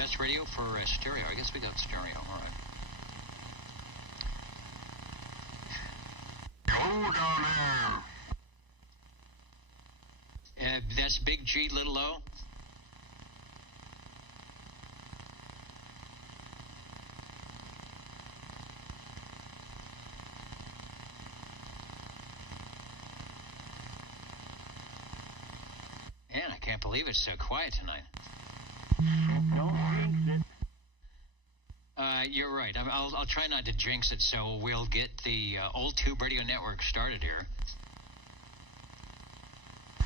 Test radio for stereo. I guess we got stereo. All right. Go down there. That's big G, little O. Man, I can't believe it's so quiet tonight. Don't jinx it. You're right. I'll try not to jinx it, so we'll get the old tube radio network started here.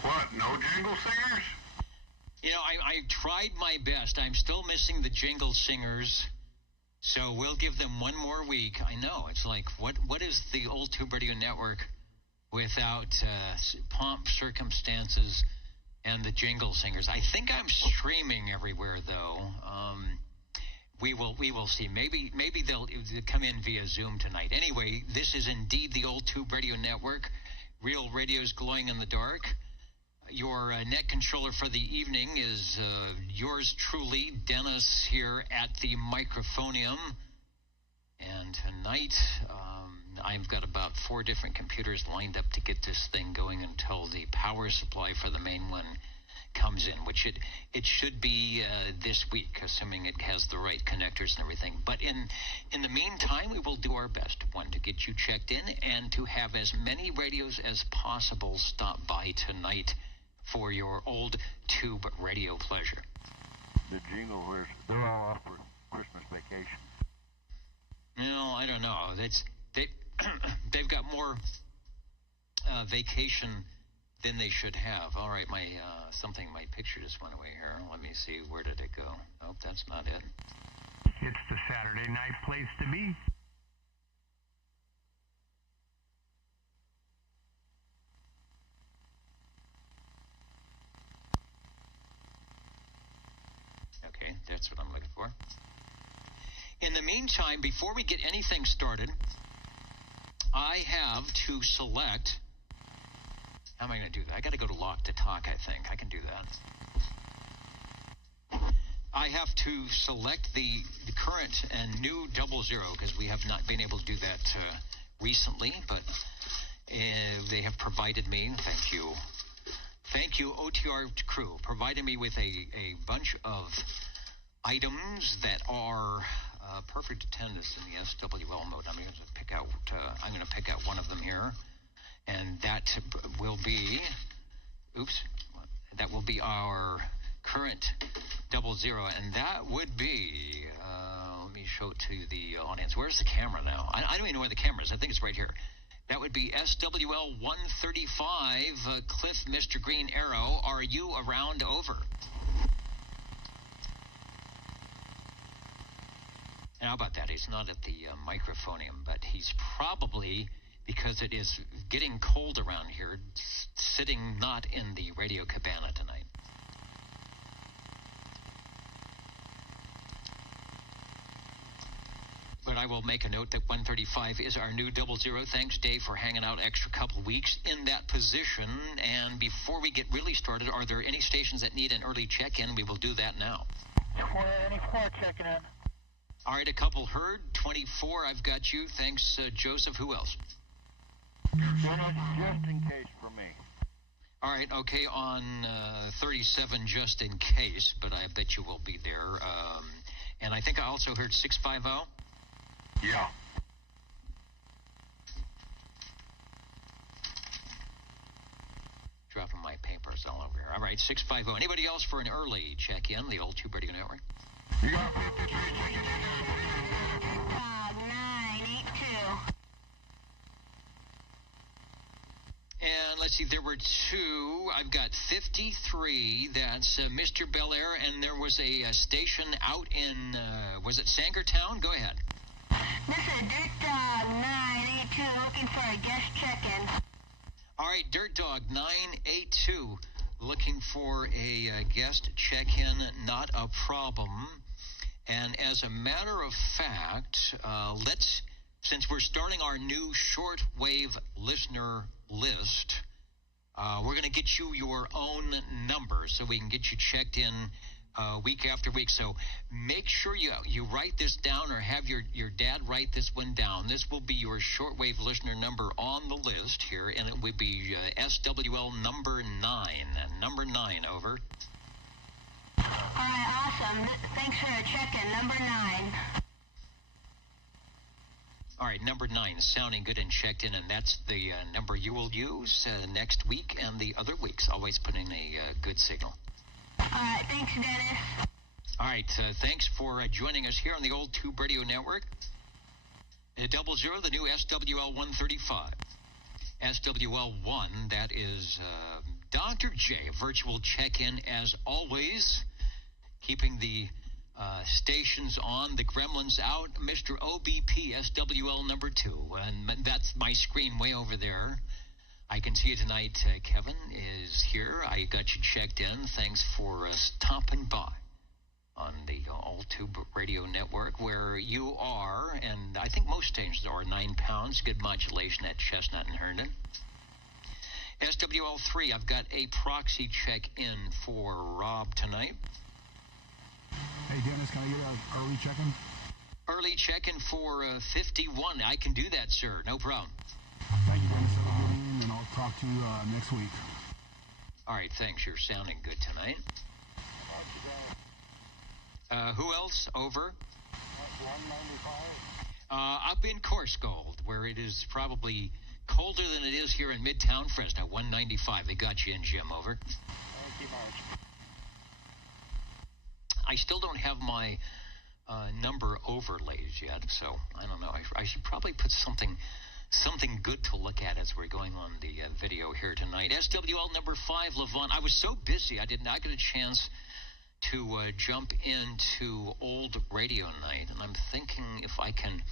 What, no jingle singers? You know, I tried my best. I'm still missing the jingle singers, so we'll give them one more week. I know, it's like, what is the old tube radio network without pomp, circumstances, and the jingle singers? I think I'm streaming everywhere, though. We will see. Maybe they'll come in via Zoom tonight. Anyway, this is indeed the old tube radio network. Real radios glowing in the dark. Your net controller for the evening is yours truly, Dennis, here at the microphonium. And tonight, I've got about 4 different computers lined up to get this thing going until the power supply for the main one comes in, which it should be this week, assuming it has the right connectors and everything. But in the meantime, we will do our best, one, to get you checked in, and to have as many radios as possible stop by tonight for your old tube radio pleasure. The jingle, they're all off for Christmas vacation. No, I don't know. They've got more vacation than they should have. All right, my picture just went away here. Let me see, where did it go? Nope, that's not it. It's the Saturday night place to be. Okay, that's what I'm looking for. In the meantime, before we get anything started, I have to select. How am I going to do that? I got to go to lock to talk, I think. I can do that. I have to select the current and new 00, because we have not been able to do that recently, but they have provided me, thank you, OTR crew, provided me with a bunch of items that are perfect attendance in the SWL mode. I'm going to pick out one of them here. And that will be, that will be our current 00, and that would be, let me show it to the audience. Where's the camera now? I don't even know where the camera is. I think it's right here. That would be SWL 135, Cliff, Mr. Green Arrow. Are you around? Over. And how about that? He's not at the microphonium, but he's probably, because it is getting cold around here, sitting not in the radio cabana tonight. But I will make a note that 135 is our new 00. Thanks, Dave, for hanging out extra couple weeks in that position. And before we get really started, are there any stations that need an early check-in? We will do that now. 24 checking in. All right, a couple heard. 24, I've got you. Thanks, Joseph. Who else? Just in case for me. All right, okay, on 37, just in case, but I bet you will be there. And I think I also heard 650. Yeah. Dropping my papers all over here. All right, 650. Anybody else for an early check-in, the old Tube Radio Network? 982. And let's see, there were 2. I've got 53. That's Mr. Bel Air, and there was a station out in, was it Sangertown? Go ahead. This is Dirt Dog 982 looking for a guest check-in. All right, Dirt Dog 982 looking for a guest check-in, not a problem. And as a matter of fact, since we're starting our new shortwave listener list, we're going to get you your own number so we can get you checked in week after week. So make sure you write this down, or have your dad write this one down. This will be your shortwave listener number on the list here, and it would be SWL number 9. Number 9, over. All right, awesome. Thanks for the check-in. Number 9. All right, number 9, sounding good and checked in, and that's the number you will use next week and the other weeks. Always put in a good signal. All right, thanks, Dennis. All right, thanks for joining us here on the Old Tube Radio Network. 00, the new SWL 135. SWL 1, that is Dr. J, a virtual check-in as always, keeping the stations on, the gremlins out. Mr. OBP, SWL number 2, and that's my screen way over there. I can see you tonight. Kevin is here. I got you checked in. Thanks for stopping by on the All Tube Radio Network, where you are, and I think most stations are, 9 pounds. Good modulation at Chestnut and Herndon. SWL 3, I've got a proxy check-in for Rob tonight. Hey, Dennis, can I get an early check-in? Early check-in for 51. I can do that, sir. No problem. Thank you, Dennis. Have a good evening, and I'll talk to you next week. All right, thanks. You're sounding good tonight. Who else? Over. 195. Up in Coarsegold, where it is probably colder than it is here in Midtown Fresno. 195. They got you in, Jim. Over. Thank you much. I still don't have my number overlays yet, so I don't know. I should probably put something good to look at as we're going on the video here tonight. SWL number 5, Levant. I was so busy, I did not get a chance to jump into old radio night, and I'm thinking if I can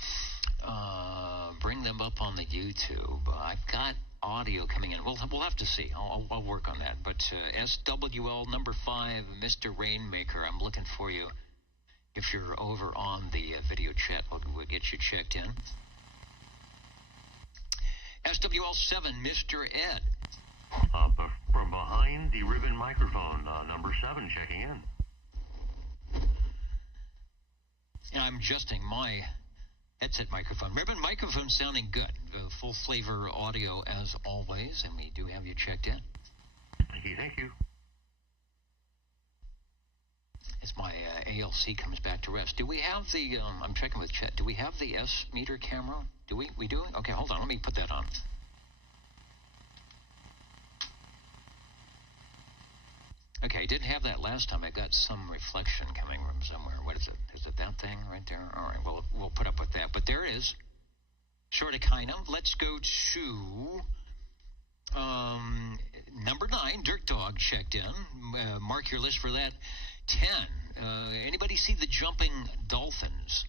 bring them up on the YouTube. I've got audio coming in. We'll have to see. I'll work on that. But SWL number 5, Mr. Rainmaker, I'm looking for you. If you're over on the video chat, we'll get you checked in. SWL 7, Mr. Ed. From behind the ribbon microphone, number 7 checking in. And I'm adjusting my headset microphone. Ribbon microphone sounding good. Full flavor audio as always, and we do have you checked in. Thank you. As my ALC comes back to rest. Do we have the, I'm checking with chat, do we have the S meter camera? Do we? We do? Okay, hold on, let me put that on. Okay, I didn't have that last time. I got some reflection coming from somewhere. What is it? Is it that thing right there? All right, well, we'll put up with that. But there it is. Sort of, kind of. Let's go to number 9, Dirt Dog checked in. Mark your list for that. 10. Anybody see the jumping dolphins?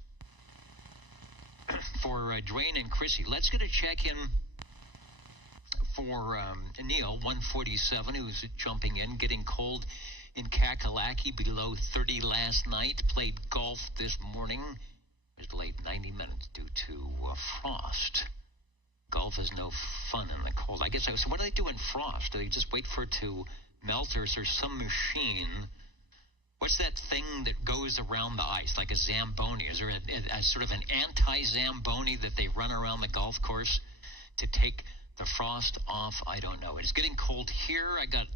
For Dwayne and Chrissy. Let's get a check-in for Neil, 147, who's jumping in, getting cold in Kakalaki, below 30 last night. Played golf this morning. Was delayed 90 minutes due to frost. Golf is no fun in the cold. I guess, so what do they do in frost? Do they just wait for it to melt, or is there some machine? What's that thing that goes around the ice, like a Zamboni? Is there a sort of an anti-Zamboni that they run around the golf course to take the frost off? I don't know. It's getting cold here. I got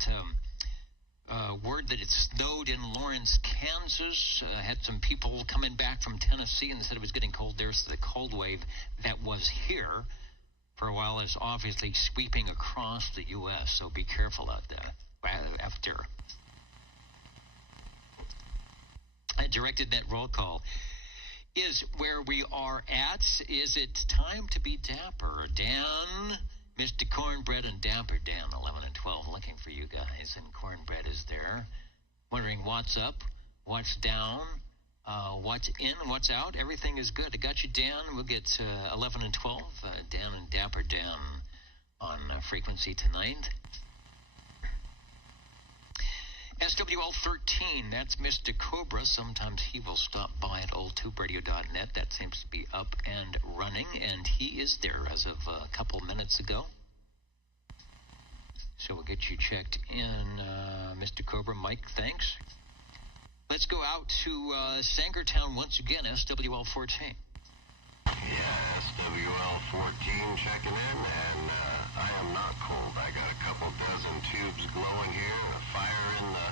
word that it snowed in Lawrence, Kansas. Had some people coming back from Tennessee and they said it was getting cold there. So the cold wave that was here for a while is obviously sweeping across the U.S., so be careful out there. After a directed net roll call is where we are at. Is it time to be dapper? Dan, Mr. Cornbread and Dapper Dan, 11 and 12, looking for you guys, and Cornbread is there. Wondering what's up, what's down, what's in, what's out. Everything is good. I got you, Dan. We'll get 11 and 12, Dan and Dapper Dan on frequency tonight. SWL 13, that's Mr. Cobra. Sometimes he will stop by at oldtuberadio.net. That seems to be up and running, and he is there as of a couple minutes ago. So we'll get you checked in, Mr. Cobra. Mike, thanks. Let's go out to Sangertown once again, SWL 14. Yeah, SWL 14 checking in, and I am not cold. I got a couple dozen tubes glowing here, a fire in the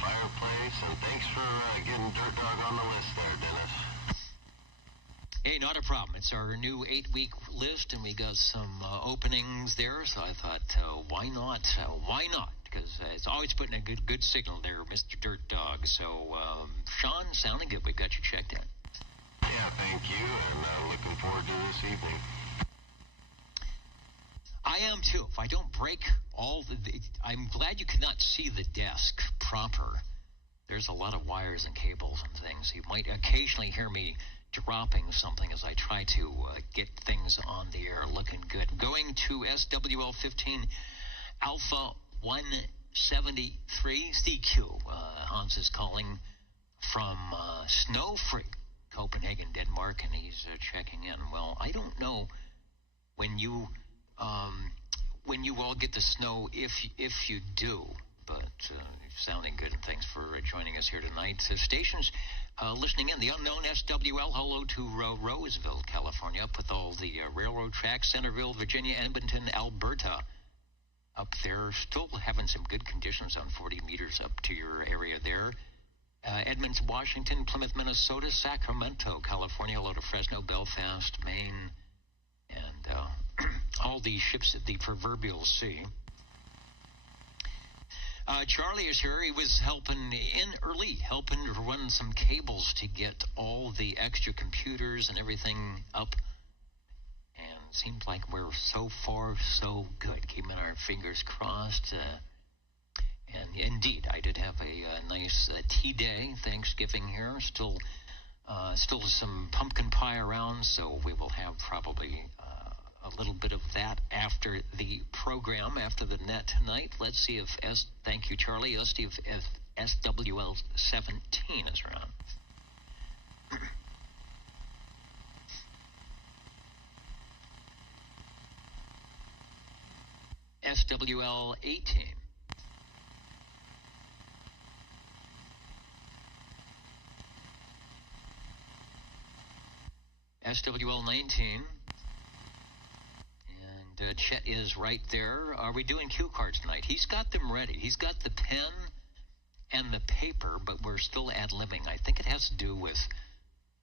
fireplace, and thanks for getting Dirt Dog on the list there, Dennis. Hey, not a problem. It's our new 8-week list, and we got some openings there, so I thought, why not? Why not? Because it's always putting a good signal there, Mr. Dirt Dog. So, Sean, sounding good. We got you checked in. Yeah, thank you, and looking forward to this evening. I am too. If I don't break all I'm glad you cannot see the desk proper. There's a lot of wires and cables and things. You might occasionally hear me dropping something as I try to get things on the air looking good. Going to SWL 15 Alpha 173 CQ. Hans is calling from snow-free Copenhagen, Denmark, and he's checking in. Well, I don't know when you all get the snow, if you do, but sounding good, and thanks for joining us here tonight. Stations listening in, the unknown SWL, hello to Roseville, California, up with all the railroad tracks, Centerville, Virginia, Edmonton, Alberta, up there, still having some good conditions on 40 meters up to your area there. Edmonds, Washington, Plymouth, Minnesota, Sacramento, California, hello to Fresno, Belfast, Maine, and all the ships at the proverbial sea. Charlie is here. He was helping to run some cables to get all the extra computers and everything up. And seems like we're so far so good. Keeping our fingers crossed. And indeed, I did have a nice tea day, Thanksgiving here. Still some pumpkin pie around, so we will have probably a little bit of that after the program, after the net tonight. Let's see if thank you, Charlie. Let's see if SWL 17 is around. SWL 18. SWL 19. And Chet is right there. Are we doing cue cards tonight? He's got them ready. He's got the pen and the paper, but we're still ad-libbing. I think it has to do with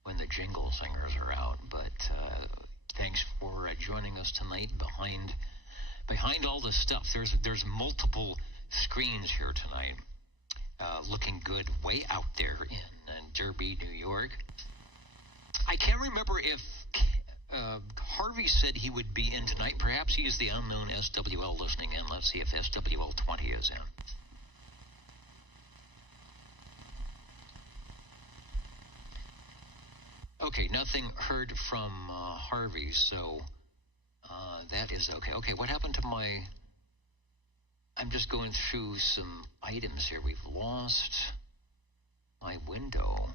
when the jingle singers are out. But thanks for joining us tonight. Behind all the stuff, there's multiple screens here tonight. Looking good way out there in Derby, New York. I can't remember if Harvey said he would be in tonight. Perhaps he is the unknown SWL listening in. Let's see if SWL 20 is in. Okay, nothing heard from Harvey, so that is okay. Okay, what happened to my... I'm just going through some items here. We've lost my window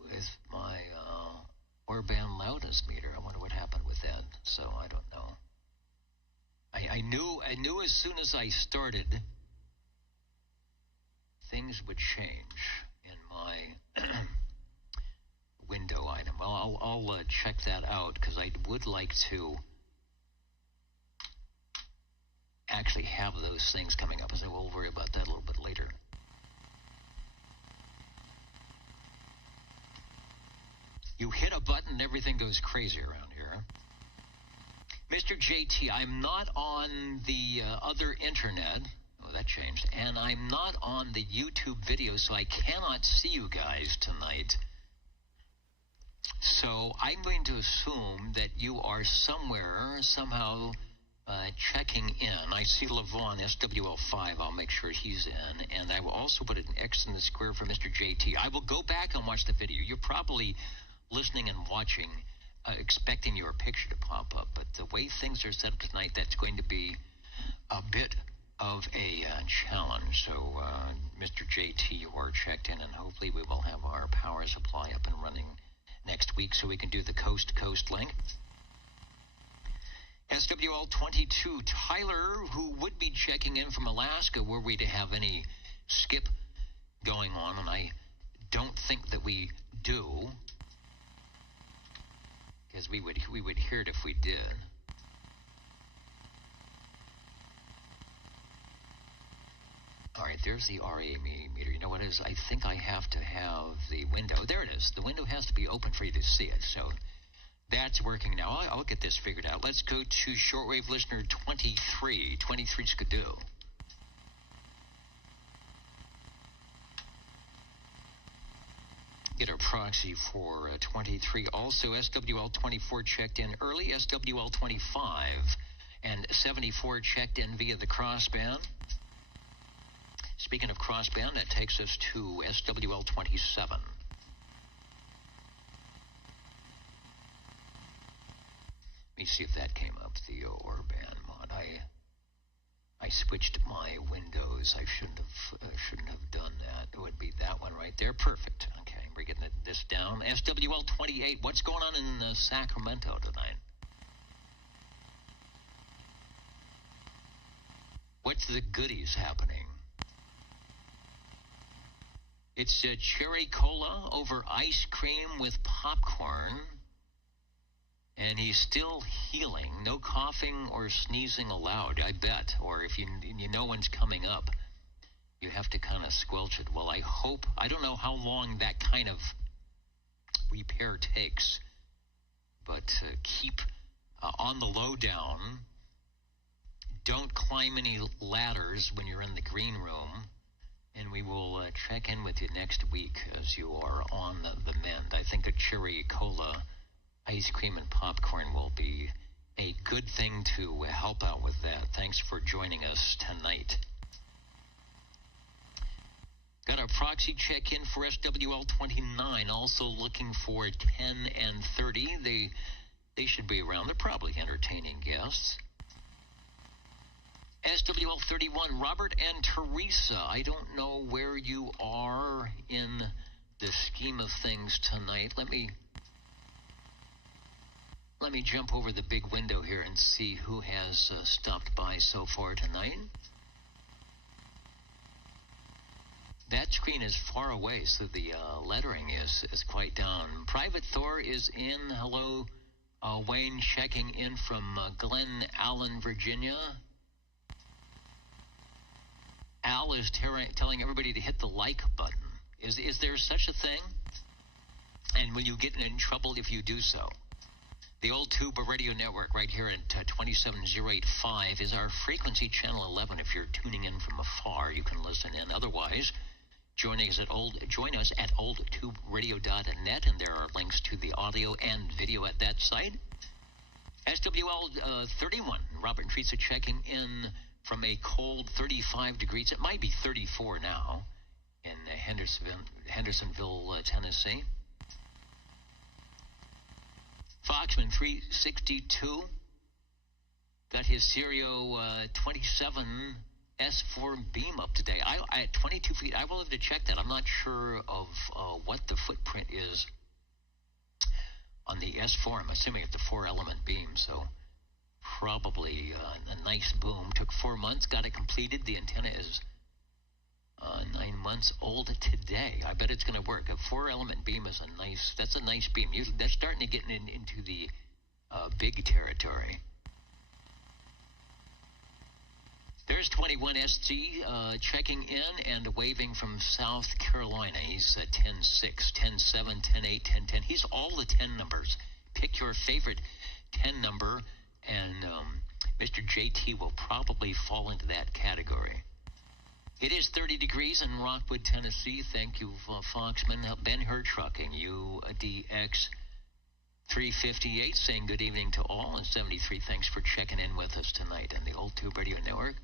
with my Orband loudness meter. I wonder what happened with that. So I don't know. I knew as soon as I started things would change in my window item. Well, I'll check that out because I would like to actually have those things coming up. So we'll worry about that a little bit later. You hit a button and everything goes crazy around here. Mr. JT, I'm not on the other internet. Oh, that changed. And I'm not on the YouTube video, so I cannot see you guys tonight. So I'm going to assume that you are somewhere, somehow checking in. I see Levon, SWL5. I'll make sure he's in. And I will also put an X in the square for Mr. JT. I will go back and watch the video. You're probably listening and watching, expecting your picture to pop up. But the way things are set up tonight, that's going to be a bit of a challenge. So, Mr. JT, you are checked in, and hopefully we will have our power supply up and running next week so we can do the coast-to-coast link. SWL 22, Tyler, who would be checking in from Alaska, were we to have any skip going on, and I don't think that we do, because we would hear it if we did. All right, there's the RA meter. You know what it is? I think I have to have the window. There it is. The window has to be open for you to see it. So that's working now. I'll get this figured out. Let's go to shortwave listener 23. 23 Skidoo. Get our proxy for 23. Also, SWL 24 checked in early. SWL 25 and 74 checked in via the crossband. Speaking of crossband, that takes us to SWL 27. Let me see if that came up, the Orban mod. I switched my windows. I shouldn't have done that. It would be that one right there. Perfect. Okay, we're getting this down. SWL 28. What's going on in Sacramento tonight? What's the goodies happening? It's cherry cola over ice cream with popcorn. And he's still healing. No coughing or sneezing allowed, I bet. Or if you know when's coming up, you have to kind of squelch it. Well, I don't know how long that kind of repair takes. But keep on the lowdown. Don't climb any ladders when you're in the green room. And we will check in with you next week as you are on the mend. I think a cherry cola, ice cream, and popcorn will be a good thing to help out with that. Thanks for joining us tonight. Got our proxy check-in for SWL 29, also looking for 10 and 30. They should be around. They're probably entertaining guests. SWL 31, Robert and Teresa. I don't know where you are in the scheme of things tonight. Let me jump over the big window here and see who has stopped by so far tonight. That screen is far away, so the lettering is quite down. Private Thor is in. Hello, Wayne, checking in from Glen Allen, Virginia. Al is telling everybody to hit the like button. Is there such a thing? And will you get in trouble if you do so? The Old Tuba Radio Network right here at 27085 is our frequency, channel 11. If you're tuning in from afar, you can listen in. Otherwise, join us at oldtuberadio.net, and there are links to the audio and video at that site. SWL 31, Robert and Teresa checking in from a cold 35 degrees. It might be 34 now in Hendersonville, Tennessee. Foxman 362 got his Stereo 27 S4 beam up today. At 22 feet, I will have to check that. I'm not sure of what the footprint is on the S4. I'm assuming it's a 4-element beam, so probably a nice boom. Took 4 months, got it completed. The antenna is 9 months old today. I bet it's going to work. A 4-element beam is that's a nice beam. That's starting to get into the big territory. There's 21SG checking in and waving from South Carolina. He's 10-6, 10-7, 10-8, 10-10. He's all the 10 numbers. Pick your favorite 10 number, and Mr. JT will probably fall into that category. It is 30 degrees in Rockwood, Tennessee. Thank you, Foxman. Ben Hur Trucking, UDX 358, saying good evening to all. And 73, thanks for checking in with us tonight on the Old Tube Radio Network.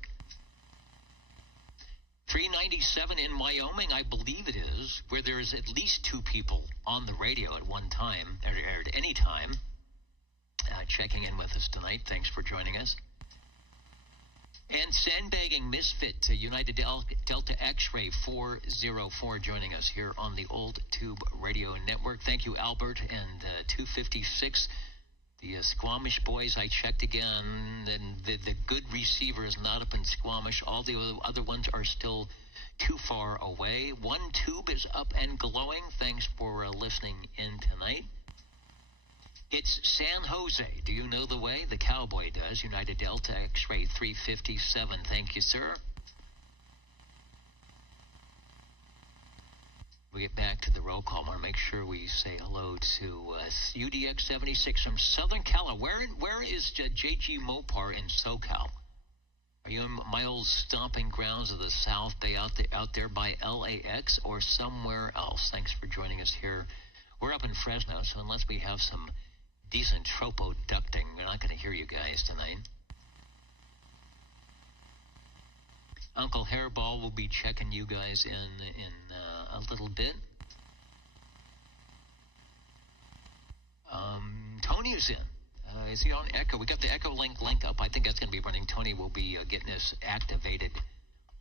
397 in Wyoming, I believe it is, where there's at least 2 people on the radio at one time, or at any time, checking in with us tonight. Thanks for joining us. And Sandbagging Misfit to United Delta X-Ray 404 joining us here on the Old Tube Radio Network. Thank you, Albert, and 256 The Squamish boys, I checked again, and the good receiver is not up in Squamish. All the other ones are still too far away. One tube is up and glowing. Thanks for listening in tonight. It's San Jose. Do you know the way? The Cowboy does. United Delta X-ray 357. Thank you, sir. We get back to the roll call. I want to make sure we say hello to UDX 76 from Southern Cal. Where is JG Mopar in SoCal? Are you in my old stomping grounds of the South Bay out there by LAX or somewhere else? Thanks for joining us here. We're up in Fresno, so unless we have some decent tropo ducting, we're not going to hear you guys tonight. Uncle Hairball will be checking you guys in a little bit. Tony is in. Is he on Echo? We got the EchoLink link up. I think that's going to be running. Tony will be getting us activated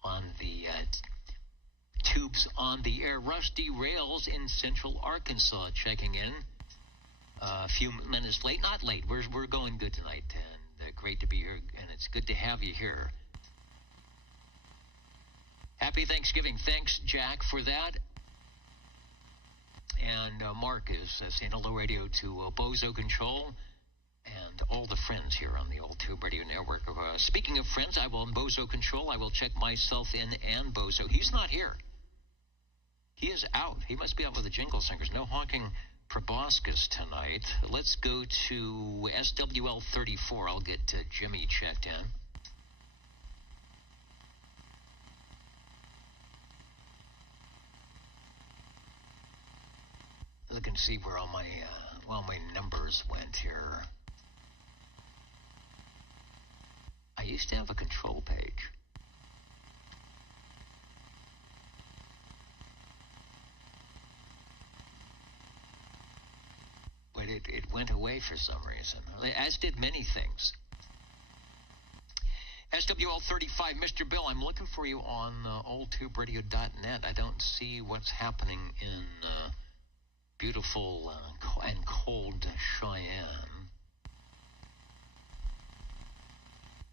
on the tubes on the air. Rusty Rails in Central Arkansas checking in. A few minutes late. Not late. We're going good tonight, and great to be here, and it's good to have you here. Happy Thanksgiving. Thanks, Jack, for that. And Mark is saying hello radio to Bozo Control and all the friends here on the Old Tube Radio Network. Speaking of friends, I will in Bozo Control. I will check myself in and Bozo. He's not here. He is out. He must be out with the Jingle Singers. No honking proboscis tonight. Let's go to SWL 34. I'll get Jimmy checked in. Look and see where all my numbers went here. I used to have a control page. But it went away for some reason, as did many things. SWL 35, Mr. Bill, I'm looking for you on oldtuberadio.net. I don't see what's happening in beautiful and cold Cheyenne.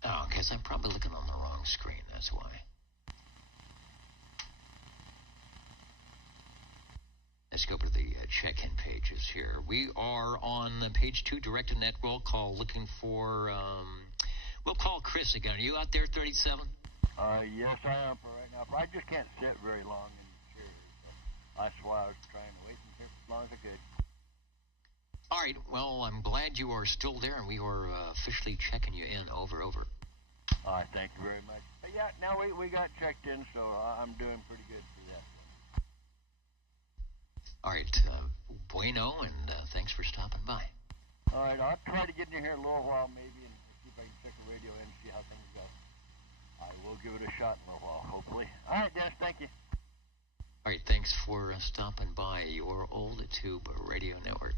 Oh, because I'm probably looking on the wrong screen, that's why. Let's go to the check-in pages here. We are on page 2, direct-to-net roll call, looking for, we'll call Chris again. Are you out there, 37? Yes, I am for right now. But I just can't sit very long in the chair. So that's why I was trying to wait in here as long as I could. All right, well, I'm glad you are still there, and we are officially checking you in. Over. All right, thank you very much. But yeah, now we got checked in, so I'm doing pretty good for that. All right, bueno, and thanks for stopping by. All right, I'll try to get in here a little while maybe and see if I can check the radio in and see how things go. I will give it a shot in a little while, hopefully. All right, Dennis, thank you. All right, thanks for stopping by your Old Tube Radio Network.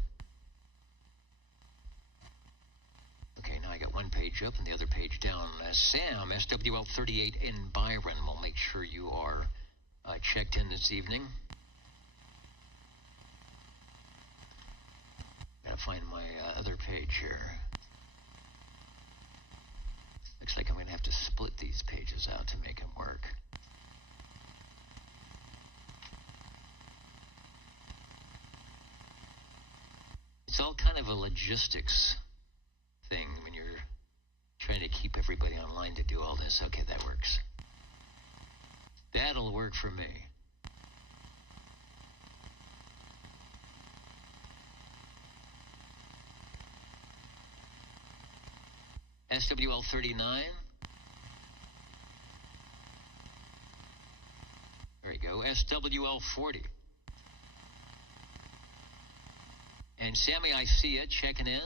Okay, now I got one page up and the other page down. Sam, SWL 38 in Byron. We'll make sure you are checked in this evening. Gotta find my other page here. Looks like I'm gonna have to split these pages out to make them work. It's all kind of a logistics thing when you're trying to keep everybody online to do all this. Okay, that works. That'll work for me. SWL 39. There you go. SWL 40. And Sammy, I see you checking in.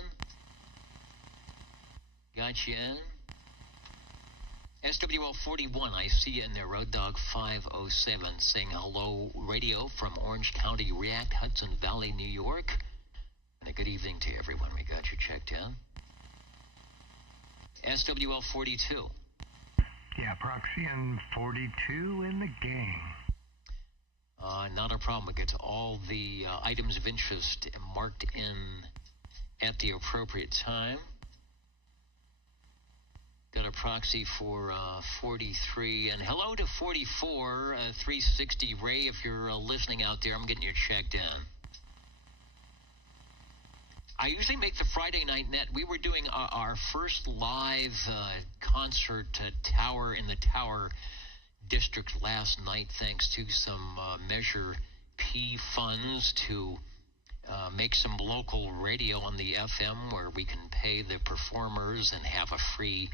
Got you in. SWL 41, I see you in there. Road Dog 507 saying hello radio from Orange County, React, Hudson Valley, New York. And a good evening to everyone. We got you checked in. SWL 42. Yeah, Proxy 42 in the gang. Not a problem. We get to all the items of interest marked in at the appropriate time. Got a proxy for 43, and hello to 44, 360. Ray, if you're listening out there, I'm getting you checked in. I usually make the Friday Night Net. We were doing our first live concert tower in the Tower District last night, thanks to some Measure P funds to make some local radio on the FM where we can pay the performers and have a free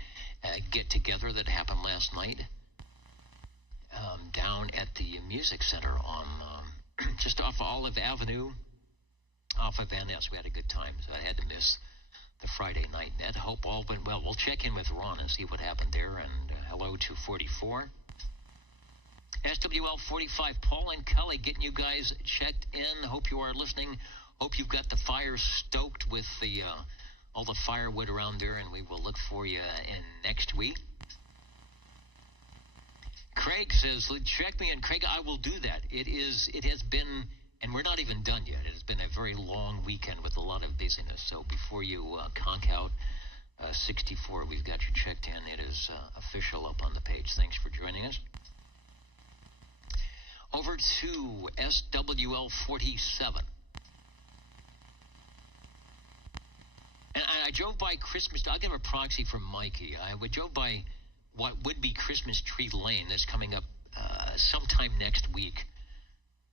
get-together that happened last night down at the Music Center on just off Olive Avenue, off of Van Ness. We had a good time, so I had to miss the Friday Night Net. Hope all went well. We'll check in with Ron and see what happened there, and hello to 44. SWL 45, Paul and Kelly getting you guys checked in. Hope you are listening. Hope you've got the fire stoked with the all the firewood around there, and we will look for you in next week. Craig says, check me in. Craig, I will do that. It has been, and we're not even done yet. It has been a very long weekend with a lot of busyness. So before you conk out 64, we've got you checked in. It is official up on the page. Thanks for joining us. Over to SWL 47. And I drove by Christmas. I'll give a proxy for Mikey. I drove by what would be Christmas Tree Lane that's coming up sometime next week.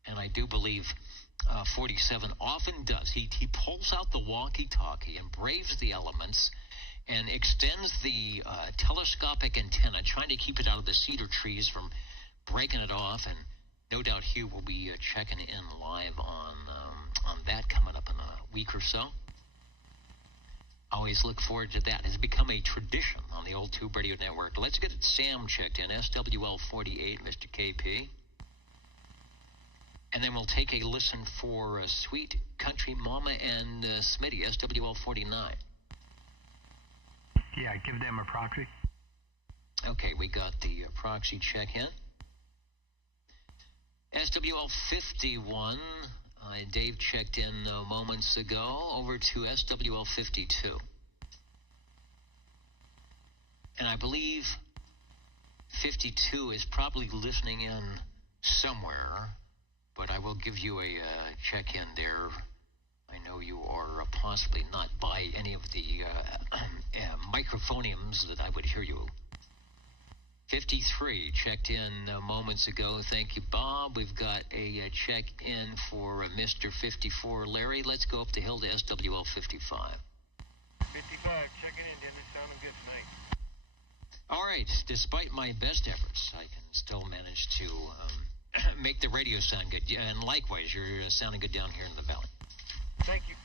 And I do believe 47 often does. He pulls out the walkie-talkie and braves the elements and extends the telescopic antenna, trying to keep it out of the cedar trees from breaking it off. And no doubt Hugh will be checking in live on that coming up in a week or so. Always look forward to that. It's become a tradition on the old Tube Radio Network. Let's get Sam checked in, SWL 48, Mr. KP. And then we'll take a listen for Sweet Country Mama and Smitty, SWL 49. Yeah, give them a proxy. Okay, we got the proxy check in. SWL 51, Dave checked in moments ago. Over to SWL 52. And I believe 52 is probably listening in somewhere, but I will give you a check-in there. I know you are possibly not by any of the microphoniums that I would hear you. 53 checked in moments ago. Thank you, Bob. We've got a check-in for Mr. 54, Larry. Let's go up the hill to SWL 55. 55, checking in, Dennis. Sounding good tonight. All right. Despite my best efforts, I can still manage to make the radio sound good. And likewise, you're sounding good down here in the valley. Thank you.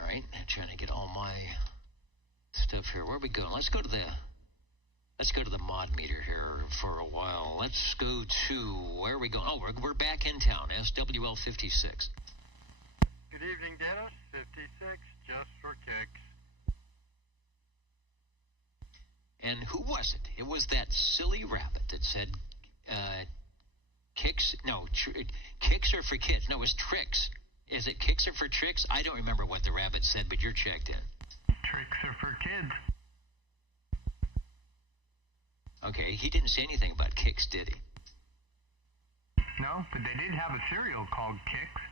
All right, trying to get all my stuff here. Where are we going? Let's go to the mod meter here for a while. Let's go to, where are we going? Oh, we're back in town, SWL 56. Good evening, Dennis. 56, just for kicks. And who was it? It was that silly rabbit that said, kicks? No, kicks are for kids. No, it was tricks. Is it kicks are for tricks? I don't remember what the rabbit said, but you're checked in. Tricks are for kids. Okay, he didn't say anything about kicks, did he? No, but they did have a cereal called Kicks.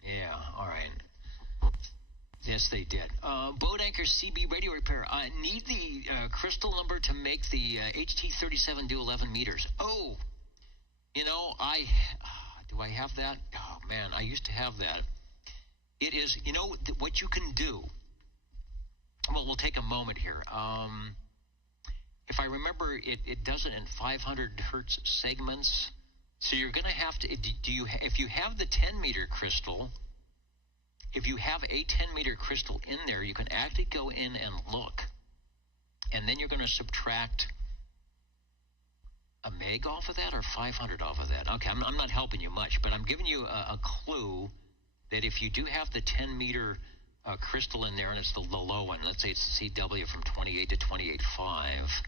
Yeah, all right. Yes, they did. Boat Anchor CB radio repair. Need the crystal number to make the HT37 do 11 meters. Oh, you know, do I have that? Oh, man, I used to have that. It is, you know, what you can do. Well, we'll take a moment here. If I remember, it does it in 500 hertz segments. So you're going to have to, if you have the 10-meter crystal, if you have a 10-meter crystal in there, you can actually go in and look. And then you're going to subtract a meg off of that or 500 off of that. Okay, I'm not helping you much, but I'm giving you a clue that if you do have the 10-meter crystal in there, and it's the low one. Let's say it's a CW from 28 to 28.5.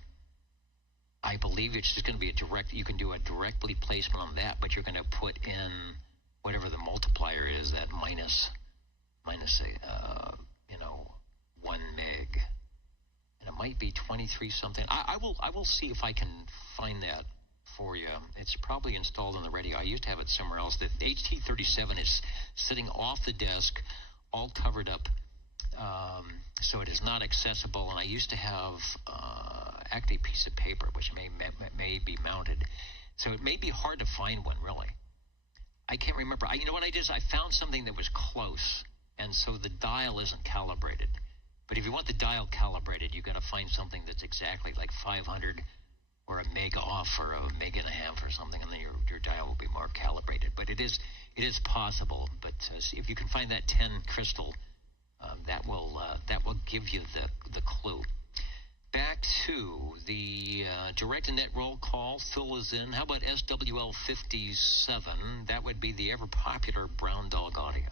I believe it's just going to be a direct. You can do a directly placement on that, but you're going to put in whatever the multiplier is, that minus a 1 meg, and it might be 23 something. I will see if I can find that for you. It's probably installed on the radio. I used to have it somewhere else. The HT37 is sitting off the desk, all covered up, so it is not accessible. And I used to have actually a piece of paper which may be mounted, so it may be hard to find one, really. I can't remember. You know what I did is I found something that was close, and so the dial isn't calibrated. But if you want the dial calibrated, you've got to find something that's exactly like 500 or a meg off or a meg and a half or something, and then your dial will be more calibrated. But it is possible. But if you can find that 10 crystal, that will give you the clue. Back to the direct and net roll call. Phil is in. How about SWL 57? That would be the ever popular Brown Dog Audio.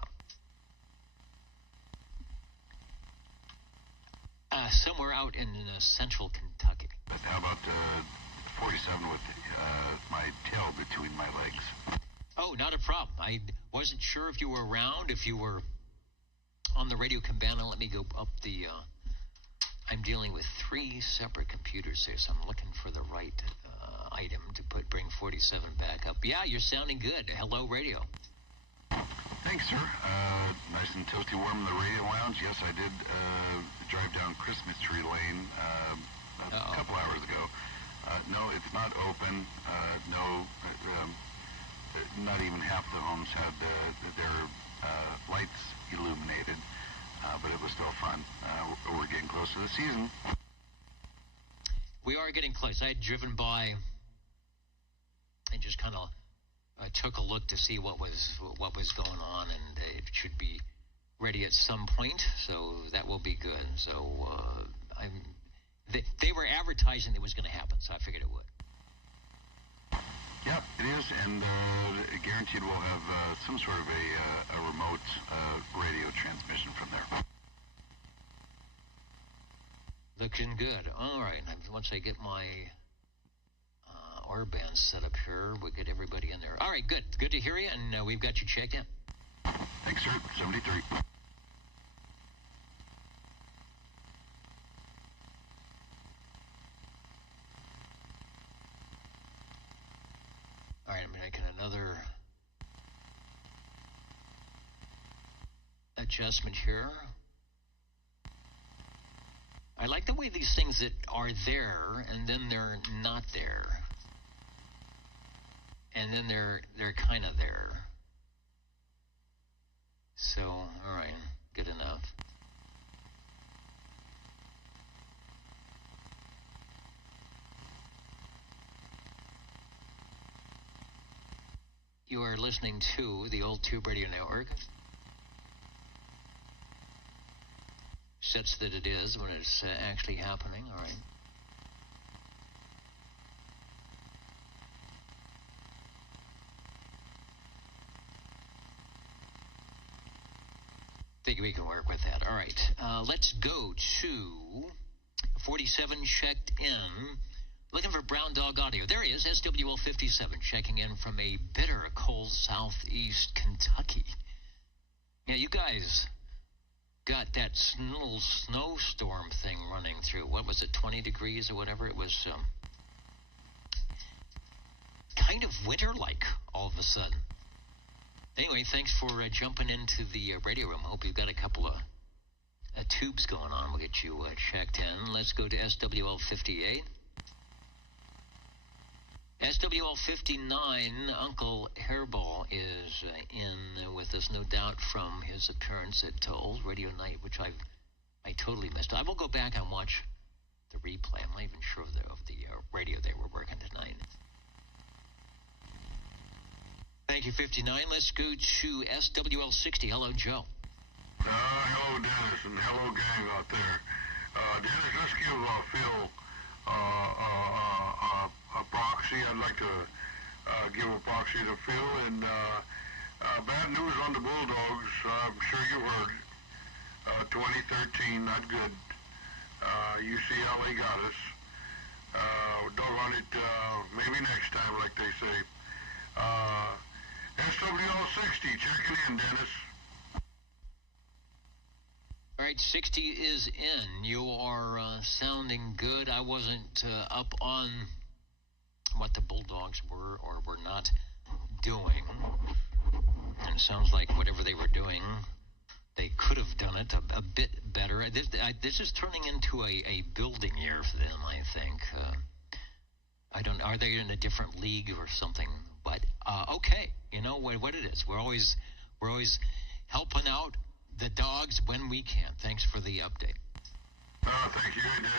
Somewhere out in central Kentucky. But how about 47 with my tail between my legs? Oh, not a problem. I wasn't sure if you were around, if you were on the radio cabana. Let me go up the... I'm dealing with 3 separate computers here, so I'm looking for the right item to bring 47 back up. Yeah, you're sounding good. Hello, radio. Thanks, sir. Nice and toasty warm in the radio lounge. Yes, I did drive down Christmas Tree Lane a couple hours ago. No, it's not open. No, not even half the homes had their lights illuminated, but it was still fun. We're getting close to the season. We are getting close. I had driven by and just kind of took a look to see what was going on, and it should be ready at some point, so that will be good. So they were advertising it was going to happen, so I figured it would. Yep, it is, and guaranteed we'll have some sort of a remote radio transmission from there. Looking good. All right, once I get my R-band set up here, we'll get everybody in there. All right, good. Good to hear you, and we've got you checked in. Thanks, sir. 73. All right, I'm making another adjustment here. I like the way these things that are there, and then they're not there. And then they're kind of there. So, all right, good enough. You are listening to the Old Tube Radio Network. Such that it is when it's actually happening, all right. Think we can work with that. All right, let's go to 47 checked in. Looking for Brown Dog Audio. There he is, SWL 57, checking in from a bitter cold southeast Kentucky. Yeah, you guys got that little snowstorm thing running through. What was it, 20 degrees or whatever? It was kind of winter-like all of a sudden. Anyway, thanks for jumping into the radio room. I hope you've got a couple of tubes going on. We'll get you checked in. Let's go to SWL 58. SWL 59, Uncle Hairball is in with us, no doubt, from his appearance at Old Radio Night, which I totally missed. I will go back and watch the replay. I'm not even sure of the radio they were working tonight. Thank you, 59. Let's go to SWL 60. Hello, Joe. Hello, Dennis, and hello, gang out there. Dennis, let's give Phil a proxy. I'd like to give a proxy to Phil, and bad news on the Bulldogs. I'm sure you heard. 2013, not good. UCLA got us. Doggone it, maybe next time, like they say. SWL 60, checking in, Dennis. All right, 60 is in. You are sounding good. I wasn't up on what the Bulldogs were or were not doing. And it sounds like whatever they were doing, they could have done it a bit better. This is turning into a building year for them, I think. I don't. Are they in a different league or something? But okay, you know what it is. We're always helping out the dogs when we can. Thanks for the update. Thank you, Dennis.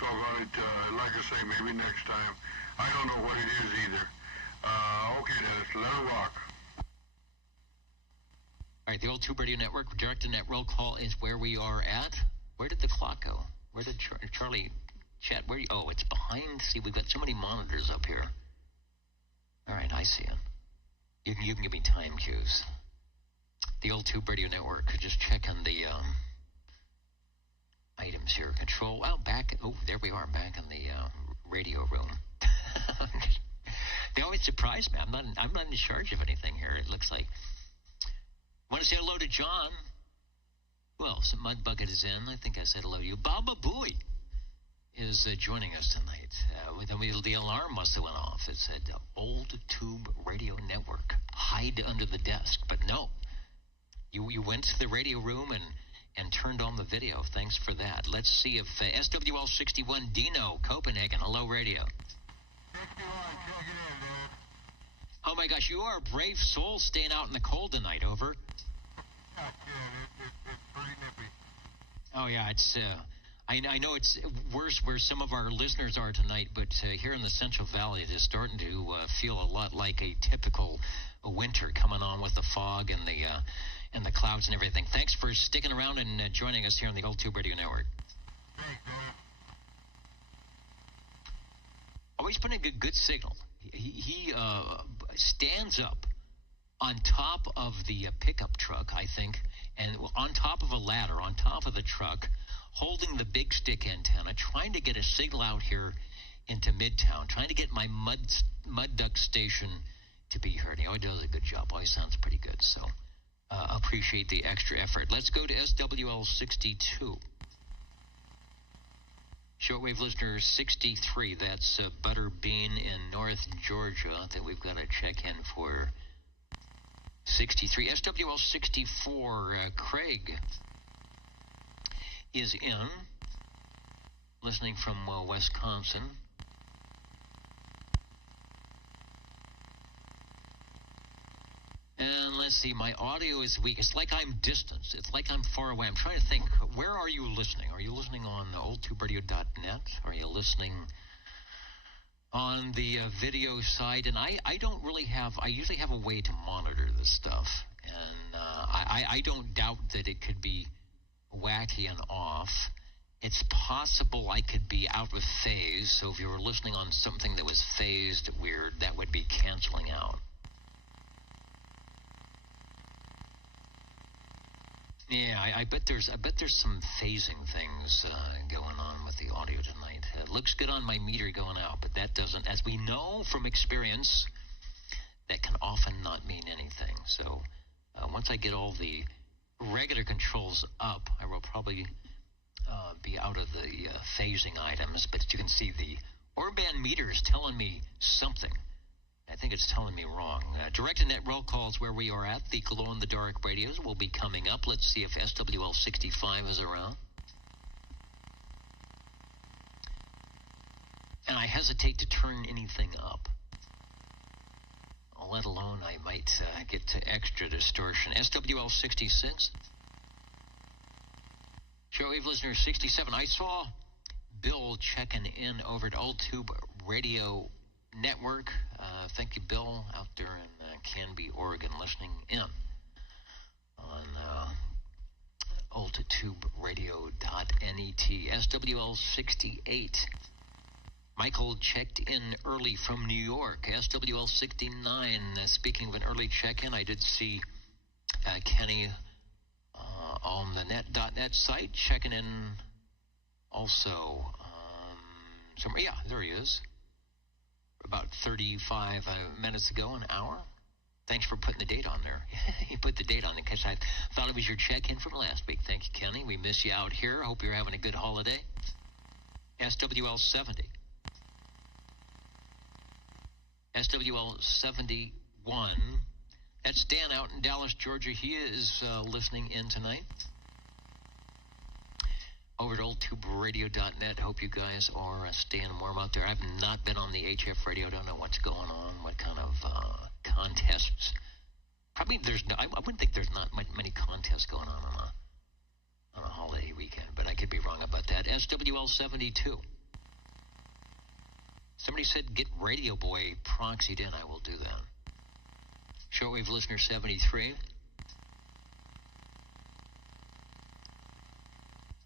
Doggone it. Like I say, maybe next time. I don't know what it is either. Okay, Dennis. Let it rock. All right, the old Tube Radio Network directed net roll call is where we are at. Where did the clock go? Where did Charlie chat? Where? Oh, it's behind. See, we've got so many monitors up here. All right, I see him. You can give me time cues. The old Tube Radio Network. Just checking the items here. Control. Well, back. Oh, there we are. Back in the radio room. They always surprise me. I'm not in charge of anything here. It looks like. Want to say hello to John? Well, some Mud Bucket is in. I think I said hello to you. Baba Booey is joining us tonight. The alarm must have went off. It said Old Tube Radio Network. Hide under the desk. But no. You went to the radio room and turned on the video. Thanks for that. Let's see if SWL 61 Dino, Copenhagen. Hello, radio. 61, check it in, dude. Oh, my gosh. You are a brave soul staying out in the cold tonight. Over. Not kidding. It's pretty nippy. Oh, yeah. It's... I know it's worse where some of our listeners are tonight, but here in the Central Valley, it is starting to feel a lot like a typical winter coming on with the fog and the clouds and everything. Thanks for sticking around and joining us here on the Old Tube Radio Network. Thanks, man. Always putting a good signal. He stands up on top of the pickup truck, I think, and on top of a ladder, on top of the truck, holding the big stick antenna, trying to get a signal out here into Midtown, trying to get my mud duck station to be heard. He always does a good job. Always sounds pretty good. So appreciate the extra effort. Let's go to SWL 62. Shortwave listener 63. That's Butterbean in North Georgia that we've got to check in for. 63. SWL 64. Craig is in, listening from Wisconsin. And let's see, my audio is weak. It's like I'm distant. It's like I'm far away. I'm trying to think, where are you listening? Are you listening on oldtuberadio.net? Are you listening on the video side? And I don't really have, I usually have a way to monitor this stuff. And I don't doubt that it could be wacky and off. It's possible I could be out of phase, so if you were listening on something that was phased weird, that would be canceling out. Yeah, I bet there's some phasing things going on with the audio tonight. It looks good on my meter going out, but that doesn't, as we know from experience, that can often not mean anything. So once I get all the regular controls up, I will probably be out of the phasing items, but you can see the Orban meter is telling me something. I think it's telling me wrong. Direct and net roll calls where we are at. The glow-in-the-dark radios will be coming up. Let's see if SWL 65 is around. And I hesitate to turn anything up, let alone I might get to extra distortion. SWL 66. Shortwave listener 67. I saw Bill checking in over at Old Tube Radio Network. Thank you, Bill, out there in Canby, Oregon, listening in on oldtuberadio.net. SWL 68. Michael checked in early from New York. SWL 69. Speaking of an early check-in, I did see Kenny on the net.net site, checking in also. Yeah, there he is. About 35 minutes ago, an hour. Thanks for putting the date on there. You put the date on it because I thought it was your check-in from last week. Thank you, Kenny. We miss you out here. Hope you're having a good holiday. SWL 70. SWL 71. That's Dan out in Dallas, Georgia. He is listening in tonight. Over at oldtuberadio.net. Hope you guys are staying warm out there. I've not been on the HF radio. Don't know what's going on. What kind of contests? Probably there's no. I wouldn't think there's not many contests going on a holiday weekend, but I could be wrong about that. SWL 72. Somebody said get Radio Boy proxied in. I will do that. Shortwave listener 73.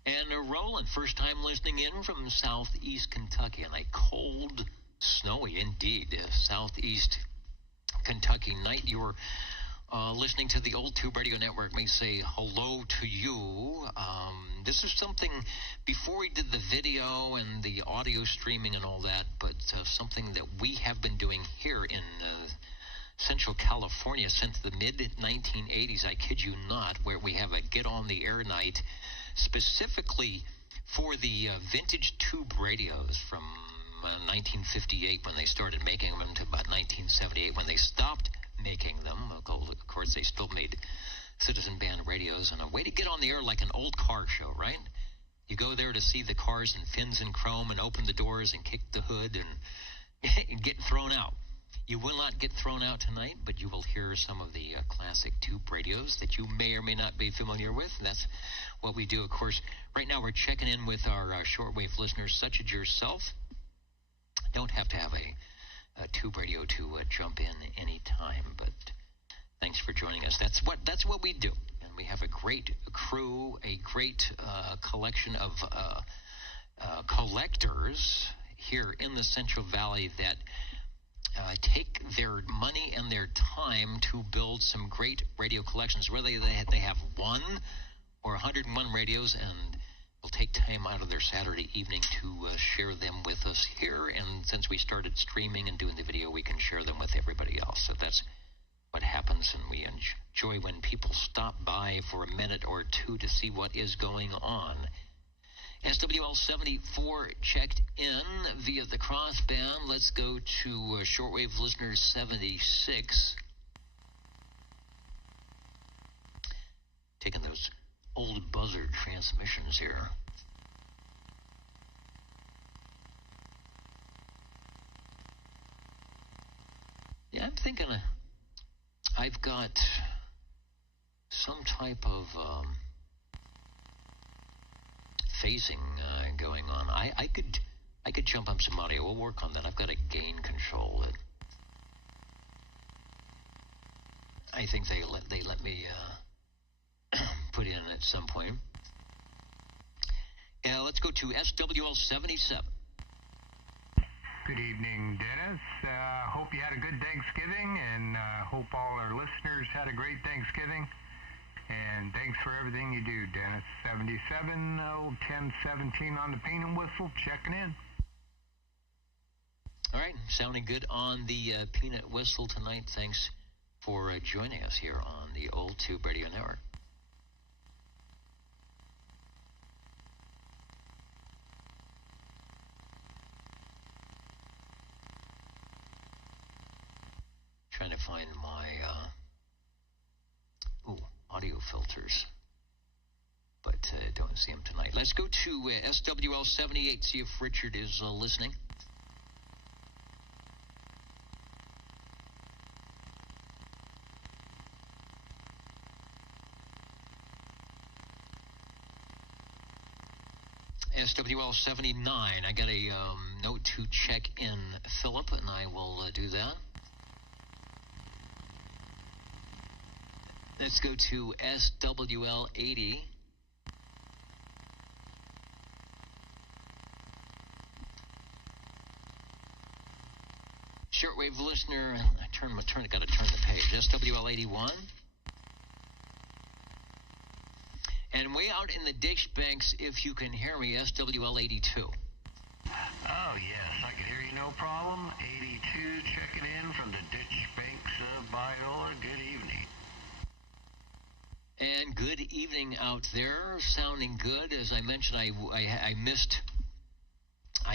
And Roland, first time listening in from southeast Kentucky on a cold, snowy, indeed, southeast Kentucky night. You were listening to the Old Tube Radio Network. May say hello to you. This is something, before we did the video and the audio streaming and all that, but something that we have been doing here in Central California since the mid-1980s, I kid you not, where we have a Get On the Air night specifically for the vintage tube radios from 1958 when they started making them to about 1978 when they stopped making them. Of course, they still made citizen band radios, and a way to get on the air like an old car show, right? You go there to see the cars in fins and chrome and open the doors and kick the hood and get thrown out. You will not get thrown out tonight, but you will hear some of the classic tube radios that you may or may not be familiar with, and that's what we do. Of course, right now we're checking in with our shortwave listeners, such as yourself. Don't have to have a tube radio to jump in any time, but thanks for joining us. That's what we do, and we have a great crew, a great collection of collectors here in the Central Valley that take their money and their time to build some great radio collections, whether they have 1 or 101 radios, and will take time out of their Saturday evening to share them with us here. And since we started streaming and doing the video, we can share them with everybody else. So that's what happens, and we enjoy when people stop by for a minute or two to see what is going on. SWL 74 checked in via the crossband. Let's go to shortwave listener 76. Taking those old buzzard transmissions here. Yeah, I'm thinking I've got some type of phasing going on. I could jump up some audio. We'll work on that. I've got a gain control that I think they let me put in at some point. Yeah, let's go to SWL 77. Good evening, Dennis. Hope you had a good Thanksgiving, and hope all our listeners had a great Thanksgiving. And thanks for everything you do, Dennis. 77, 1017 on the paint and whistle, checking in. All right, sounding good on the peanut whistle tonight. Thanks for joining us here on the Old Tube Radio Network. Trying to find my audio filters, but don't see them tonight. Let's go to SWL 78, see if Richard is listening. SWL 79, I got a note to check in Philip, and I will do that. Let's go to SWL 80. Shortwave listener, got to turn the page. SWL 81. And way out in the ditch banks, if you can hear me, SWL 82. Oh, yes, I can hear you, no problem. 82 checking in from the ditch banks of Biola. Good evening. And good evening out there. Sounding good. As I mentioned, I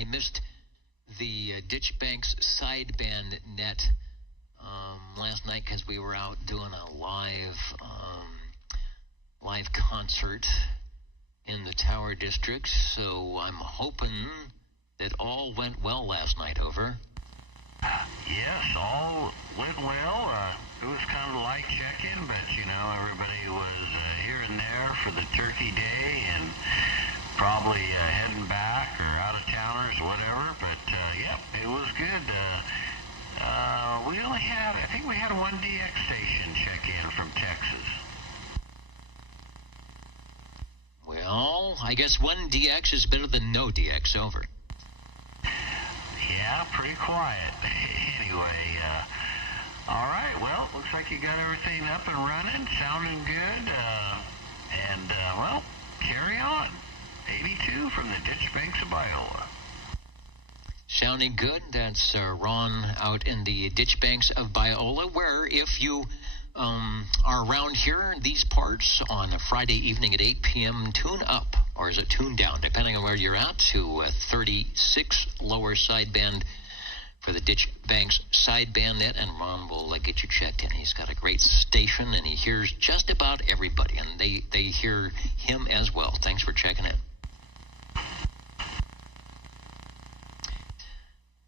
missed the ditch banks sideband net last night because we were out doing a live concert in the Tower District. So I'm hoping that all went well last night. Over. Yes, all went well. It was kind of light check-in, but, everybody was here and there for the turkey day and probably heading back or out-of-towners, whatever. But, it was good. I think we had one DX station check-in from Texas. Well, I guess one DX is better than no DX. Over. Yeah, pretty quiet. Anyway, all right, well, looks like you got everything up and running, sounding good, well, carry on. 82 from the ditch banks of Biola. Sounding good. That's Ron out in the ditch banks of Biola, where if you are around here in these parts on a Friday evening at 8 p.m., tune up, or is it tune down, depending on where you're at, to 36 lower sideband for the ditch banks sideband net, and Ron will get you checked in. He's got a great station, and he hears just about everybody, and they hear him as well. Thanks for checking in.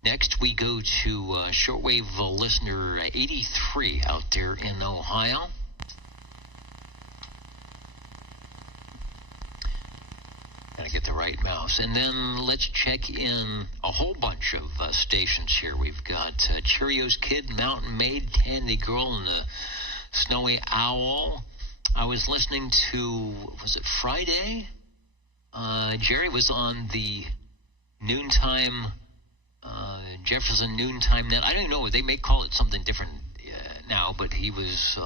Next, we go to shortwave listener 83 out there in Ohio. Gotta get the right mouse. And then let's check in a whole bunch of stations here. We've got Cheerios Kid, Mountain Maid, Candy Girl, and the Snowy Owl. I was listening to, was it Friday? Jerry was on the noontime... Jefferson Noontime Net. I don't know. They may call it something different now, but he was,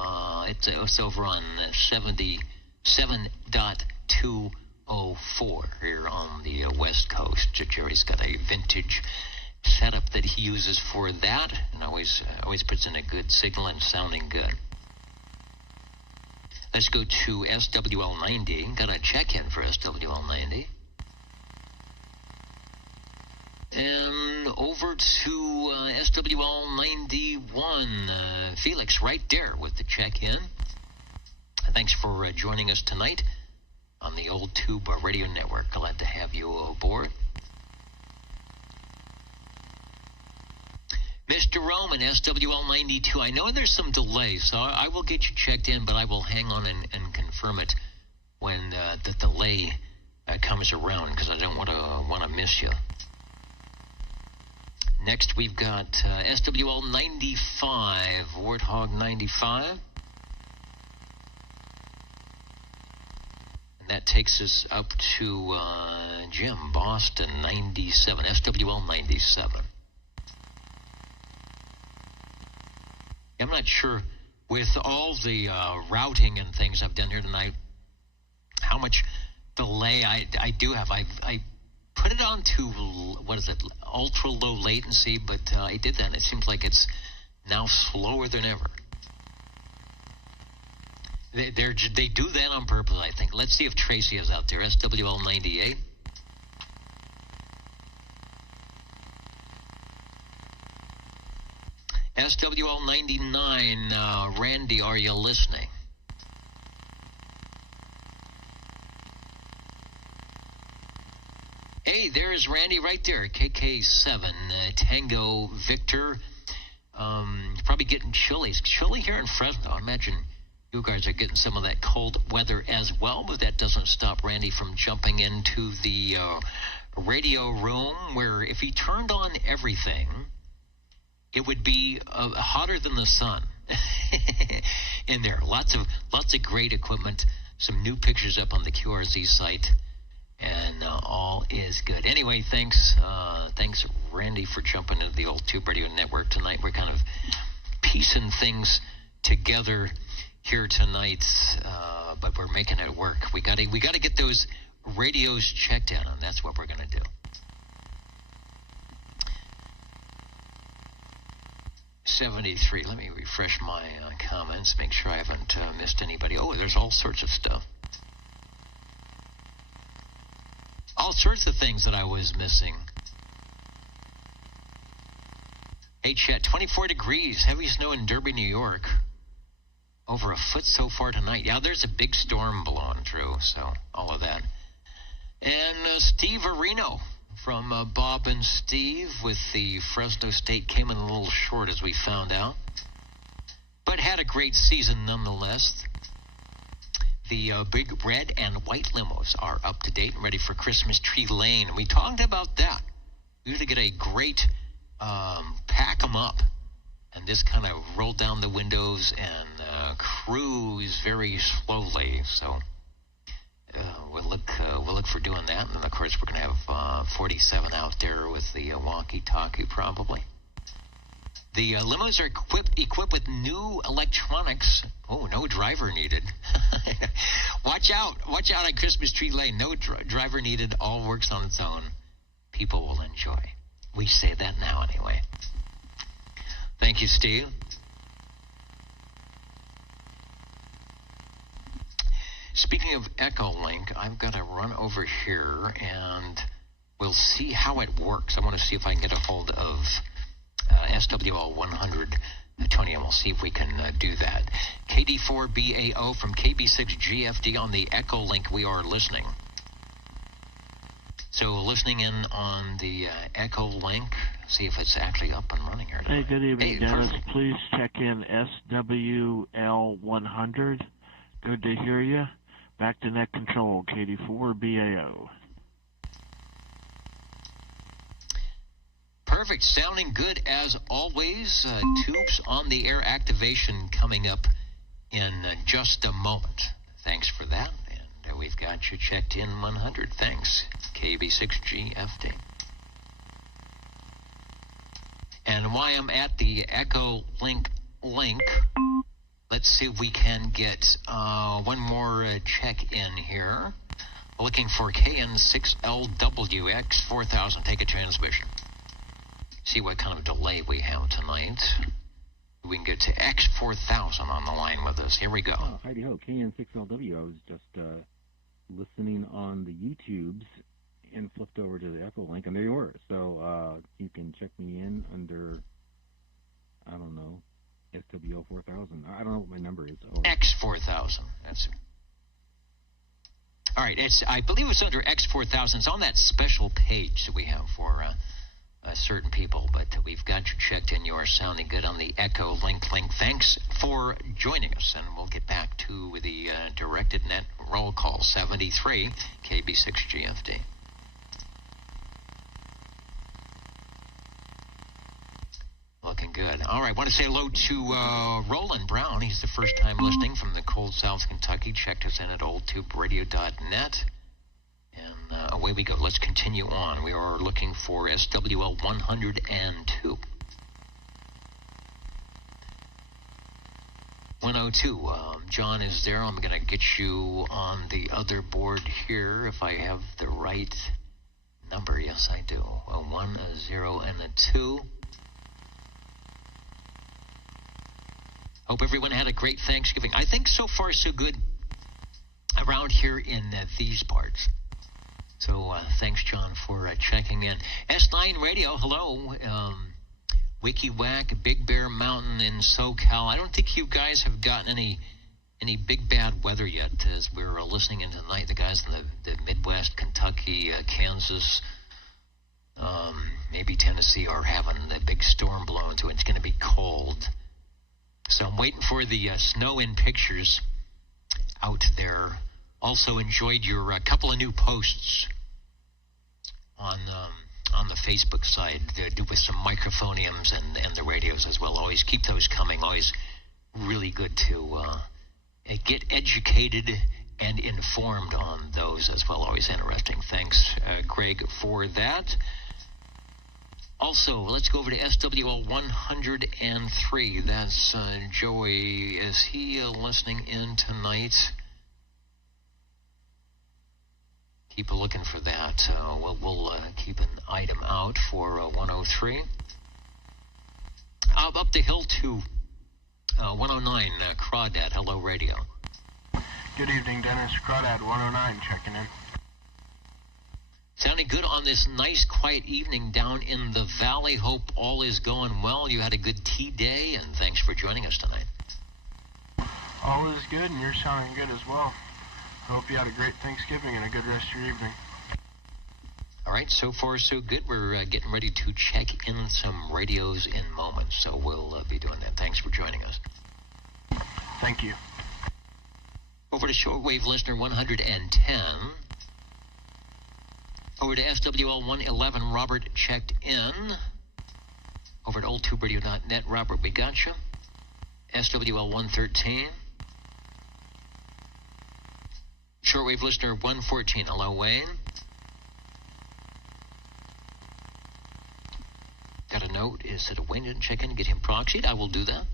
it's over on 77.204 here on the West Coast. Jerry's got a vintage setup that he uses for that, and always puts in a good signal and sounding good. Let's go to SWL 90. Got a check-in for SWL 90. And over to SWL 91, Felix right there with the check-in. Thanks for joining us tonight on the Old Tube Radio Network. Glad to have you aboard. Mr. Roman, SWL 92. I know there's some delay, so I will get you checked in, but I will hang on and confirm it when the delay comes around, because I don't want to miss you. Next, we've got SWL 95, Warthog 95. And that takes us up to Jim, Boston 97, SWL 97. I'm not sure, with all the routing and things I've done here tonight, how much delay I do have. I put it on to, ultra low latency, but I did that, and it seems like it's now slower than ever. They do that on purpose, I think. Let's see if Tracy is out there. SWL 98. SWL 99, Randy, are you listening? Hey, there's Randy right there, KK7, Tango Victor. Probably getting chilly. It's chilly here in Fresno. I imagine you guys are getting some of that cold weather as well, but that doesn't stop Randy from jumping into the radio room, where if he turned on everything, it would be hotter than the sun in there. Lots of great equipment, some new pictures up on the QRZ site. And all is good. Anyway, thanks, Randy, for jumping into the Old Tube Radio Network tonight. We're kind of piecing things together here tonight, but we're making it work. We gotta get those radios checked in, and that's what we're gonna do. 73. Let me refresh my comments, make sure I haven't missed anybody. Oh, there's all sorts of stuff. All sorts of things that I was missing. Hey, Chet, 24 degrees, heavy snow in Derby, New York. Over a foot so far tonight. Yeah, there's a big storm blowing through, so all of that. And Steve Areno from Bob and Steve with the Fresno State came in a little short, as we found out, but had a great season nonetheless. The big red and white limos are up to date and ready for Christmas Tree Lane. We talked about that. We usually get a great pack them up and just kind of roll down the windows and cruise very slowly. So we'll look for doing that. And then, of course, we're going to have 47 out there with the walkie-talkie probably. The limos are equipped with new electronics. Oh, no driver needed. Watch out on Christmas Tree Lane. No driver needed. All works on its own. People will enjoy. We say that now anyway. Thank you, Steve. Speaking of EchoLink, I've got to run over here and we'll see how it works. I want to see if I can get a hold of SWL 100, Tony, and we'll see if we can do that. KD4BAO from KB6GFD on the EchoLink. We are listening. So listening in on the EchoLink, see if it's actually up and running here. Hey, good evening, Dennis. Perfect. Please check in SWL 100. Good to hear you. Back to net control, KD4BAO. Perfect. Sounding good as always. Tubes on the air activation coming up in just a moment. Thanks for that. And we've got you checked in 100. Thanks. KB6GFD. And while I'm at the EchoLink link, let's see if we can get one more check in here. Looking for KN6LWX4000. Take a transmission. See what kind of delay we have tonight. We can get to X4000 on the line with us. Here we go. Oh, heidi ho, KN6LW. I was just listening on the YouTubes and flipped over to the EchoLink, and there you were. So you can check me in under, I don't know, SWL 4000. I don't know what my number is. Over. X4000. That's it. All right. I believe it's under X4000. It's on that special page that we have for certain people, but we've got you checked in. You are sounding good on the EchoLink link. Thanks for joining us, and we'll get back to the directed net roll call 73 KB6GFD. Looking good. All right, I want to say hello to Roland Brown. He's the first time listening from the cold South Kentucky. Checked us in at oldtuberadio.net. And away we go. Let's continue on. We are looking for SWL 102. 102. John is there. I'm going to get you on the other board here if I have the right number. Yes, I do. A 1, a 0, and a 2. Hope everyone had a great Thanksgiving. I think so far so good around here in these parts. So thanks, John, for checking in. S9 Radio, hello. WikiWhack, Big Bear Mountain in SoCal. I don't think you guys have gotten any big bad weather yet as we're listening in tonight. The guys in the Midwest, Kentucky, Kansas, maybe Tennessee are having the big storm blowing through. It's going to be cold. So I'm waiting for the snow in pictures out there. Also enjoyed your couple of new posts on the Facebook side with some microphoniums and the radios as well. Always keep those coming. Always really good to get educated and informed on those as well. Always interesting. Thanks, Greg, for that. Also, let's go over to SWL 103. That's Joey. Is he listening in tonight? keep looking for that. We'll keep an item out for 103. Up the hill to 109, Crawdad. Hello, radio. Good evening, Dennis. Crawdad 109 checking in. Sounding good on this nice, quiet evening down in the valley. Hope all is going well. You had a good tea day, and thanks for joining us tonight. All is good, and you're sounding good as well. Hope you had a great Thanksgiving and a good rest of your evening. All right, so far so good. We're getting ready to check in some radios in moments, so we'll be doing that. Thanks for joining us. Thank you. Over to shortwave listener 110. Over to SWL 111, Robert checked in. Over at oldtuberadio.net, Robert, we got you. SWL 113. Shortwave listener 114, hello, Wayne. Got a note. Is that Wayne didn't check in and get him proxied? I will do that.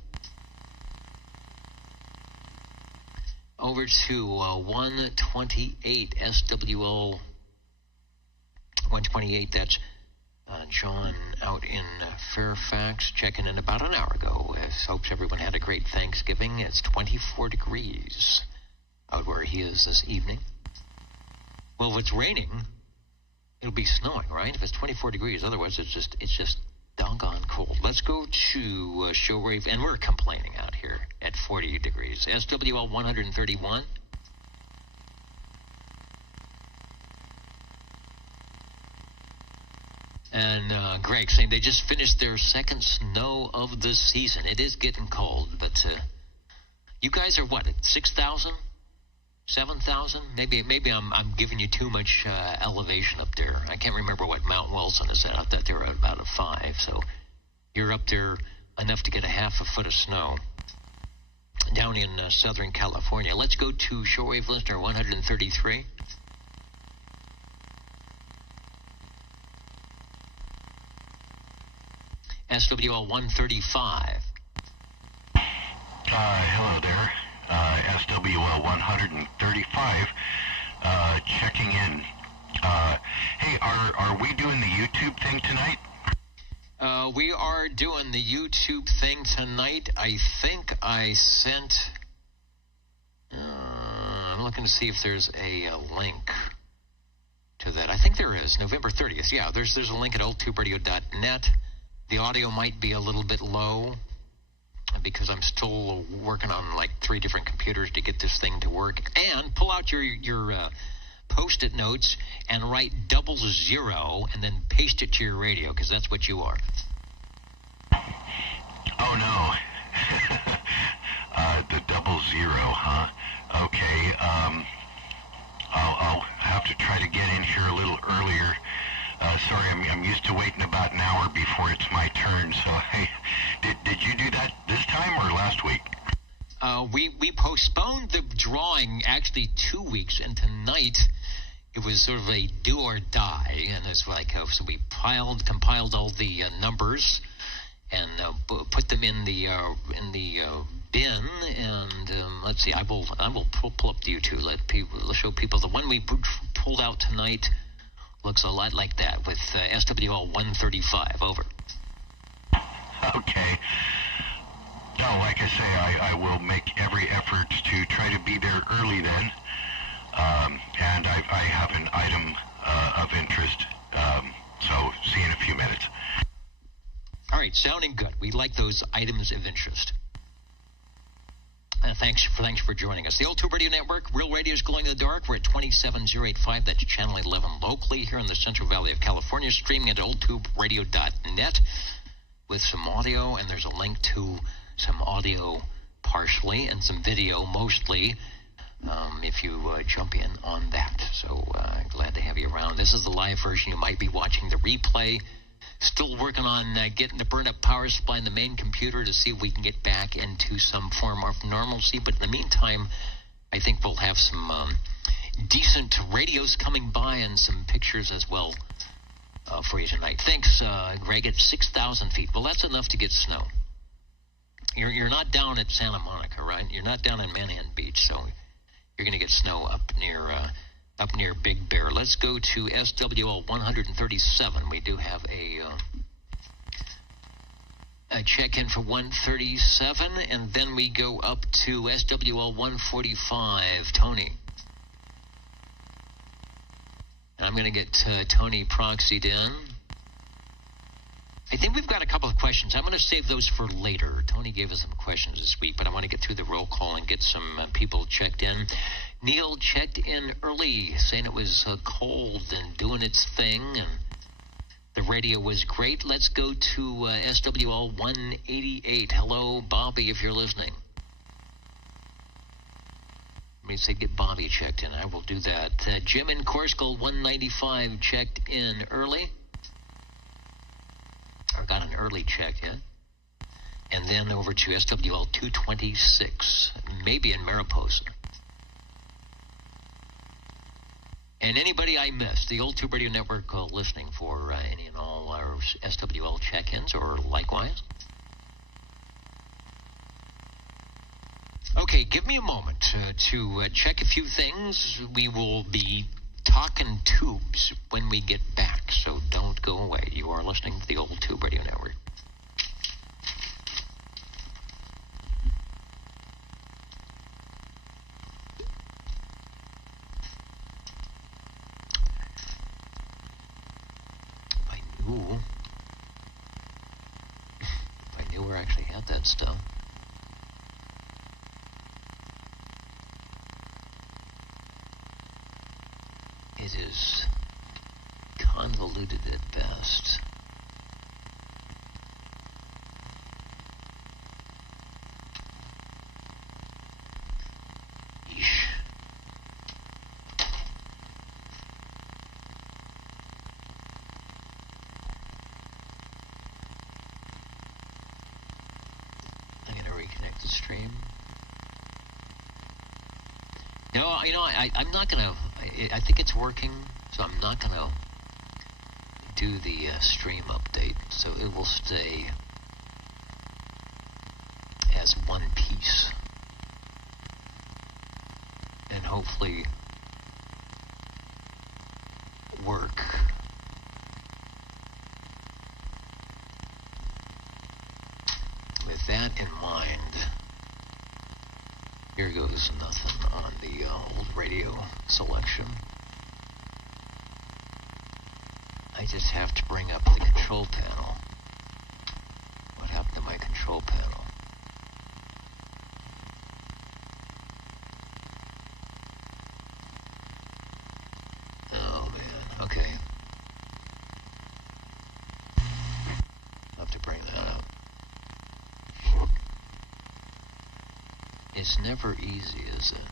Over to 128, SWL 128, that's John out in Fairfax, checking in about an hour ago. Hopes everyone had a great Thanksgiving. It's 24 degrees out where he is this evening. Well, if it's raining, it'll be snowing, right? If it's 24 degrees, otherwise it's just doggone cold. Let's go to Showrave, and we're complaining out here at 40 degrees. SWL 131. And Greg saying they just finished their second snow of the season. It is getting cold, but you guys are what, at 6,000? 7,000? Maybe I'm giving you too much elevation up there. I can't remember what Mount Wilson is at. I thought they were at about a 5. So you're up there enough to get a half a foot of snow down in Southern California. Let's go to shortwave listener 133. SWL 135. Hello there. SWL 135, checking in. Hey, are we doing the YouTube thing tonight? We are doing the YouTube thing tonight. I think I sent... I'm looking to see if there's a link to that. I think there is. November 30th. Yeah, there's a link at oldtuberadio.net. The audio might be a little bit low, because I'm still working on like 3 different computers to get this thing to work. And pull out your Post-it notes and write 00 and then paste it to your radio, because that's what you are. Oh no. The 00, huh? Okay. I'll have to try to get in here a little earlier. Sorry, I'm used to waiting about an hour before it's my turn. So, hey, did you do that this time or last week? We postponed the drawing actually 2 weeks, and tonight it was sort of a do or die, and it's like so we compiled all the numbers and put them in the bin, and let's see, I will pull up the YouTube. Let's show people the one we pulled out tonight. Looks a lot like that with SWL 135. Over. Okay. No, like I say, I will make every effort to try to be there early then. And I have an item of interest. So see you in a few minutes. All right, sounding good. We like those items of interest. Thanks for joining us. The Old Tube Radio Network, Real Radio is glowing in the dark. We're at 27085. That's channel 11 locally here in the Central Valley of California, streaming at oldtuberadio.net with some audio, and there's a link to some audio partially and some video mostly if you jump in on that. So glad to have you around. This is the live version. You might be watching the replay. Still working on getting the burn-up power supply in the main computer to see if we can get back into some form of normalcy. But in the meantime, I think we'll have some decent radios coming by and some pictures as well for you tonight. Thanks, Greg. At 6,000 feet. Well, that's enough to get snow. You're not down at Santa Monica, right? You're not down in Manhattan Beach, so you're going to get snow up near up near Big Bear. Let's go to SWL 137. We do have a check-in for 137, and then we go up to SWL 145. Tony. I'm going to get Tony proxied in. I think we've got a couple of questions. I'm going to save those for later. Tony gave us some questions this week, but I want to get through the roll call and get some people checked in. Neil checked in early, saying it was cold and doing its thing, and the radio was great. Let's go to SWL 188. Hello, Bobby, if you're listening. Let me say get Bobby checked in. I will do that. Jim in Corskill 195 checked in early. Or got an early check-in. And then over to SWL 226, maybe in Mariposa. And anybody I missed, the Old Tube Radio Network listening for any and all our SWL check-ins or likewise. Okay, give me a moment to check a few things. We will be talking tubes when we get back, so don't go away. You are listening to the Old Tube Radio Network. If I knew where I actually had that stuff. It is convoluted at best. Yeesh. I'm going to reconnect the stream. No, you know, I'm not going to... I think it's working, so I'm not going to do the stream update, so it will stay as one piece, and hopefully work. With that in mind, here goes nothing on the old radio selection. I just have to bring up the control panel. What happened to my control panel? Oh man, okay. I'll have to bring that up. It's never easy, is it?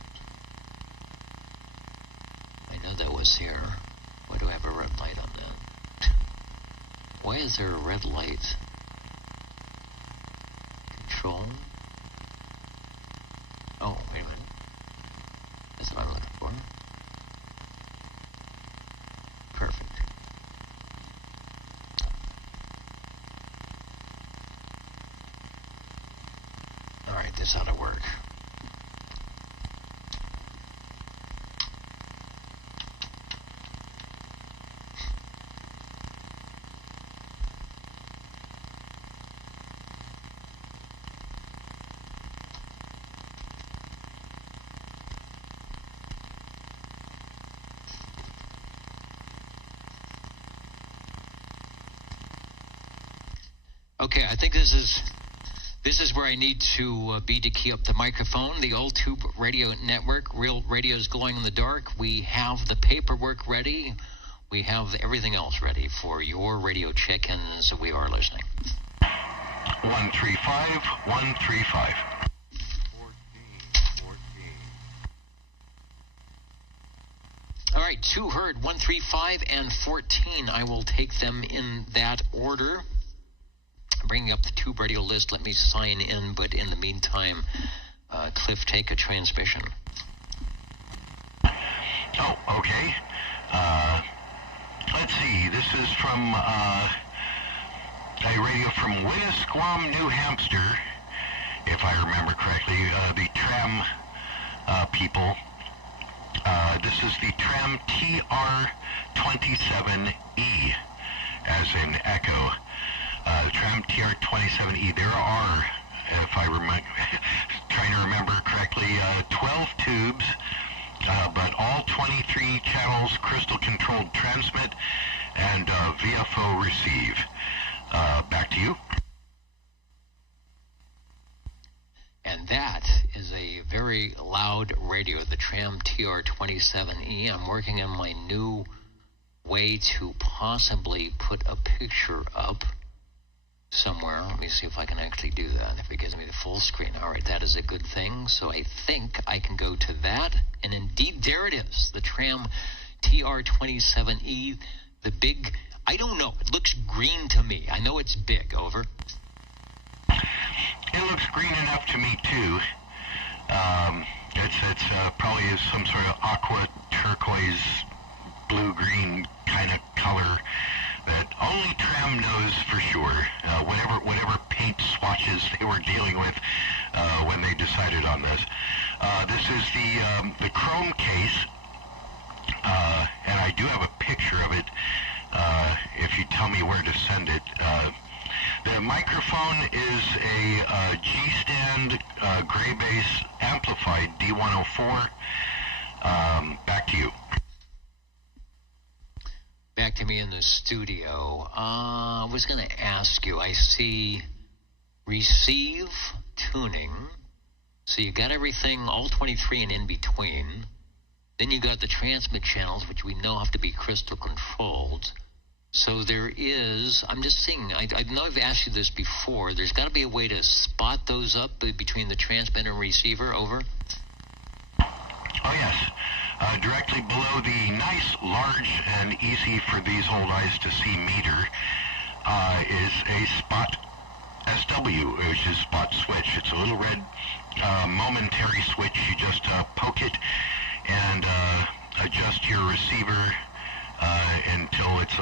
I know that was here. Why do I have a red light on that? Why is there a red light? Control? Oh, wait a minute. That's what I'm looking for. Perfect. Alright, this ought to work. Okay, I think this is where I need to be to key up the microphone. The Old Tube Radio Network, real radio's glowing in the dark. We have the paperwork ready. We have everything else ready for your radio check-ins. We are listening. 135, 135. 14. All right, 2 heard, 135 and 14. I will take them in that order. Bringing up the tube radio list, let me sign in, but in the meantime, Cliff, take a transmission. Oh, okay. Let's see, this is from a radio from Winnisquam, New Hampshire, if I remember correctly. The tram people This is the Tram TR27E, as in Echo. The Tram TR27E. There are, if I trying to remember correctly, 12 tubes, but all 23 channels crystal-controlled transmit and VFO receive. Back to you. And that is a very loud radio, the Tram TR27E. I'm working on my new way to possibly put a picture up somewhere. Let me see if I can actually do that, if it gives me the full screen. All right, that is a good thing. So I think I can go to that. And indeed, there it is, the Tram TR27E, the big, I don't know, it looks green to me. I know it's big. Over. It looks green enough to me, too. It's probably some sort of aqua turquoise, blue-green kind of color that only Tram knows for sure. Whatever paint swatches they were dealing with when they decided on this. This is the chrome case, and I do have a picture of it. If you tell me where to send it. The microphone is a G-stand gray bass amplified D104. Back to you. Back to me in the studio. I was going to ask you, I see receive tuning. So you got everything, all 23 and in between. Then you got the transmit channels, which we know have to be crystal controlled. So there is, I'm just seeing, I know I've asked you this before, there's got to be a way to spot those up between the transmitter and receiver. Over. Oh, yes. Directly below the nice, large, and easy for these old eyes to see meter is a spot SW, which is spot switch. It's a little red momentary switch. You just poke it and adjust your receiver until it's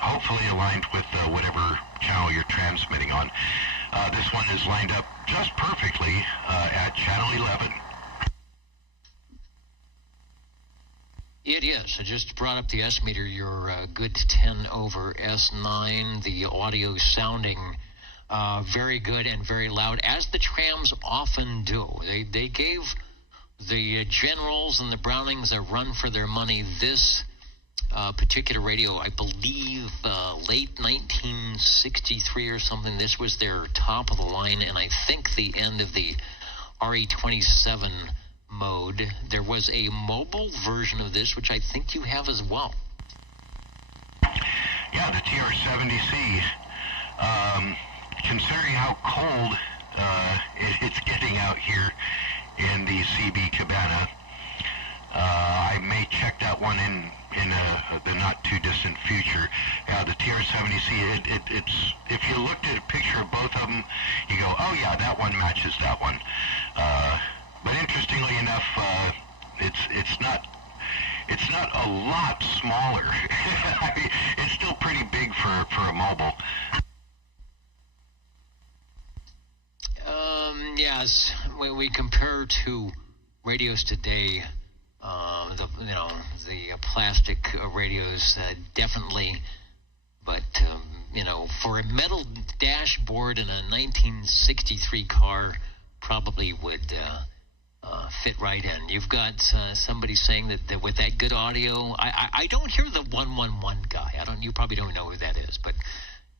hopefully aligned with whatever channel you're transmitting on. This one is lined up just perfectly at channel 11. It is. I just brought up the S meter. You're good 10 over S9. The audio sounding very good and very loud, as the Trams often do. They gave the Generals and the Brownings a run for their money. This particular radio, I believe, late 1963 or something. This was their top of the line, and I think the end of the RE27 mode. There was a mobile version of this, which I think you have as well. Yeah, the TR70C. Considering how cold it's getting out here in the CB Cabana, I may check that one in the not too distant future. The TR70C, it's if you looked at a picture of both of them, you go, oh yeah, that one matches that one. But interestingly enough, it's not a lot smaller. I mean, it's still pretty big for a mobile. Yes, when we compare to radios today, the plastic radios definitely, but for a metal dashboard in a 1963 car, probably would fit right in. You've got somebody saying that with that good audio, I don't hear the 111 guy. You probably don't know who that is, but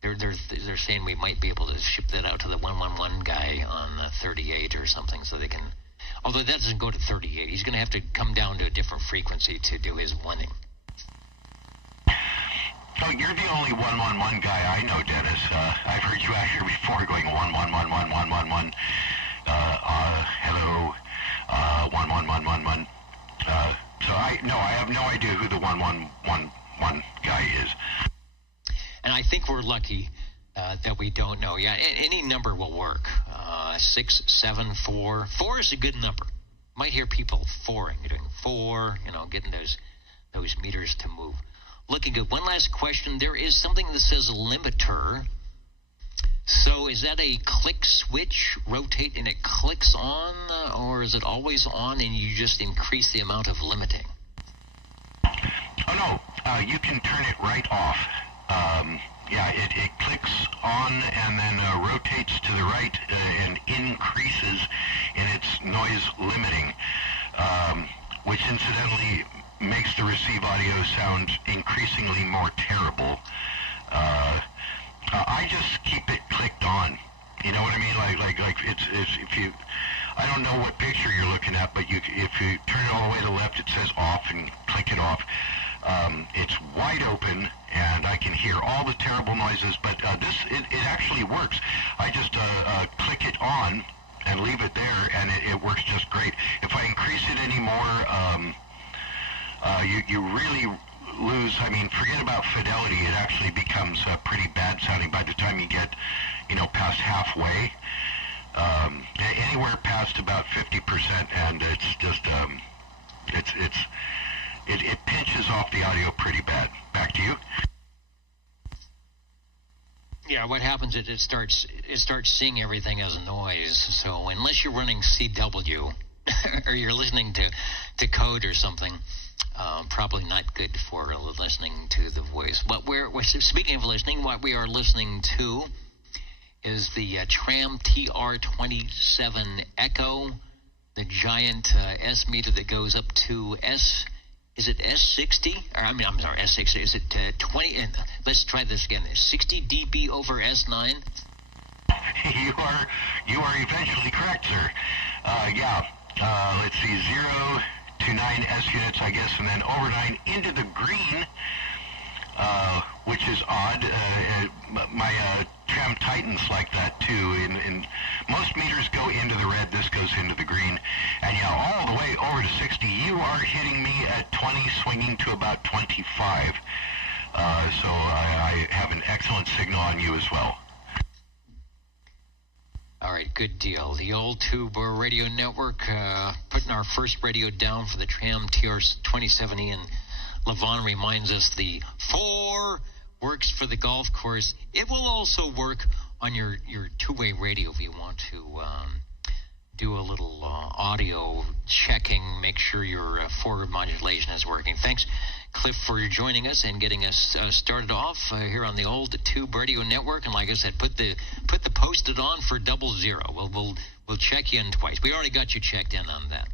they're saying we might be able to ship that out to the 111 guy on 38 or something, so they can. Although that doesn't go to 38, he's going to have to come down to a different frequency to do his winning. Oh, you're the only 111 guy I know, Dennis. I've heard you out here before going 1111111. Hello, 11111. So I have no idea who the 111 guy is. And I think we're lucky that we don't know. Yeah, any number will work. 6, 7, 4. 4 is a good number. Might hear people foring. You're doing 4, getting those meters to move. Looking good. One last question. There is something that says limiter. So is that a click switch, rotate, and it clicks on, or is it always on and you just increase the amount of limiting? Oh, no, you can turn it right off. Yeah, it clicks on and then rotates to the right and increases in its noise limiting, which incidentally makes the receive audio sound increasingly more terrible. I just keep it clicked on. You know what I mean? Like it's if you, I don't know what picture you're looking at, but if you turn it all the way to the left, it says off, and click it off. It's wide open, and I can hear all the terrible noises, but it actually works. I just click it on and leave it there, and it works just great. If I increase it anymore, you really lose. I mean, forget about fidelity. It actually becomes pretty bad sounding by the time you get, past halfway. Anywhere past about 50%, and it's just it pinches off the audio pretty bad. Back to you. Yeah, what happens is it starts seeing everything as a noise. So unless you're running CW or you're listening to code or something, probably not good for listening to the voice. What we're speaking of listening, what we are listening to is the Tram TR27 Echo, the giant S meter that goes up to is it S60? I'm sorry, S60. Is it 20? Let's try this again. 60 dB over S9? You are eventually correct, sir. Yeah. Let's see, 0 to 9 S units, I guess, and then over 9 into the green, which is odd. My Tram Titan's like that too. In most meters go into the red. This goes into the green, and yeah, all the way over to 60. You are hitting me at 20, swinging to about 25. So I have an excellent signal on you as well. All right, good deal. The Old Tube Radio Network, putting our first radio down for the Tram TR27E, and Levon reminds us the 4 works for the golf course. It will also work on your two-way radio if you want to do a little audio checking, make sure your forward modulation is working. Thanks, Cliff, for joining us and getting us started off here on the Old Tube Radio Network. And like I said, put the post-it on for 00. We'll check you in twice. We already got you checked in on that.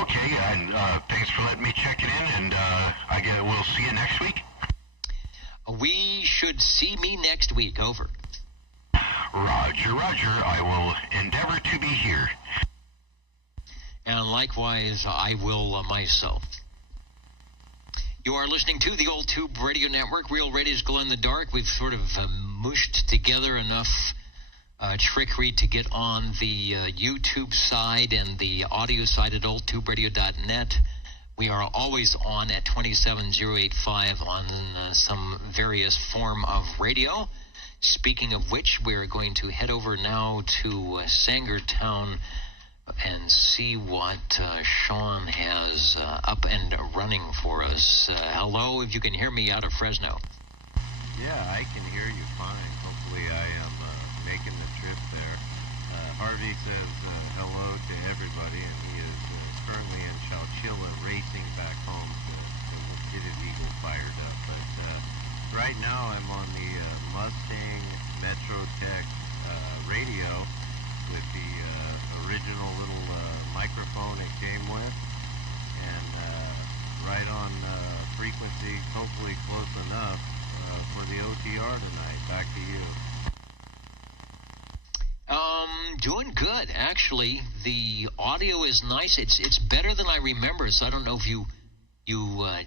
Okay, and thanks for letting me check it in, and I guess we'll see you next week. We should see me next week. Over. Roger, Roger. I will endeavor to be here. And likewise, I will myself. You are listening to the Old Tube Radio Network. Real Radio's Glow in the Dark. We've sort of mushed together enough trickery to get on the YouTube side and the audio side at oldtuberadio.net. We are always on at 27085 on some various form of radio. Speaking of which, we're going to head over now to Sangertown and see what Sean has up and running for us. Hello, if you can hear me out of Fresno. Yeah, I can hear you fine. Hopefully I am making the trip there. Harvey says hello to everybody, and he is currently in Chowchilla racing back home to get his Eagle fired up. But right now I'm on the Mustang Metrotech radio with the original little microphone it came with, and right on frequency, hopefully close enough for the OTR tonight. Back to you. Doing good, actually. The audio is nice. It's better than I remember, so I don't know if you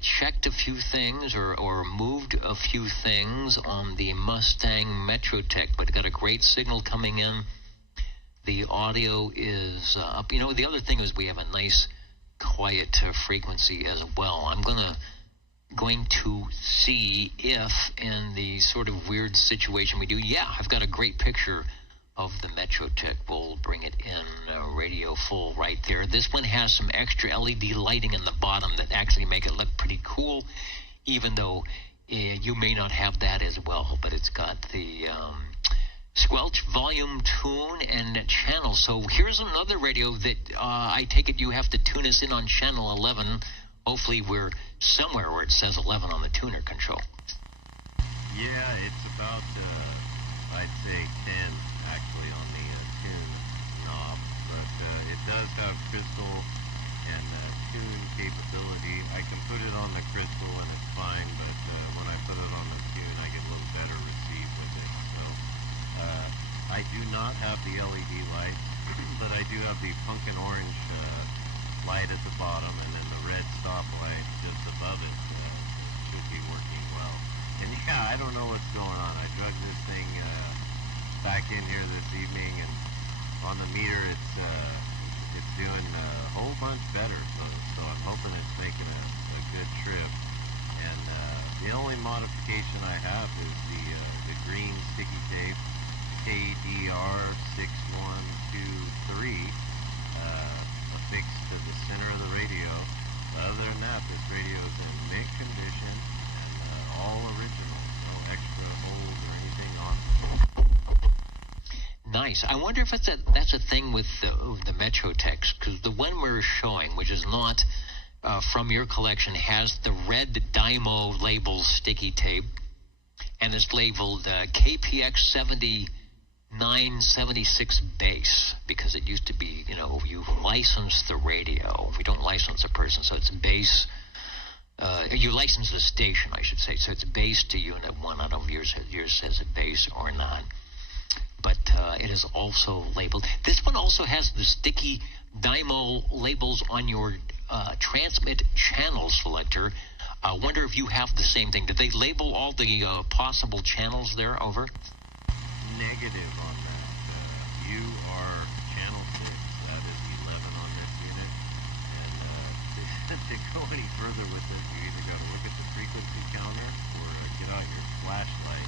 checked a few things or moved a few things on the Mustang Metrotech, but it got a great signal coming in. The audio is up. You know, the other thing is we have a nice quiet frequency as well. I'm going to see if in the sort of weird situation we do, I've got a great picture of the Metrotech. We'll bring it in radio full right there. This one has some extra LED lighting in the bottom that actually make it look pretty cool, even though you may not have that as well, but it's got the squelch, volume, tune, and channel. So here's another radio that I take it you have to tune us in on channel 11. Hopefully we're somewhere where it says 11 on the tuner control. Yeah, it's about, I'd say 10 actually on the tune knob, but it does have crystal and tune capability. I can put it on the crystal and it's fine, but when I put it on the tune, I get a little better receive with it. So I do not have the LED light, but I do have the pumpkin orange light at the bottom, and then the red stop light just above it should be working well. And yeah, I don't know what's going on. I drug this thing back in here this evening, and on the meter it's doing a whole bunch better. So I'm hoping it's making a good trip. And the only modification I have is the green sticky tape KDR 6123 affixed to the center of the radio. But other than that, this radio is in mint condition and all original, no extra holes or anything on it. Nice. I wonder if that's a thing with the Metrotechs, because the one we're showing, which is not from your collection, has the red Dymo label sticky tape, and it's labeled KPX 7976 base, because it used to be, you license the radio. We don't license a person, so it's base. You license the station, I should say, so it's base to Unit 1. I don't know if yours says it base or not. But it is also labeled. This one also has the sticky Dymo labels on your transmit channel selector. I wonder if you have the same thing. Did they label all the possible channels there? Over? Negative on that. You are channel 6. That is 11 on this unit. And to go any further with this, you either got to look at the frequency counter or get out your flashlight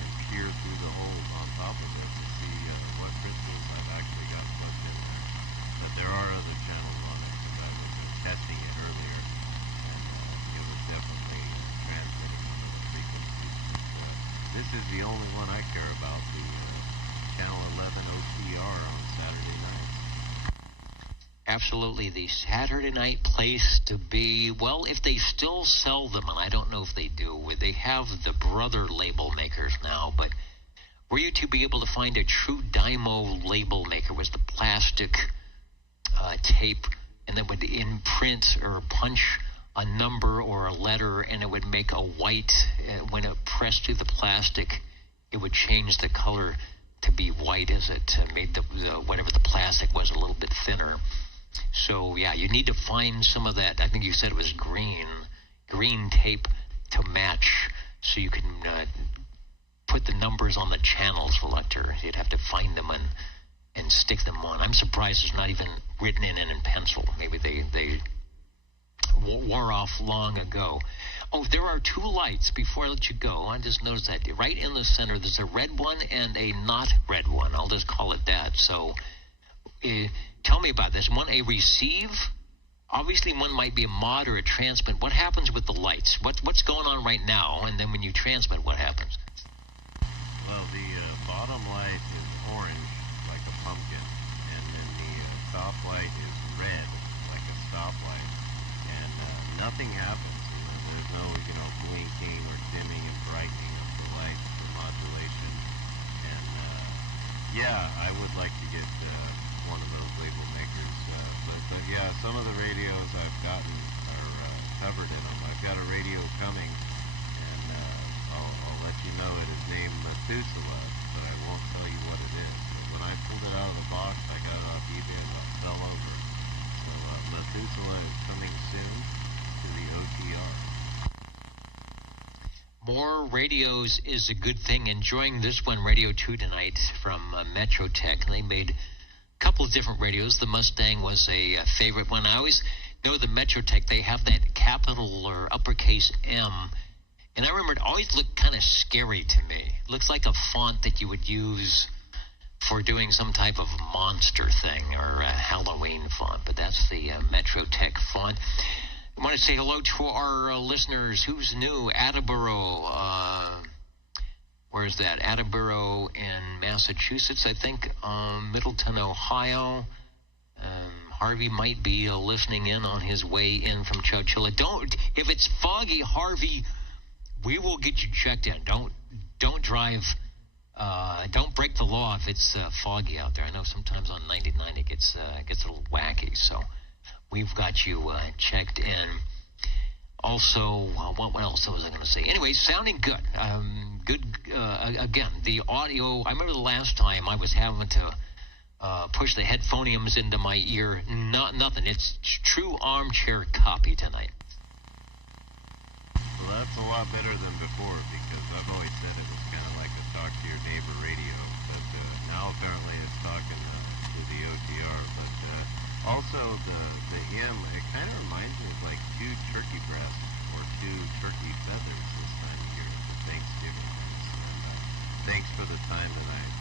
and peer through the holes on top of it to see what crystals I've actually got plugged in there. But there are other channels on it because I was testing it earlier, and it was definitely transmitting some of the frequencies. This is the only one I care about, the Channel 11 OTR on Saturday nights. Absolutely, the Saturday night place to be. Well, if they still sell them, and I don't know if they do, they have the brother label makers now, but were you to be able to find a true Dymo label maker with the plastic tape, and then would imprint or punch a number or a letter, and it would make a white, when it pressed through the plastic, it would change the color to be white as it made the whatever the plastic was a little bit thinner. So yeah, you need to find some of that. I think you said it was green tape to match, so you can put the numbers on the channel selector. You'd have to find them and stick them on. I'm surprised it's not even written in pencil. Maybe they wore off long ago. Oh, there are two lights before I let you go. I just noticed that right in the center there's a red one and a not red one. I'll just call it that. So tell me about this. One, a receive. Obviously one might be a mod or a transmit. What happens with the lights? What's going on right now? And then when you transmit, what happens? Well, the bottom light is orange, like a pumpkin, and then the top light is red, like a stoplight, and nothing happens. There's no, blinking or dimming and brightening of the lights for modulation. And yeah, I would like to get one of those label makers. But yeah, some of the radios I've gotten are covered in them. I've got a radio coming, and I'll let you know it is named Methuselah, but I won't tell you what it is. But when I pulled it out of the box, I got it off eBay and it fell over. So Methuselah is coming soon to the OTR. More radios is a good thing. Enjoying this one, Radio 2 tonight from Metrotech. They made a couple of different radios. The Mustang was a favorite one. I always know the Metrotech, they have that capital or uppercase M. And I remember it always looked kind of scary to me. It looks like a font that you would use for doing some type of monster thing or a Halloween font. But that's the Metrotech font. I want to say hello to our listeners. Who's new? Attleboro. Where's that? Attleboro in Massachusetts, I think. Middleton, Ohio. Harvey might be listening in on his way in from Chowchilla. If it's foggy, Harvey, we will get you checked in. Don't drive. Don't break the law if it's foggy out there. I know sometimes on 99 it gets a little wacky. So we've got you checked in. Also, what else was I going to say? Anyway, sounding good. Good. Again, the audio. I remember the last time I was having to push the headphoniums into my ear. Nothing. It's true armchair copy tonight. Well, that's a lot better than before, because I've always said it was kind of like a talk to your neighbor radio, but now apparently it's talking to the OTR. But also the M, it kind of reminds me of like 2 turkey breasts or 2 turkey feathers this time of year with the Thanksgiving things. And thanks for the time tonight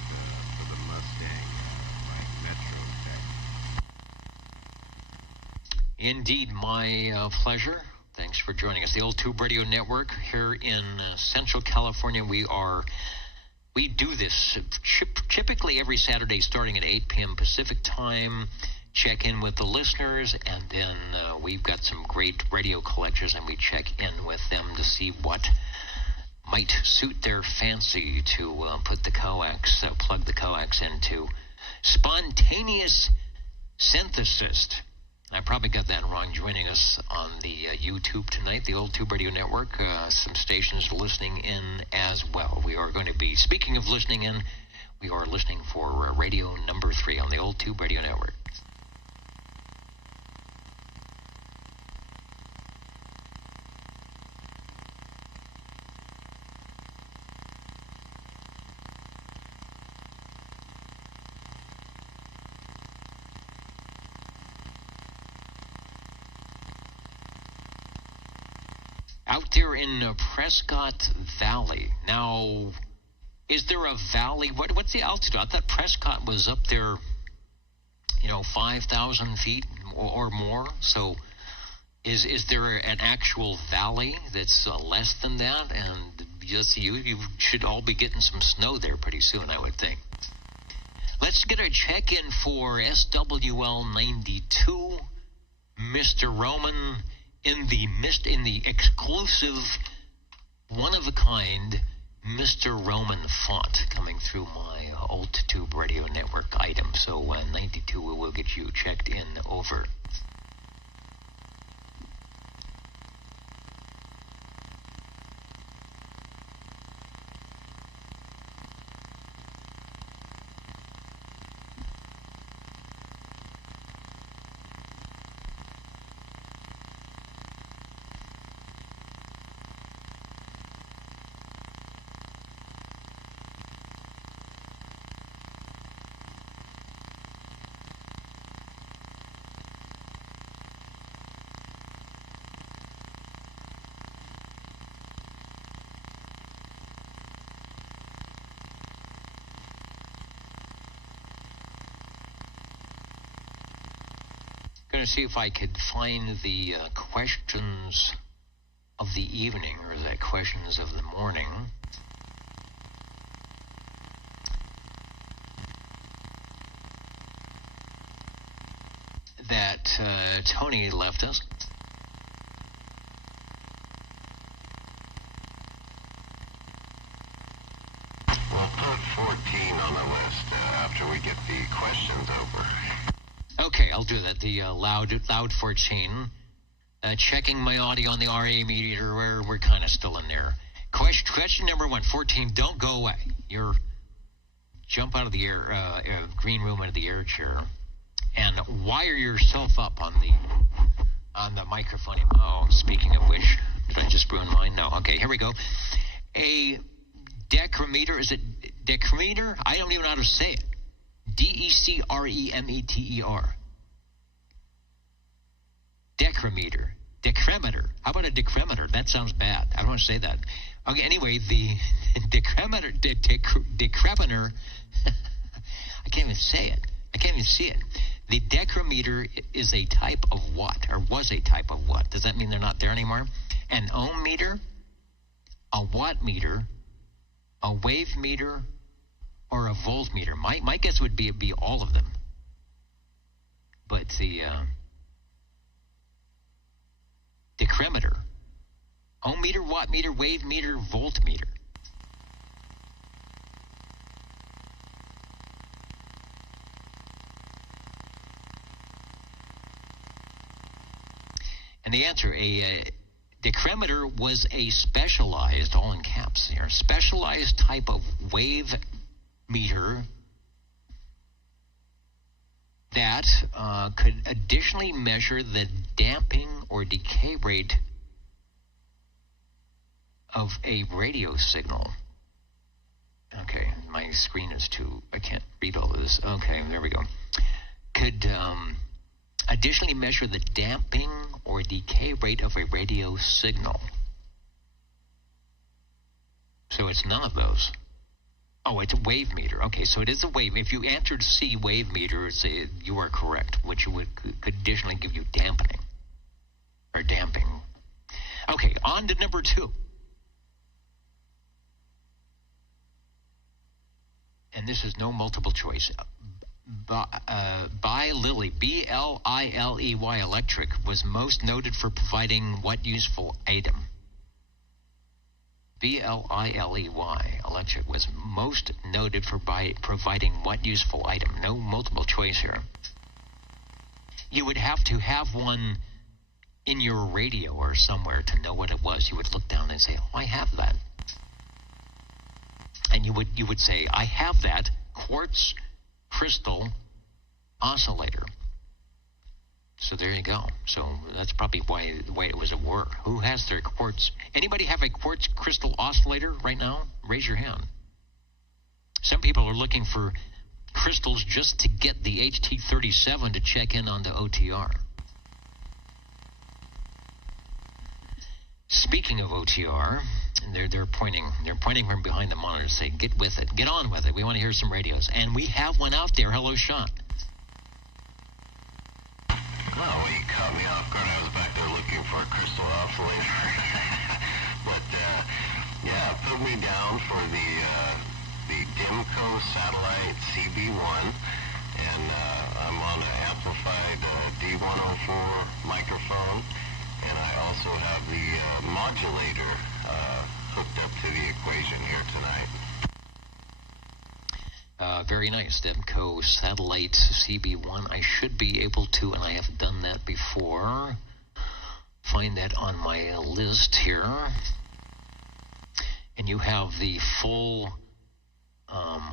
for the Mustang Metrotech. Indeed, my pleasure. Thanks for joining us. The Old Tube Radio Network here in Central California. We do this typically every Saturday starting at 8 p.m. Pacific time. Check in with the listeners, and then we've got some great radio collectors, and we check in with them to see what might suit their fancy to put the coax, plug the coax into. Spontaneous synthesis. I probably got that wrong. Joining us on the YouTube tonight, the Old Tube Radio Network, some stations listening in as well. We are going to be, speaking of listening in, we are listening for radio number 3 on the Old Tube Radio Network. Out there in Prescott Valley. Now, is there a valley? What's the altitude? I thought Prescott was up there, 5,000 feet or more. So is there an actual valley that's less than that? And just you should all be getting some snow there pretty soon, I would think. Let's get a check-in for SWL 92, Mr. Roman, in the exclusive, one-of-a-kind Mr. Roman font coming through my Old Tube Radio Network item. So 92 will get you checked in over. Going to see if I could find the questions of the evening, or the questions of the morning. That Tony left us. We'll put 14 on the list after we get the questions over. Okay, I'll do that. The loud 14. Checking my audio on the RA meter. We're kind of still in there. Question number 1, 14. Don't go away. You're jump out of the green room into the air chair, and wire yourself up on the microphone. Oh, speaking of which, did I just ruin mine? No. Okay, here we go. A decremeter. Is it decremeter? I don't even know how to say it. D-E-C-R-E-M-E-T-E-R. Decremeter. Decremeter. How about a decremeter? That sounds bad. I don't want to say that. Okay, anyway, the decremeter, decremeter, I can't even say it. I can't even see it. The decremeter is a type of what, or was a type of what? Does that mean they're not there anymore? An ohm meter, a watt meter, a wave meter, or a voltmeter. My guess would be all of them. But it's the decremeter. Ohm meter, watt meter, wave meter, voltmeter. And the answer, a decremeter was a specialized, all in caps here, specialized type of wave meter that could additionally measure the damping or decay rate of a radio signal. Okay, my screen is too, I can't read all of this. Okay, there we go. Could additionally measure the damping or decay rate of a radio signal. So it's none of those. Oh, it's a wave meter. Okay, so it is a wave. If you answered C, wave meter, say you are correct, which could additionally give you dampening or damping. Okay, on to number 2. And this is no multiple choice. Lilly, B-L-I-L-E-Y Electric was most noted for providing what useful item? B-L-I-L-E-Y Electric was most noted for providing what useful item? No multiple choice here. You would have to have one in your radio or somewhere to know what it was. You would look down and say, oh, I have that. And you would say, I have that quartz crystal oscillator. So there you go. So that's probably why it was a word. Who has their quartz? Anybody have a quartz crystal oscillator right now? Raise your hand. Some people are looking for crystals just to get the HT37 to check in on the OTR. Speaking of OTR, they're pointing from behind the monitor, saying, "Get with it, get on with it. We want to hear some radios." And we have one out there. Hello, Sean. Well, you caught me off guard. I was back there looking for a crystal oscillator. But yeah, put me down for the Demco satellite CB1, and I'm on an amplified D104 microphone. And I also have the modulator hooked up to the equation here tonight. Very nice. Demco Satellite CB1. I should be able to, and I have done that before, find that on my list here. And you have the full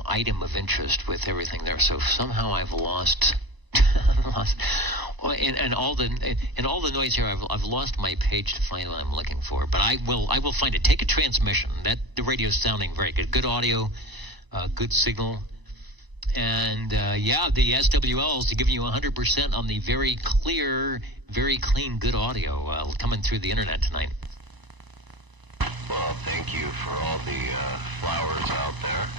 item of interest with everything there. So somehow I've lost... And all the noise here, I've lost my page to find what I'm looking for, but I will find it. Take a transmission. That the radio's sounding very good. Good audio, good signal, and yeah, the SWLs are giving you 100% on the very clear, very clean, good audio coming through the internet tonight. Well, thank you for all the flowers out there.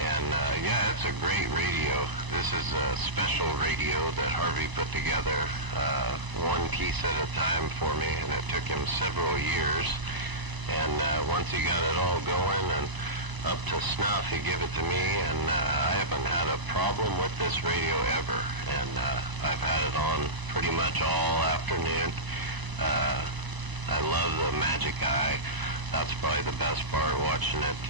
And yeah, it's a great radio. This is a special radio that Harvey put together one piece at a time for me, and it took him several years. And once he got it all going and up to snuff, he gave it to me, and I haven't had a problem with this radio ever. And I've had it on pretty much all afternoon. I love the magic eye. That's probably the best part, watching it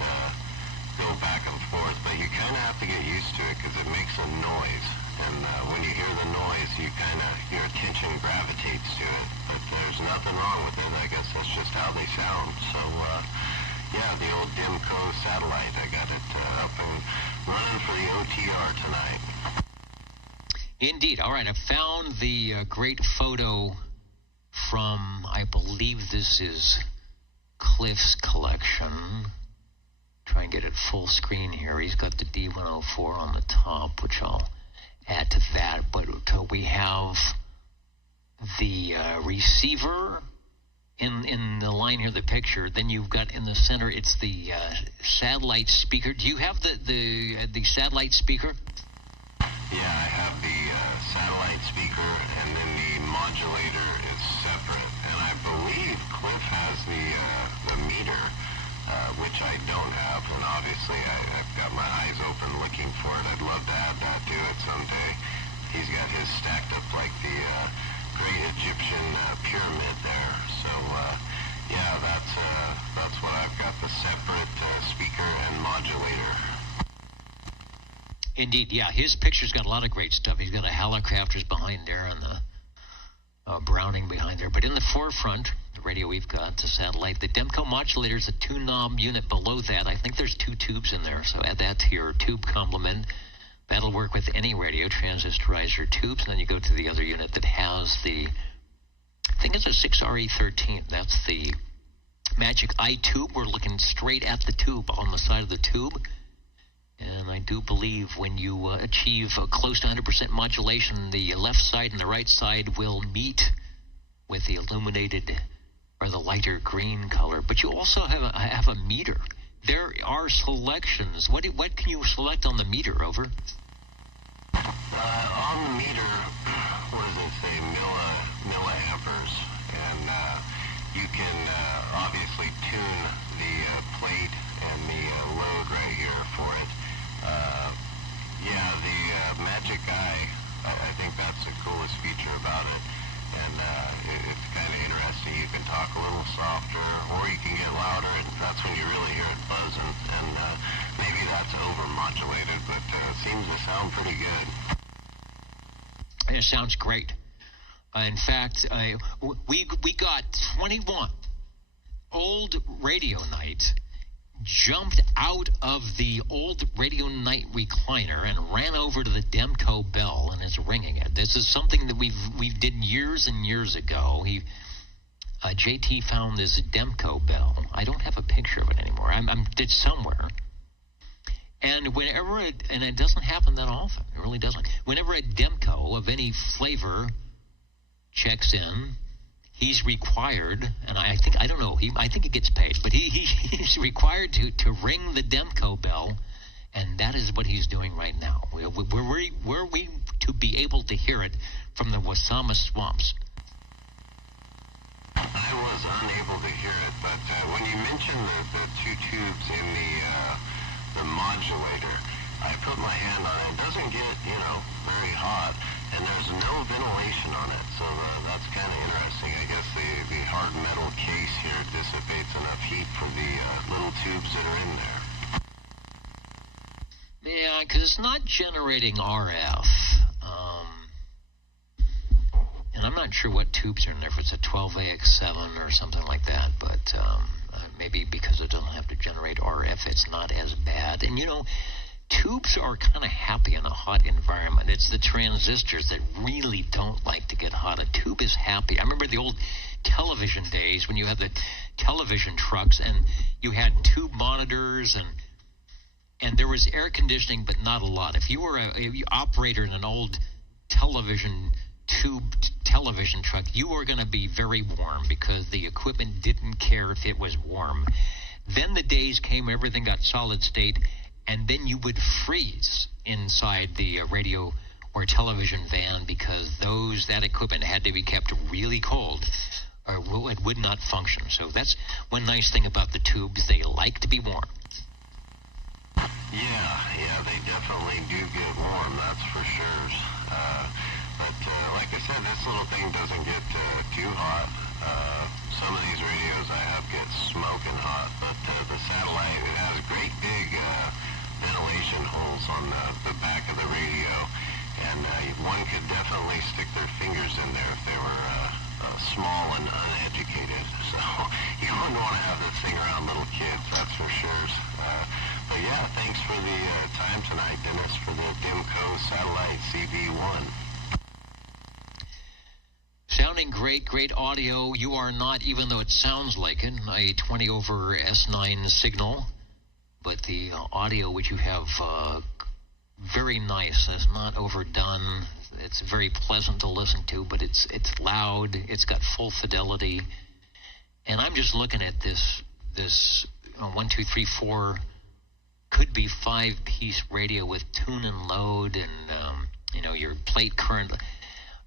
go back and forth, but you kind of have to get used to it because it makes a noise, and when you hear the noise, your attention gravitates to it, but there's nothing wrong with it. I guess that's just how they sound. So yeah, the old Demco satellite, I got it up and running for the OTR tonight. Indeed. All right, I found the great photo from, I believe this is Cliff's collection. Try and get it full screen here. He's got the D104 on the top, which I'll add to that. But we have the receiver in the line here, the picture. Then you've got in the center, it's the satellite speaker. Do you have the satellite speaker? Yeah, I have the satellite speaker, and then the modulator is separate. And I believe Cliff has the meter, which I don't have, and obviously I've got my eyes open looking for it. I'd love to add that to it someday. He's got his is stacked up like the great Egyptian pyramid there. So yeah, that's what I've got, the separate speaker and modulator. Indeed, yeah. His picture's got a lot of great stuff. He's got a helicopters behind there and the Browning behind there. But in the forefront, the radio we've got, the satellite, the Demco modulator is a 2-knob unit below that. I think there's 2 tubes in there, so add that to your tube complement. That'll work with any radio, transistorizer tubes. And then you go to the other unit that has the, I think it's a 6RE13. That's the Magic Eye tube. We're looking straight at the tube on the side of the tube. And I do believe when you achieve close to 100% modulation, the left side and the right side will meet with the illuminated or the lighter green color. But you also have a meter. There are selections. What can you select on the meter, over? On the meter, what does it say? Milliamperes. And you can obviously tune the plate and the load right here for it. Yeah, the Magic Eye, I think that's the coolest feature about it. And it's kind of interesting. You can talk a little softer, or you can get louder, and that's when you really hear it buzzing. And maybe that's over-modulated, but it seems to sound pretty good. And it sounds great. In fact, we got 21 old radio nights, jumped out of the old Radio Night recliner and ran over to the Demco bell and is ringing it. This is something that we did years and years ago. JT found this Demco bell. I don't have a picture of it anymore. It's somewhere. And whenever it doesn't happen that often. It really doesn't. Whenever a Demco of any flavor checks in, he's required, and I think he gets paid, but he's required to ring the Demco bell, and that is what he's doing right now. Were we to be able to hear it from the Wasama swamps? I was unable to hear it, but when you mentioned the 2 tubes in the modulator, I put my hand on it. It doesn't get, very hot, and there's no ventilation on it, so that's kind of interesting. I guess the hard metal case here dissipates enough heat for the little tubes that are in there. Yeah, because it's not generating RF, and I'm not sure what tubes are in there, if it's a 12AX7 or something like that, but maybe because it doesn't have to generate RF, it's not as bad. And, tubes are kind of happy in a hot environment. It's the transistors that really don't like to get hot. A tube is happy. I remember the old television days when you had the television trucks and you had tube monitors and there was air conditioning, but not a lot. If you were a operator in an old television truck, you were going to be very warm because the equipment didn't care if it was warm. Then the days came, everything got solid state, and then you would freeze inside the radio or television van because that equipment had to be kept really cold or it would not function. So that's one nice thing about the tubes. They like to be warm. Yeah, they definitely do get warm, that's for sure. But like I said, this little thing doesn't get too hot. Some of these radios I have get smoking hot, but the satellite, it has great big ventilation holes on the back of the radio, and one could definitely stick their fingers in there if they were small and uneducated. So you wouldn't want to have this thing around little kids, that's for sure. But yeah, thanks for the time tonight, Dennis, for the Demco Satellite CB1. Sounding great audio. You are not, even though it sounds like it, a 20 over S9 signal, but the audio which you have, very nice. It's not overdone. It's very pleasant to listen to, but it's loud. It's got full fidelity. And I'm just looking at this 1, 2, 3, 4, could be 5-piece radio with tune and load and, your plate current.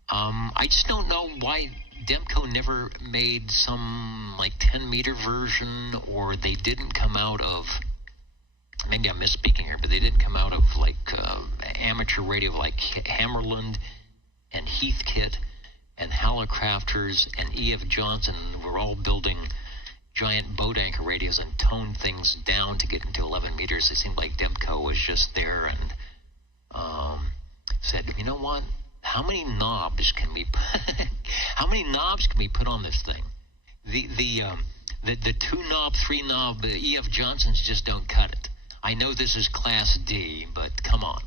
I just don't know why Demco never made some 10-meter version, or they didn't come out of, maybe I'm misspeaking here, but they didn't come out of amateur radio like Hammerland and Heathkit and Hallicrafters and E.F. Johnson were all building giant boat anchor radios and toned things down to get into 11 meters. It seemed like Demco was just there and said, you know what? How many knobs can we put on this thing? The 2-knob, 3-knob E.F. Johnsons just don't cut it. I know this is Class D, but come on.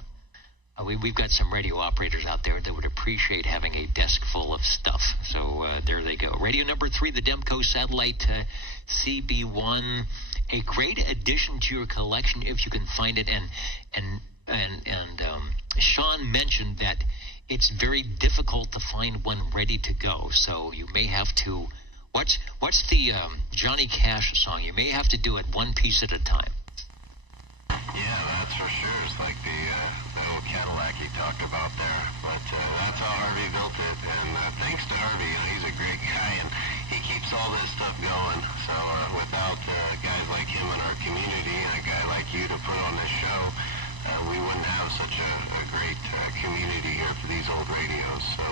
We've got some radio operators out there that would appreciate having a desk full of stuff. So there they go. Radio number 3, the Demco Satellite CB1, a great addition to your collection if you can find it. And Sean mentioned that it's very difficult to find one ready to go. So you may have to. What's the Johnny Cash song? You may have to do it one piece at a time. Yeah, that's for sure. It's like the old Cadillac he talked about there. But that's how Harvey built it. And thanks to Harvey, he's a great guy, and he keeps all this stuff going. So without guys like him in our community and a guy like you to put on this show, we wouldn't have such a great community here for these old radios. So,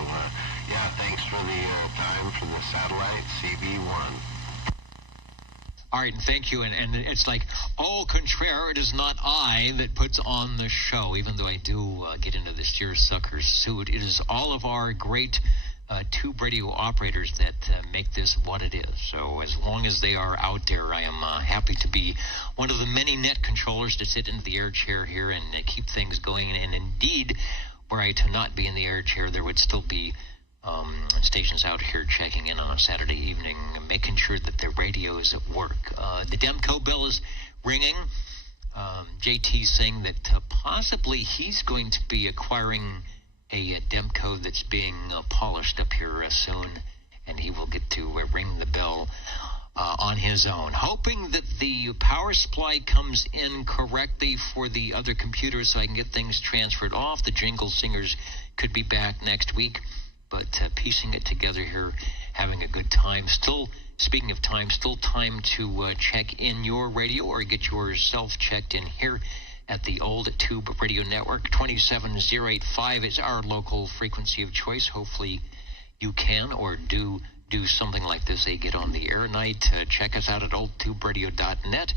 yeah, thanks for the time for the satellite CB1. All right, and thank you. And it's like, au contraire, it is not I that puts on the show, even though I do get into the seersucker suit. It is all of our great tube radio operators that make this what it is. So as long as they are out there, I am happy to be one of the many net controllers to sit into the air chair here and keep things going. And indeed, were I to not be in the air chair, there would still be stations out here checking in on a Saturday evening, making sure that their radios work. The Demco bell is ringing. JT's saying that possibly he's going to be acquiring a Demco that's being polished up here soon, and he will get to ring the bell on his own. Hoping that the power supply comes in correctly for the other computers so I can get things transferred off. The Jingle Singers could be back next week. But piecing it together here, having a good time. Still, speaking of time, still time to check in your radio or get yourself checked in here at the old Tube Radio Network. 27085 is our local frequency of choice. Hopefully you can or do something like this, a get on the air night. Check us out at oldtuberadio.net.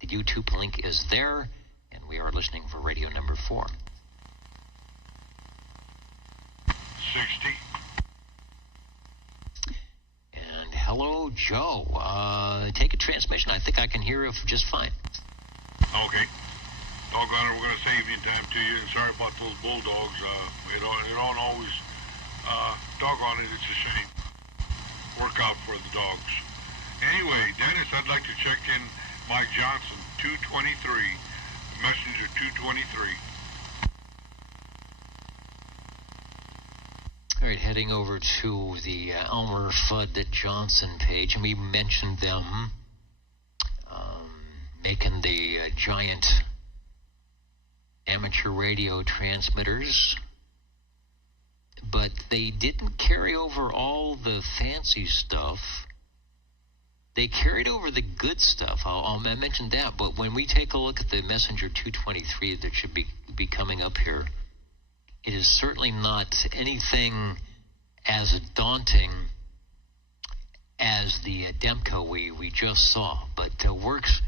The YouTube link is there, and we are listening for radio number 4. 60. And hello, Joe. Take a transmission. I think I can hear you just fine. Okay. Doggone it, we're going to save you time to you. And sorry about those bulldogs. It don't always, doggone it, it's a shame. Work out for the dogs. Anyway, Dennis, I'd like to check in Mike Johnson, 223, Messenger 223. All right, heading over to the Elmer Fudd Johnson page, and we mentioned them making the giant amateur radio transmitters, but they didn't carry over all the fancy stuff. They carried over the good stuff. I'll mention that, but when we take a look at the Messenger 223 that should be coming up here, it is certainly not anything as daunting as the Demco we just saw, but works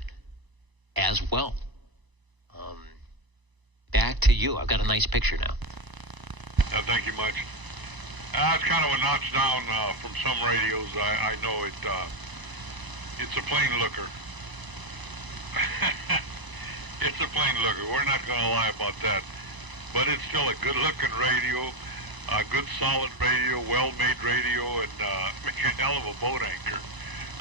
as well. Back to you. I've got a nice picture now. Thank you much. It's kind of a notch down from some radios. I know it. It's a plain looker. It's a plain looker. We're not going to lie about that. But it's still a good-looking radio, a good solid radio, well-made radio, and a hell of a boat anchor.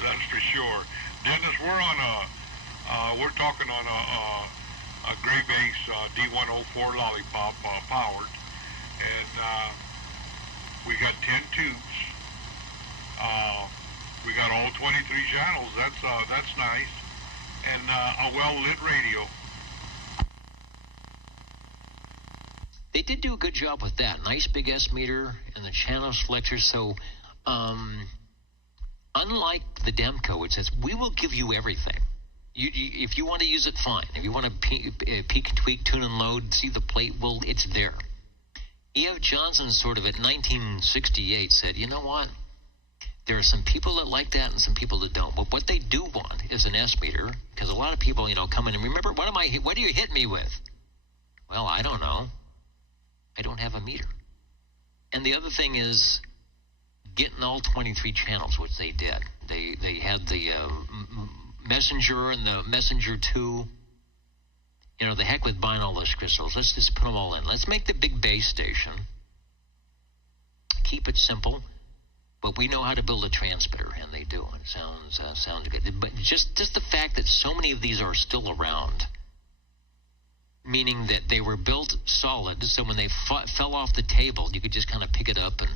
That's for sure. Dennis, we're talking on a Gray Base D104 Lollipop powered, and we got 10 tubes. We got all 23 channels. That's nice, and a well-lit radio. They did do a good job with that. Nice big S meter and the channel selector. So, unlike the Demco, it says, we will give you everything. If you want to use it, fine. If you want to peek and tweak, tune and load, see the plate, well, it's there. E.F. Johnson sort of at 1968 said, you know what? There are some people that like that and some people that don't. But what they do want is an S meter, because a lot of people, come in and remember, what do you hit me with? Well, I don't know. I don't have a meter. And the other thing is getting all 23 channels, which they did. They had the Messenger and the Messenger 2. The heck with buying all those crystals. Let's just put them all in. Let's make the big base station. Keep it simple. But we know how to build a transmitter, and they do. It sounds good. But just the fact that so many of these are still around, meaning that they were built solid, so when they fell off the table, you could just kind of pick it up and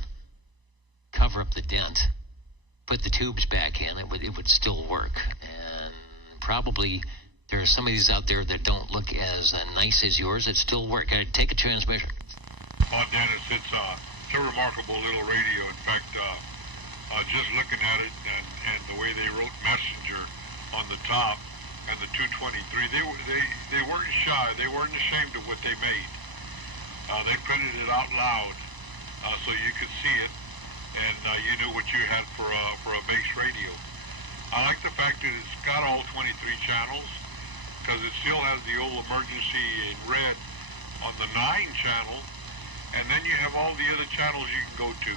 cover up the dent, put the tubes back in, it would still work. And probably there are some of these out there that don't look as nice as yours that still work. Take a transmission. Well, Dennis, it's a remarkable little radio. In fact, just looking at it and the way they wrote Messenger on the top and the 223, they weren't shy. They weren't ashamed of what they made. They printed it out loud so you could see it, and you knew what you had for a base radio. I like the fact that it's got all 23 channels, because it still has the old emergency in red on the 9 channel, and then you have all the other channels you can go to,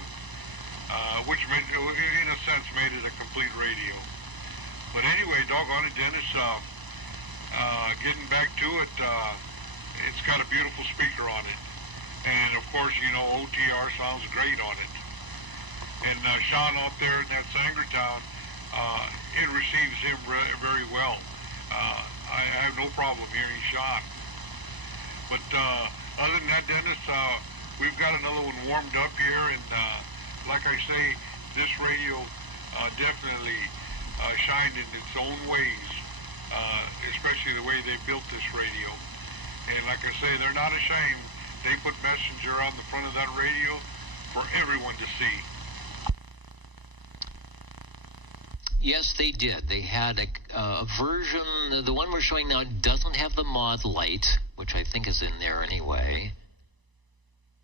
which made, in a sense, made it a complete radio. But anyway, doggone it, Dennis, getting back to it, it's got a beautiful speaker on it. And of course, OTR sounds great on it. And Sean out there in that Sangertown, it receives him very well. I have no problem hearing Sean. But other than that, Dennis, we've got another one warmed up here, and like I say, this radio definitely shined in its own ways, especially the way they built this radio. And like I say, they're not ashamed. They put Messenger on the front of that radio for everyone to see. Yes, they did. They had a version, the one we're showing now doesn't have the mod light, which I think is in there anyway.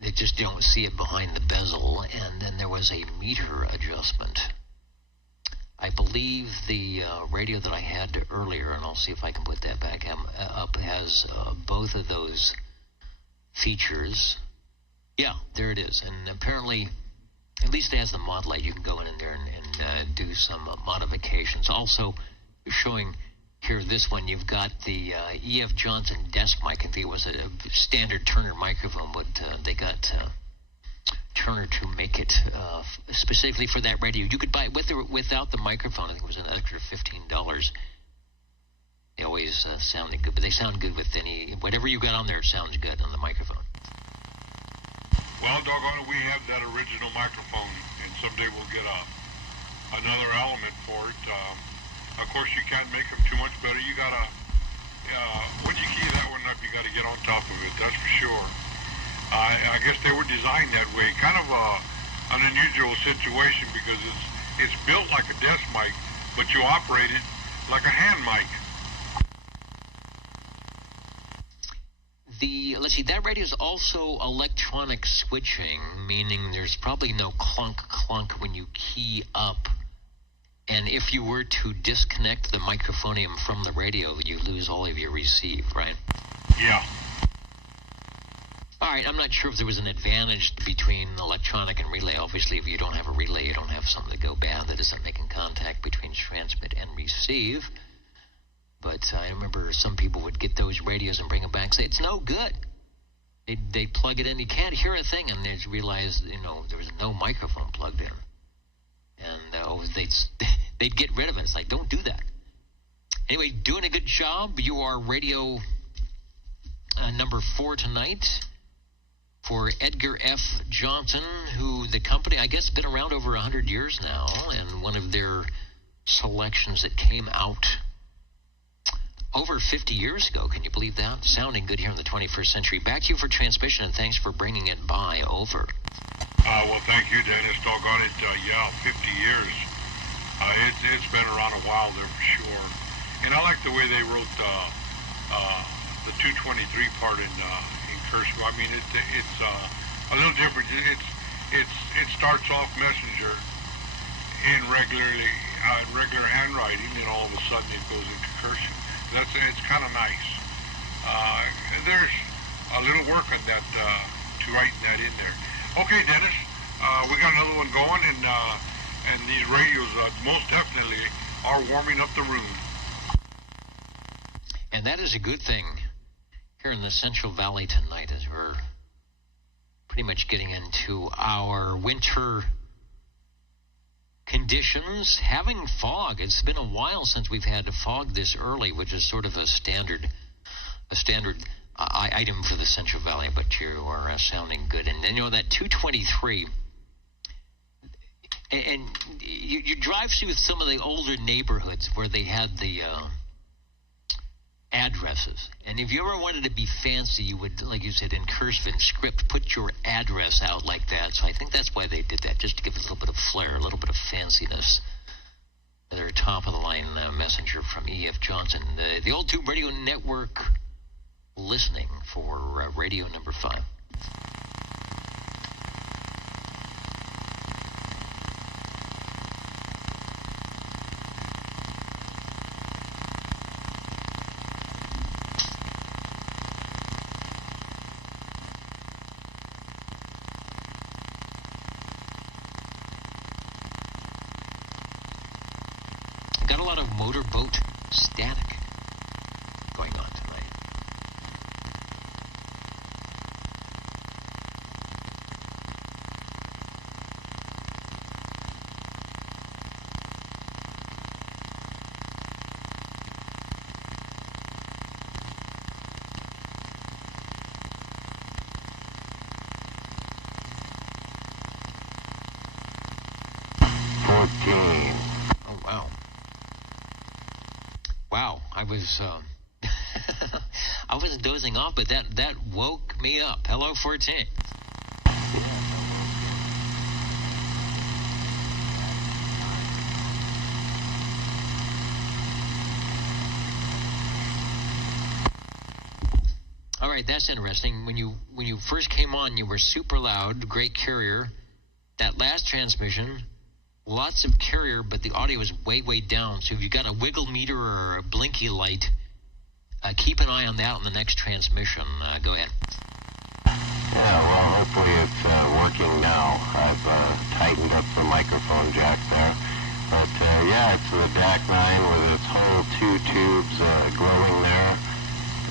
They just don't see it behind the bezel. And then there was a meter adjustment. I believe the radio that I had earlier, and I'll see if I can put that back up, has both of those features. Yeah, there it is. And apparently, at least it has the mod light. You can go in there and do some modifications. Also, showing here this one, you've got the E.F. Johnson desk mic. I think it was a standard Turner microphone, but they got Turner to make it specifically for that radio. You could buy it with or without the microphone. I think it was an extra $15. They always sounded good, but they sound good with whatever you got on there sounds good on the microphone. Well, doggone it, we have that original microphone, and someday we'll get another element for it. Of course, you can't make them too much better. You gotta, when you key that one up, you gotta get on top of it, that's for sure. I guess they were designed that way. Kind of an unusual situation, because it's built like a desk mic, but you operate it like a hand mic. Let's see, that radio is also electronic switching, meaning there's probably no clunk when you key up. And if you were to disconnect the microphonium from the radio, you lose all of your receive, right? Yeah. All right, I'm not sure if there was an advantage between electronic and relay. Obviously, if you don't have a relay, you don't have something to go bad that isn't making contact between transmit and receive. But I remember some people would get those radios and bring them back and say, it's no good. They'd plug it in. You can't hear a thing. And they'd realize, there was no microphone plugged in. And they'd get rid of it. It's like, don't do that. Anyway, doing a good job. You are radio number 4 tonight for Edgar F. Johnson, who the company, I guess, been around over 100 years now. And one of their selections that came out over 50 years ago. Can you believe that? Sounding good here in the 21st century. Back to you for transmission, and thanks for bringing it by. Over. Well, thank you, Dennis. Doggone it, 50 years. It's been around a while there for sure. And I like the way they wrote the 223 part in cursive. I mean, it's a little different. It starts off messenger in regular handwriting, and all of a sudden it goes into cursive. It's kind of nice. There's a little work on that to writing that in there. Okay, Dennis, we got another one going, and these radios most definitely are warming up the room. And that is a good thing here in the Central Valley tonight, as we're pretty much getting into our winter conditions. Having fog. It's been a while since we've had fog this early, which is sort of a standard item for the Central Valley, but you are sounding good. And then, that 223, and you drive through some of the older neighborhoods where they had the addresses, and if you ever wanted to be fancy, you would, like you said, in cursive and script, put your address out like that. So I think that's why they did that, just to give it a little bit of flair, a little bit of fanciness. Their top of the line messenger from E.F. Johnson, the Old Tube Radio Network, listening for radio number 5. Got a lot of motorboat static going on tonight. Oh, wow. Wow, I was I wasn't dozing off, but that woke me up. Hello, 14. All right, that's interesting. When you first came on, you were super loud, great carrier. That last transmission, lots of carrier, but the audio is way down. So if you've got a wiggle meter or a blinky light, keep an eye on that on the next transmission. Go ahead. Yeah, well, hopefully it's working now. I've tightened up the microphone jack there. But yeah, it's the DAC 9 with its whole 2 tubes glowing there.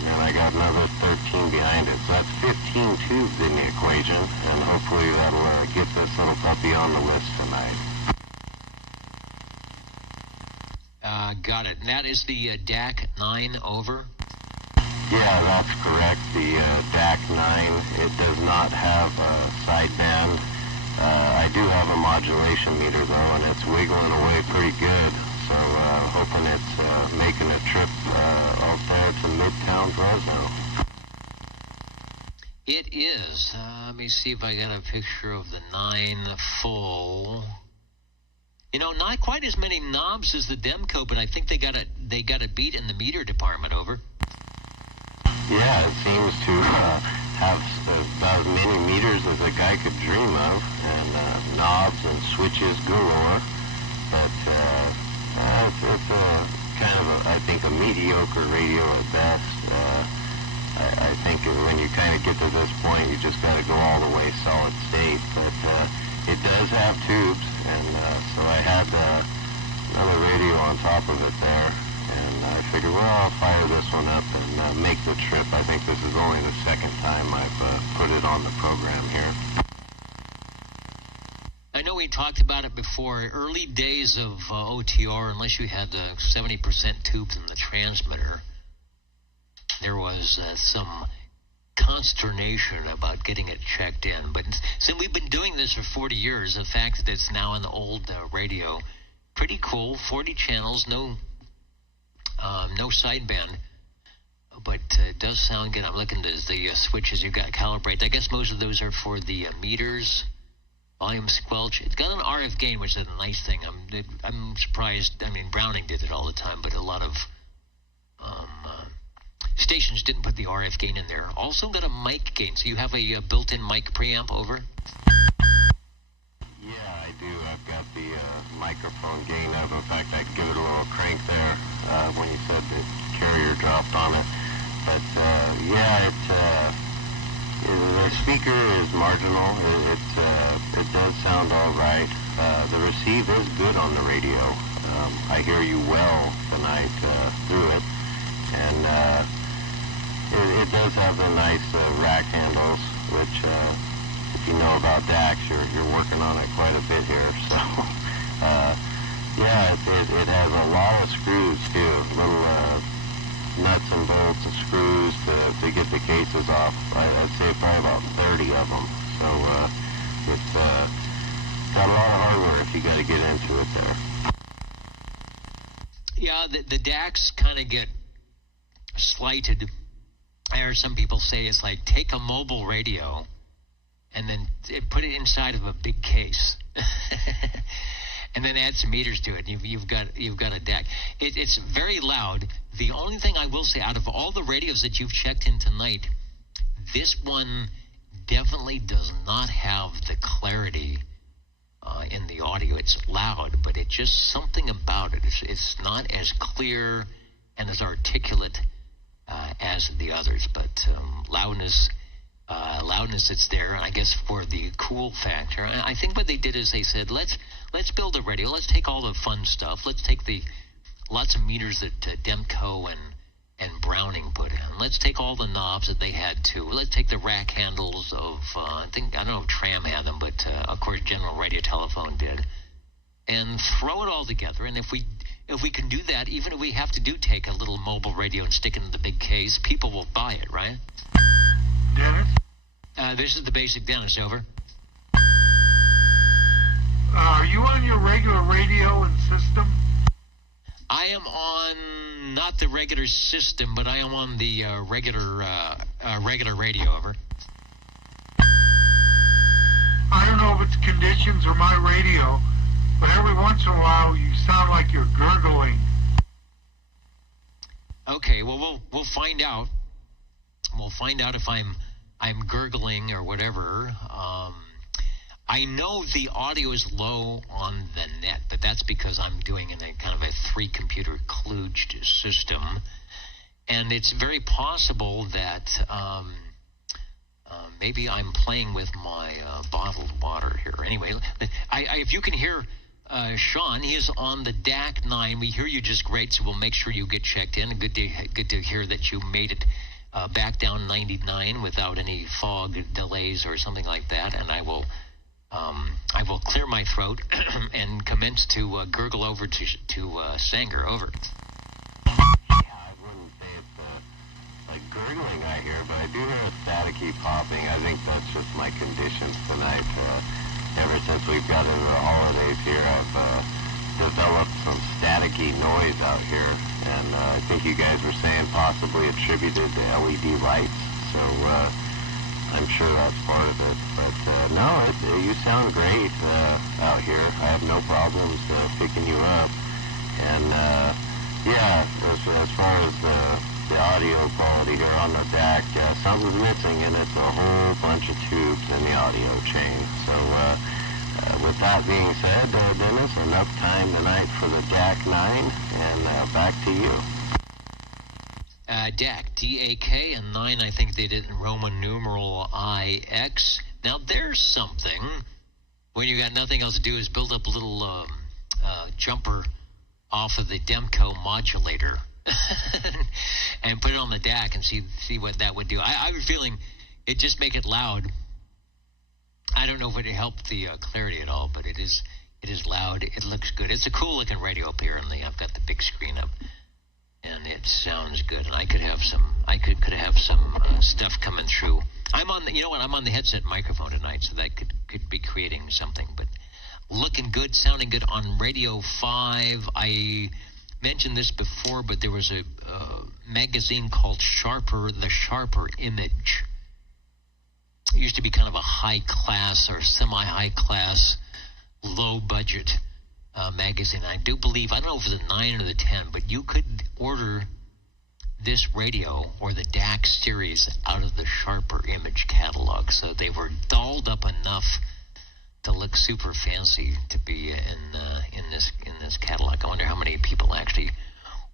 And then I got another 13 behind it. So that's 15 tubes in the equation. And hopefully that'll get this little puppy on the list tonight. Got it. And that is the DAC 9 over? Yeah, that's correct. The DAC 9, it does not have a sideband. I do have a modulation meter, though, and it's wiggling away pretty good. So hoping it's making a trip out there to Midtown Fresno. It is. Let me see if I got a picture of the 9 full. Not quite as many knobs as the Demco, but I think they got it beat in the meter department. Over. Yeah, it seems to have about as many meters as a guy could dream of, and knobs and switches galore. But it's a kind of I think a mediocre radio at best. I think when you kind of get to this point, you just got to go all the way solid state. But it does have tubes, and so I had another radio on top of it there, and I figured, well, I'll fire this one up and make the trip. I think this is only the second time I've put it on the program here. I know we talked about it before. Early days of OTR, unless you had 70% tubes in the transmitter, there was some consternation about getting it checked in. But since we've been doing this for 40 years, the fact that it's now an old radio, pretty cool. 40 channels, no sideband, but it does sound good. I'm looking at the switches you've got to calibrate. I guess most of those are for the meters, volume squelch. It's got an RF gain, which is a nice thing. I'm surprised. I mean, Browning did it all the time, but a lot of stations didn't put the RF gain in there. Also got a mic gain. So you have a built-in mic preamp, over? Yeah, I do. I've got the microphone gain up. In fact, I could give it a little crank there when you said the carrier dropped on it. But yeah, the speaker is marginal. It does sound all right. The receive is good on the radio. I hear you well tonight through it, and it does have the nice rack handles, which if you know about DAX, you're working on it quite a bit here. So yeah, it has a lot of screws too, little nuts and bolts and screws to get the cases off. I'd say probably about 30 of them. So it's got a lot of hardware if you got to get into it there. Yeah, the DACs kind of get slighted. I hear some people say it's like take a mobile radio and then put it inside of a big case, and then add some meters to it. You've got a DAC. It's very loud. The only thing I will say, out of all the radios that you've checked in tonight, this one definitely does not have the clarity in the audio. It's loud, but it's just something about it. It's not as clear and as articulate as the others, but loudness, it's there. I guess for the cool factor, I think what they did is they said, let's build a radio. Let's take all the fun stuff. Let's take the lots of meters that Demco and Browning put in. Let's take all the knobs that they had too. Let's take the rack handles of I don't know if Tram had them, but of course General Radio Telephone did, and throw it all together. And if we can do that, even if we have to take a little mobile radio and stick it in the big case, people will buy it, right? Dennis? This is the basic Dennis, over. Are you on your regular radio and system? I am on not the regular system, but I am on the regular radio, over. I don't know if it's conditions or my radio, but every once in a while you sound like you're gurgling. Okay, well we'll find out. We'll find out if I'm gurgling or whatever. I know the audio is low on the net, but that's because I'm doing in a kind of a 3-computer kludged system, and it's very possible that maybe I'm playing with my bottled water here. Anyway, if you can hear Sean, he is on the DAC 9. We hear you just great, so we'll make sure you get checked in. Good to hear that you made it back down 99 without any fog delays or something like that, and I will clear my throat and commence to gurgle over to Sanger, over. Yeah, I wouldn't say it's like gurgling I hear, but I do hear a staticky popping. I think that's just my conditions tonight. Ever since we've got into the holidays here, I've developed some staticky noise out here, and I think you guys were saying possibly attributed to LED lights, so I'm sure that's part of it. But no, you sound great out here. I have no problems picking you up. And yeah, as far as the audio quality here on the DAC, something's missing, and it's a whole bunch of tubes in the audio chain. So with that being said, Dennis, enough time tonight for the DAC 9, and back to you. DAC, D-A-K, and 9, I think they did in Roman numeral I-X. Now, there's something when you got nothing else to do is build up a little jumper off of the Demco modulator and put it on the DAC and see what that would do. I was feeling it just make it loud. I don't know if it helped the clarity at all, but it is loud. It looks good. It's a cool looking radio up here, and I've got the big screen up, and it sounds good. And I could have some stuff coming through. I'm on the headset microphone tonight, so that could be creating something. But looking good, sounding good on Radio 5. I mentioned this before, but there was a magazine called The Sharper Image. It used to be kind of a high-class or semi-high-class, low-budget magazine. I do believe, I don't know if it was the 9 or the 10, but you could order this radio or the DAC series out of the Sharper Image catalog, so they were dolled up enough to look super fancy to be in this catalog. I wonder how many people actually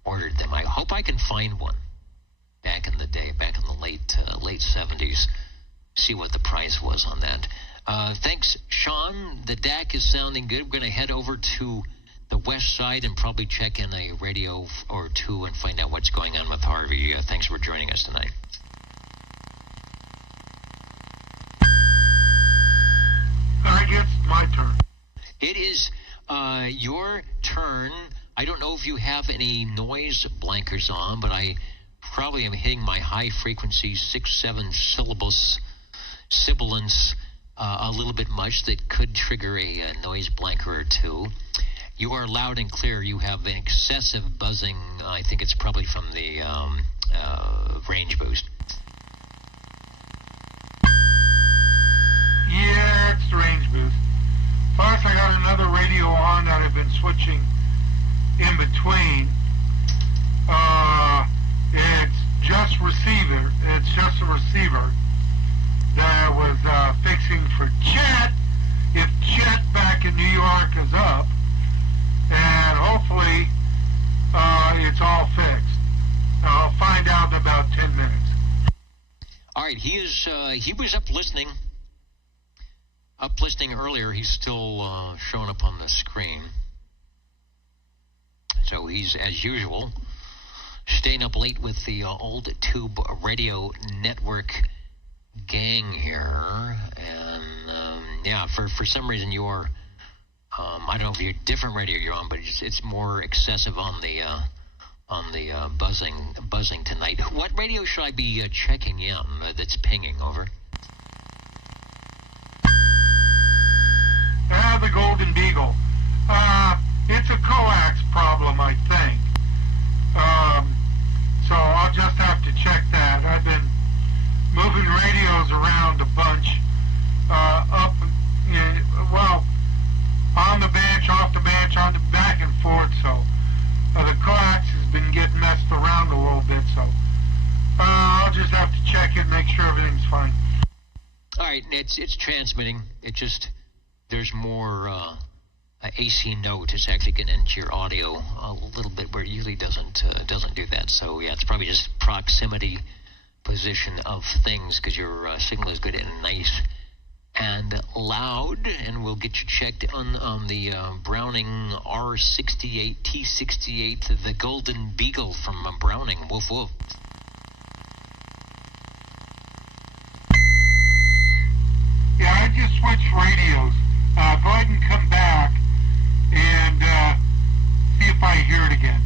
ordered them. I hope I can find one back in the day, back in the late 70s. See what the price was on that. Thanks, Sean. The DAC is sounding good. We're going to head over to the west side and probably check in a radio or two and find out what's going on with Harvey. Thanks for joining us tonight. I guess it's my turn. It is your turn. I don't know if you have any noise blankers on, but I probably am hitting my high frequency 6-7 sibilance a little bit much that could trigger a noise blanker or two. You are loud and clear. You have an excessive buzzing. I think it's probably from the range boost. Yeah, it's the range boost. Plus, I got another radio on that I've been switching in between. It's just receiver. It's just a receiver that I was fixing for Chet. If Chet back in New York is up, and hopefully it's all fixed. I'll find out in about 10 minutes. All right, he was up listening earlier. He's still showing up on the screen. So he's, as usual, staying up late with the old tube radio network gang here. And yeah, for some reason you are, I don't know if you're a different radio you're on, but it's more excessive on the buzzing tonight. What radio should I be checking in that's pinging? Over. The Golden Beagle. It's a coax problem, I think. So I'll just have to check that. I've been moving radios around a bunch, on the bench, off the bench, on the back and forth. So the coax has been getting messed around a little bit. So I'll just have to check it, make sure everything's fine. All right, it's transmitting. It just there's more AC note. It's actually getting into your audio a little bit where it usually doesn't do that. So yeah, it's probably just proximity position of things because your signal is good and nice and loud. And we'll get you checked on the Browning R68 T68, the Golden Beagle from Browning. Woof woof. Yeah, I just switched radios. Go ahead and come back and see if I hear it again.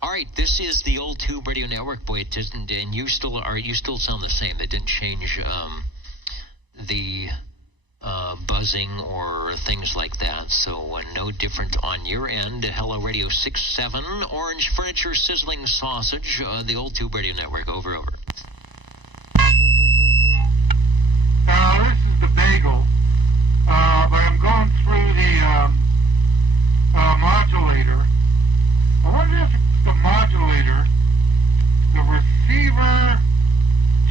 All right, this is the old Tube Radio Network. Boy, it isn't, and you still sound the same. That didn't change the buzzing or things like that. So no different on your end. Hello, Radio 6-7, Orange Furniture Sizzling Sausage, the old Tube Radio Network. Over. This is the Bagel, but I'm going through the modulator. I wonder if it's the modulator. The receiver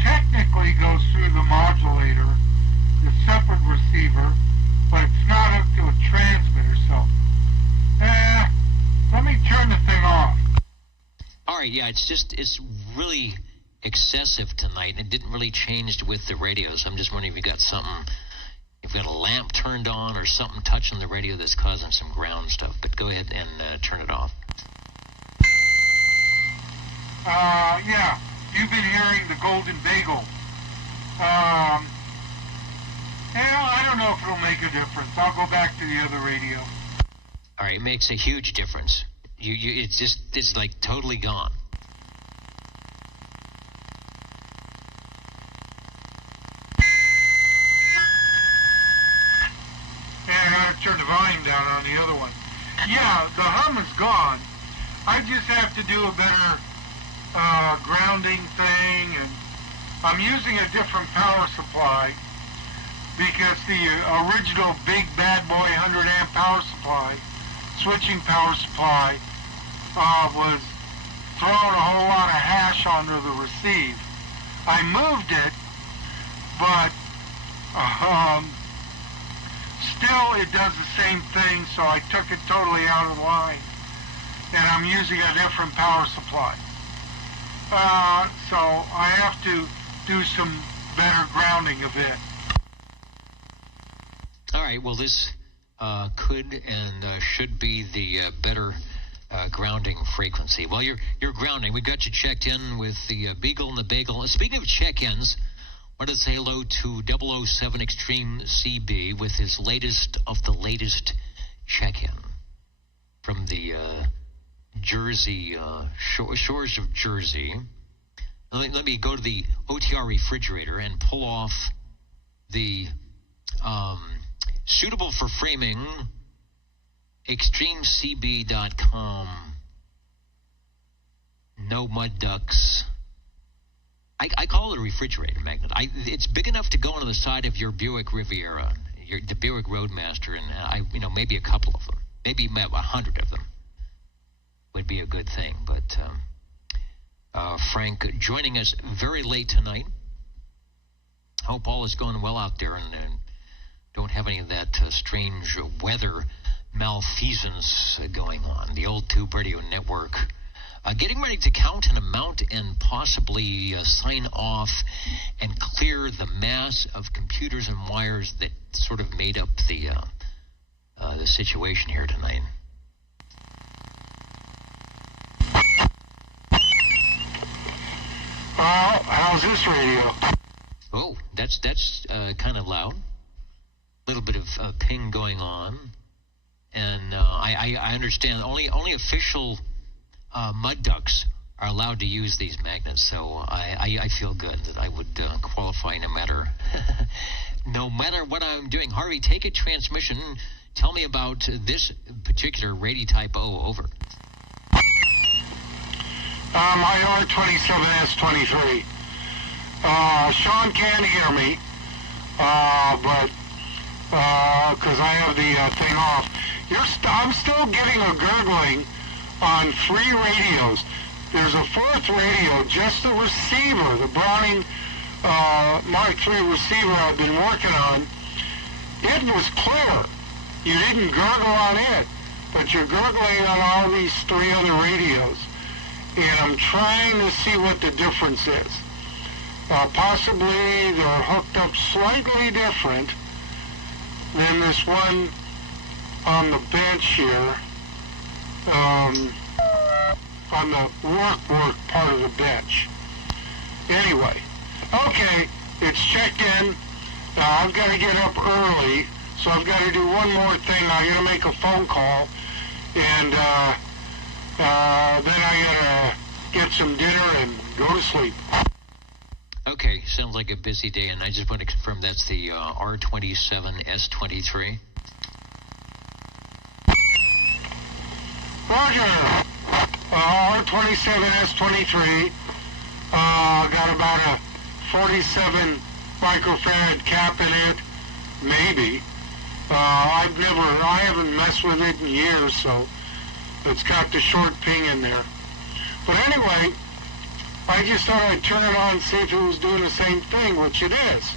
technically goes through the modulator, the separate receiver, but it's not up to a transmitter, so let me turn the thing off. All right, yeah, it's really excessive tonight, and it didn't really change with the radios. I'm just wondering if you've got a lamp turned on or something touching the radio that's causing some ground stuff, but go ahead and turn it off. Yeah, you've been hearing the Golden Bagel. I don't know if it'll make a difference. I'll go back to the other radio. All right, it makes a huge difference. It's like totally gone. I gotta turn the volume down on the other one. Yeah, the hum is gone. I just have to do a better grounding thing, and I'm using a different power supply because the original big bad boy 100 amp power supply, switching power supply, was throwing a whole lot of hash onto the receive. I moved it, but still it does the same thing, so I took it totally out of line, and I'm using a different power supply. So I have to do some better grounding of it. All right, well, this could and should be the better grounding frequency. Well, you're grounding. We got you checked in with the Beagle and the Bagel. Speaking of check-ins, I want to say hello to 007 Extreme CB with his latest of the latest check-in from the Jersey shores of Jersey. Let me go to the OTR refrigerator and pull off the suitable for framing extremecb.com no mud ducks. I call it a refrigerator magnet. It's big enough to go on the side of your Buick Riviera, the Buick Roadmaster, and maybe a couple of them, maybe 100 of them would be a good thing. But Frank joining us very late tonight. Hope all is going well out there and don't have any of that strange weather malfeasance going on. The old Tube Radio Network getting ready to count and amount and possibly sign off and clear the mass of computers and wires that sort of made up the situation here tonight. How's this radio? Oh, that's kind of loud. A little bit of ping going on, and I understand only official mud ducks are allowed to use these magnets. So I feel good that I would qualify no matter what I'm doing. Harvey, take a transmission. Tell me about this particular radio type O. Over. My R27S23. Sean can hear me, but because I have the thing off. I'm still getting a gurgling on 3 radios. There's a 4th radio, just the receiver, the Browning Mark III receiver I've been working on. It was clear. You didn't gurgle on it, but you're gurgling on all these 3 other radios. And I'm trying to see what the difference is. Possibly they're hooked up slightly different than this one on the bench here, on the work part of the bench. Anyway, okay, it's checked in. I've got to get up early, so I've got to do one more thing. I got to make a phone call, and then I got to get some dinner and go to sleep. Okay, sounds like a busy day, and I just want to confirm that's the R27S23. Roger. R27S23. Got about a 47 microfarad cap in it, maybe. I haven't messed with it in years, so it's got the short ping in there. But anyway, I just thought I'd turn it on and see if it was doing the same thing, which it is.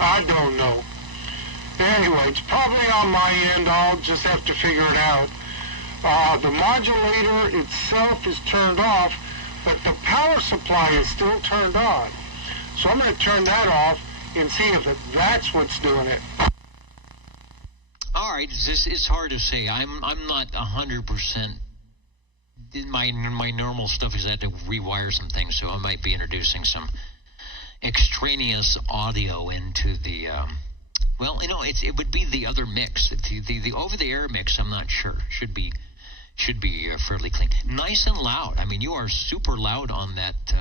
I don't know. Anyway, it's probably on my end. I'll just have to figure it out. The modulator itself is turned off, but the power supply is still turned on. So I'm going to turn that off and see if that's what's doing it. All right, it's hard to say. I'm not 100%. My normal stuff is I had to rewire some things, so I might be introducing some extraneous audio into the. It would be the other mix. The over-the-air mix, I'm not sure. Should be fairly clean, nice and loud. I mean, you are super loud on that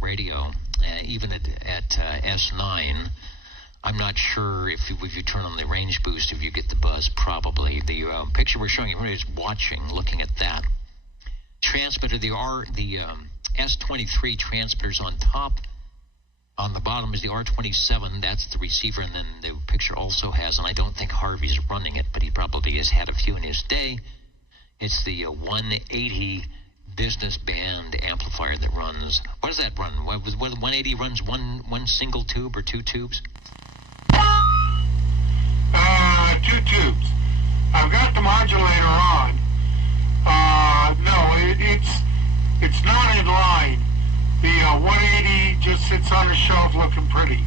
radio, even at S9. I'm not sure if you turn on the range boost, if you get the buzz. Probably the picture we're showing you is looking at that transmitter. The S23 transmitters on top. On the bottom is the R27. That's the receiver, and then the picture also has, and I don't think Harvey's running it, but he probably has had a few in his day. It's the 180 business band amplifier that runs. What does that run? What 180 runs one single tube or two tubes? 2 tubes. I've got the modulator on. No, it's not in line. The 180 just sits on a shelf looking pretty.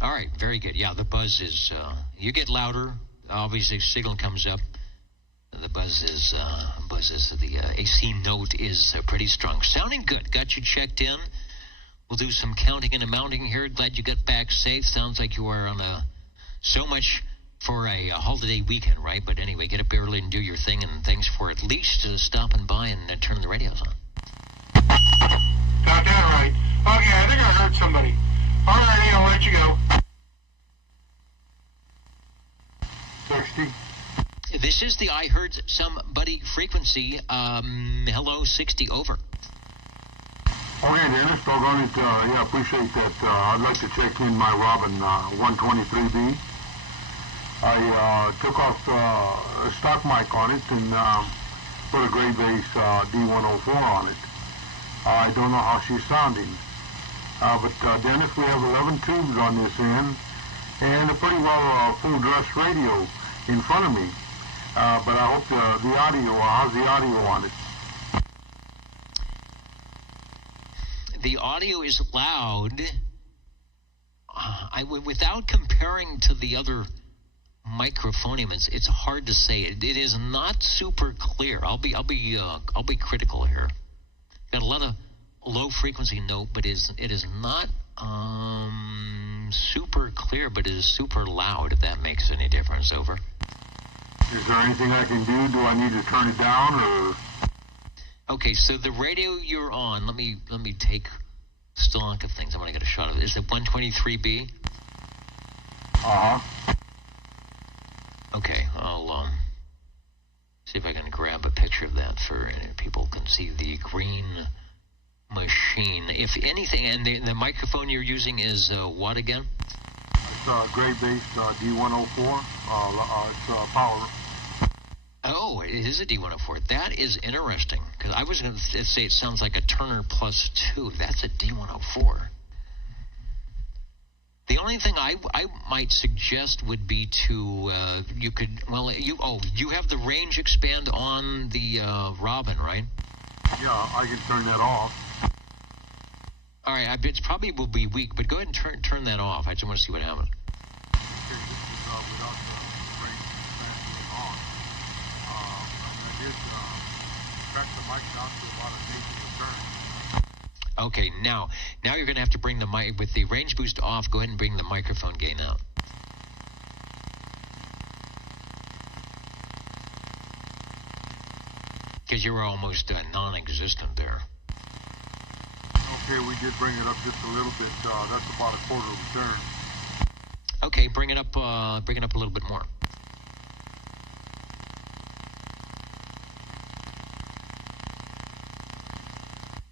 All right, very good. Yeah, the buzz is, you get louder. Obviously, signal comes up. The buzz is the AC note is pretty strong. Sounding good. Got you checked in. We'll do some counting and amounting here. Glad you got back safe. Sounds like you are on so much for a holiday weekend, right? But anyway, get up early and do your thing, and thanks for at least stopping by and turning the radios on. Got that right. Okay, I think I heard somebody. All righty, I'll let you go. 60. This is the I Heard Somebody frequency. Hello, 60, over. Okay, Dennis, doggone it. Yeah, appreciate that. I'd like to check in my Robin 123B. I took off a stock mic on it and put a gray bass D104 on it. I don't know how she's sounding. But Dennis, we have 11 tubes on this end and a pretty well full-dress radio in front of me. But I hope the audio, how's the audio on it? The audio is loud. Without comparing to the other microphonium, it's hard to say. It is not super clear. I'll be critical here. Got a lot of low frequency note, but it is not super clear, but it is super loud. If that makes any difference, over. Is there anything I can do? Do I need to turn it down or? Okay, so the radio you're on, let me take stock of things. I'm gonna get a shot of it. Is it 123B? Uh-huh. Okay, I'll see if I can grab a picture of that people can see the green machine. If anything, and the microphone you're using is what again? It's gray bass D104. It's power. Oh, it is a D104. That is interesting, because I was going to say it sounds like a Turner Plus 2. That's a D104. The only thing I might suggest would be to, you have the range expand on the Robin, right? Yeah, I can turn that off. All right, it probably will be weak, but go ahead and turn that off. I just want to see what happens. Okay, this is without the range expanding on. I did crack the mic down to about an 8 turn. Okay, now you're going to have to bring the mic, with the range boost off, go ahead and bring the microphone gain out. Because you were almost non-existent there. Okay, we did bring it up just a little bit. That's about a quarter of a turn. Okay, bring it up a little bit more.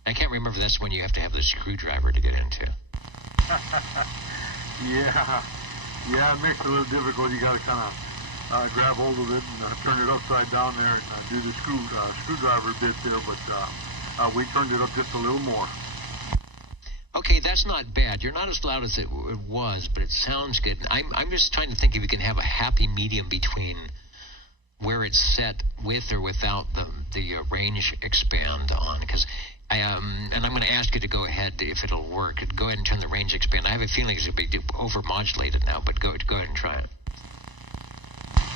I can't remember if that's when you have to have the screwdriver to get into. Yeah, it makes it a little difficult. You got to kind of grab hold of it and turn it upside down there and do the screwdriver bit there. But we turned it up just a little more. Okay, that's not bad. You're not as loud as it was, but it sounds good. I'm just trying to think if you can have a happy medium between where it's set with or without the range expand on, because and I'm going to ask you to go ahead, if it'll work, go ahead and turn the range expand. I have a feeling it's going to be over-modulated now, but go ahead and try it.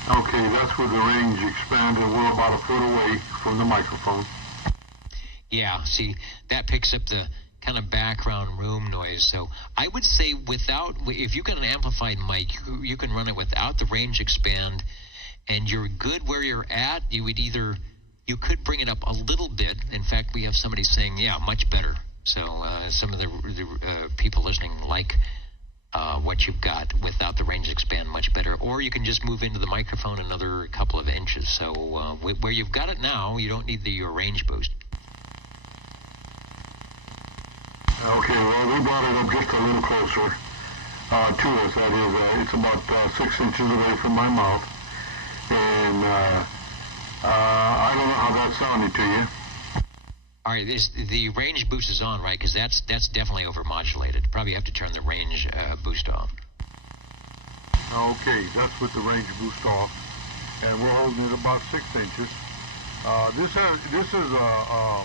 Okay, that's with the range expanded. We're about a foot away from the microphone. Yeah, see, that picks up the kind of background room noise. So I would say if you got an amplified mic, you can run it without the range expand, and you're good where you're at. You could bring it up a little bit. In fact, we have somebody saying, yeah, much better. So some of the people listening like what you've got without the range expand much better. Or you can just move into the microphone another couple of inches. So where you've got it now, you don't need the range boost. Okay, well, we brought it up just a little closer to us. That is, it's about 6 inches away from my mouth. And I don't know how that sounded to you. All right, the range boost is on, right? Because that's definitely overmodulated. Probably have to turn the range boost off. Okay, that's with the range boost off, and we're holding it about 6 inches. This is a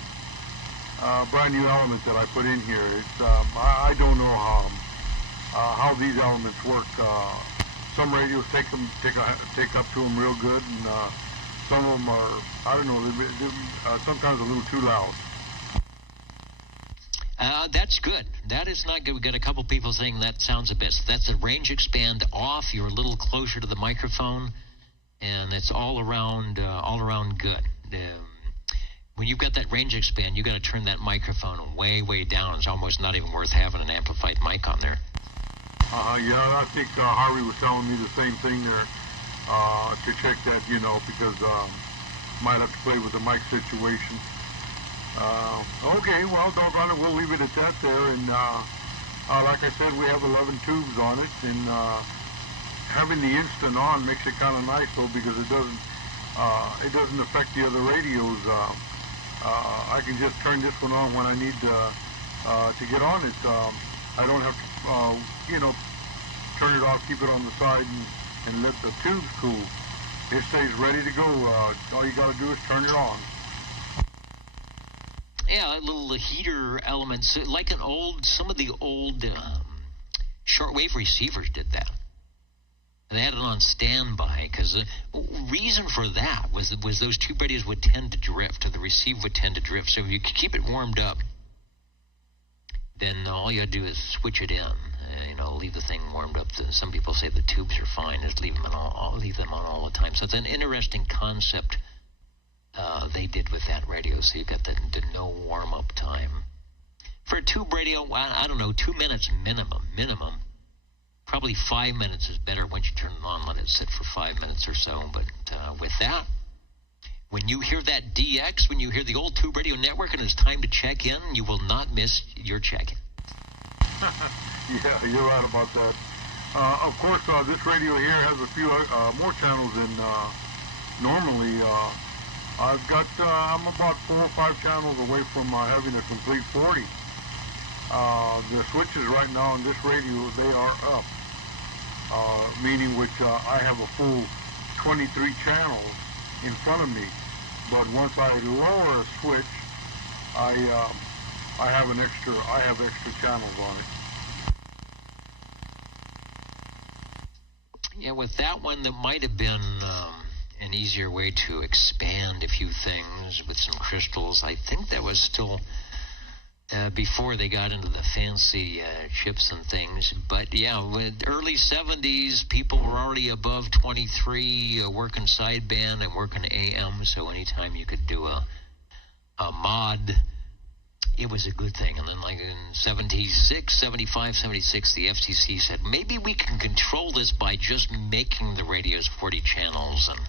brand new element that I put in here. It's I don't know how these elements work. Some radios take up to them real good, and some of them are, I don't know, they're sometimes a little too loud. That's good. That is not good. We got a couple people saying that sounds the best. That's the range expand off. You're a little closer to the microphone, and it's all around good. When you've got that range expand, you got to turn that microphone way, way down. It's almost not even worth having an amplified mic on there. Yeah, I think Harvey was telling me the same thing there, to check that, because might have to play with the mic situation. Okay, well, doggone it, we'll leave it at that there, and like I said, we have 11 tubes on it, and having the instant on makes it kind of nice, though, because it doesn't affect the other radios. I can just turn this one on when I need to get on it. I don't have to, turn it off, keep it on the side, and let the tubes cool. It stays ready to go. All you got to do is turn it on. Yeah, little heater elements, like some of the old shortwave receivers did that. They had it on standby, because the reason for that was those tube radios would tend to drift, or the receiver would tend to drift. So if you could keep it warmed up, then all you do is switch it in. Leave the thing warmed up. Some people say the tubes are fine. Just leave them on. Leave them on all the time. So it's an interesting concept they did with that radio. So you got the no warm up time for a tube radio. I don't know, 2 minutes minimum. Probably 5 minutes is better. Once you turn it on, let it sit for 5 minutes or so. But with that, when you hear that DX, when you hear the old tube radio network, and it's time to check in, you will not miss your check-in. Yeah, you're right about that. Of course, this radio here has a few more channels than normally. I'm about 4 or 5 channels away from having a complete 40. The switches right now on this radio, they are up, meaning which I have a full 23 channels in front of me. But once I lower a switch, I have extra channels on it. Yeah, with that one, that might have been an easier way to expand a few things with some crystals. I think that was still before they got into the fancy chips and things. But yeah, with early 70s, people were already above 23, working sideband and working AM. So anytime you could do a mod, it was a good thing. And then like in 76, 75, 76, the FCC said, maybe we can control this by just making the radios 40 channels and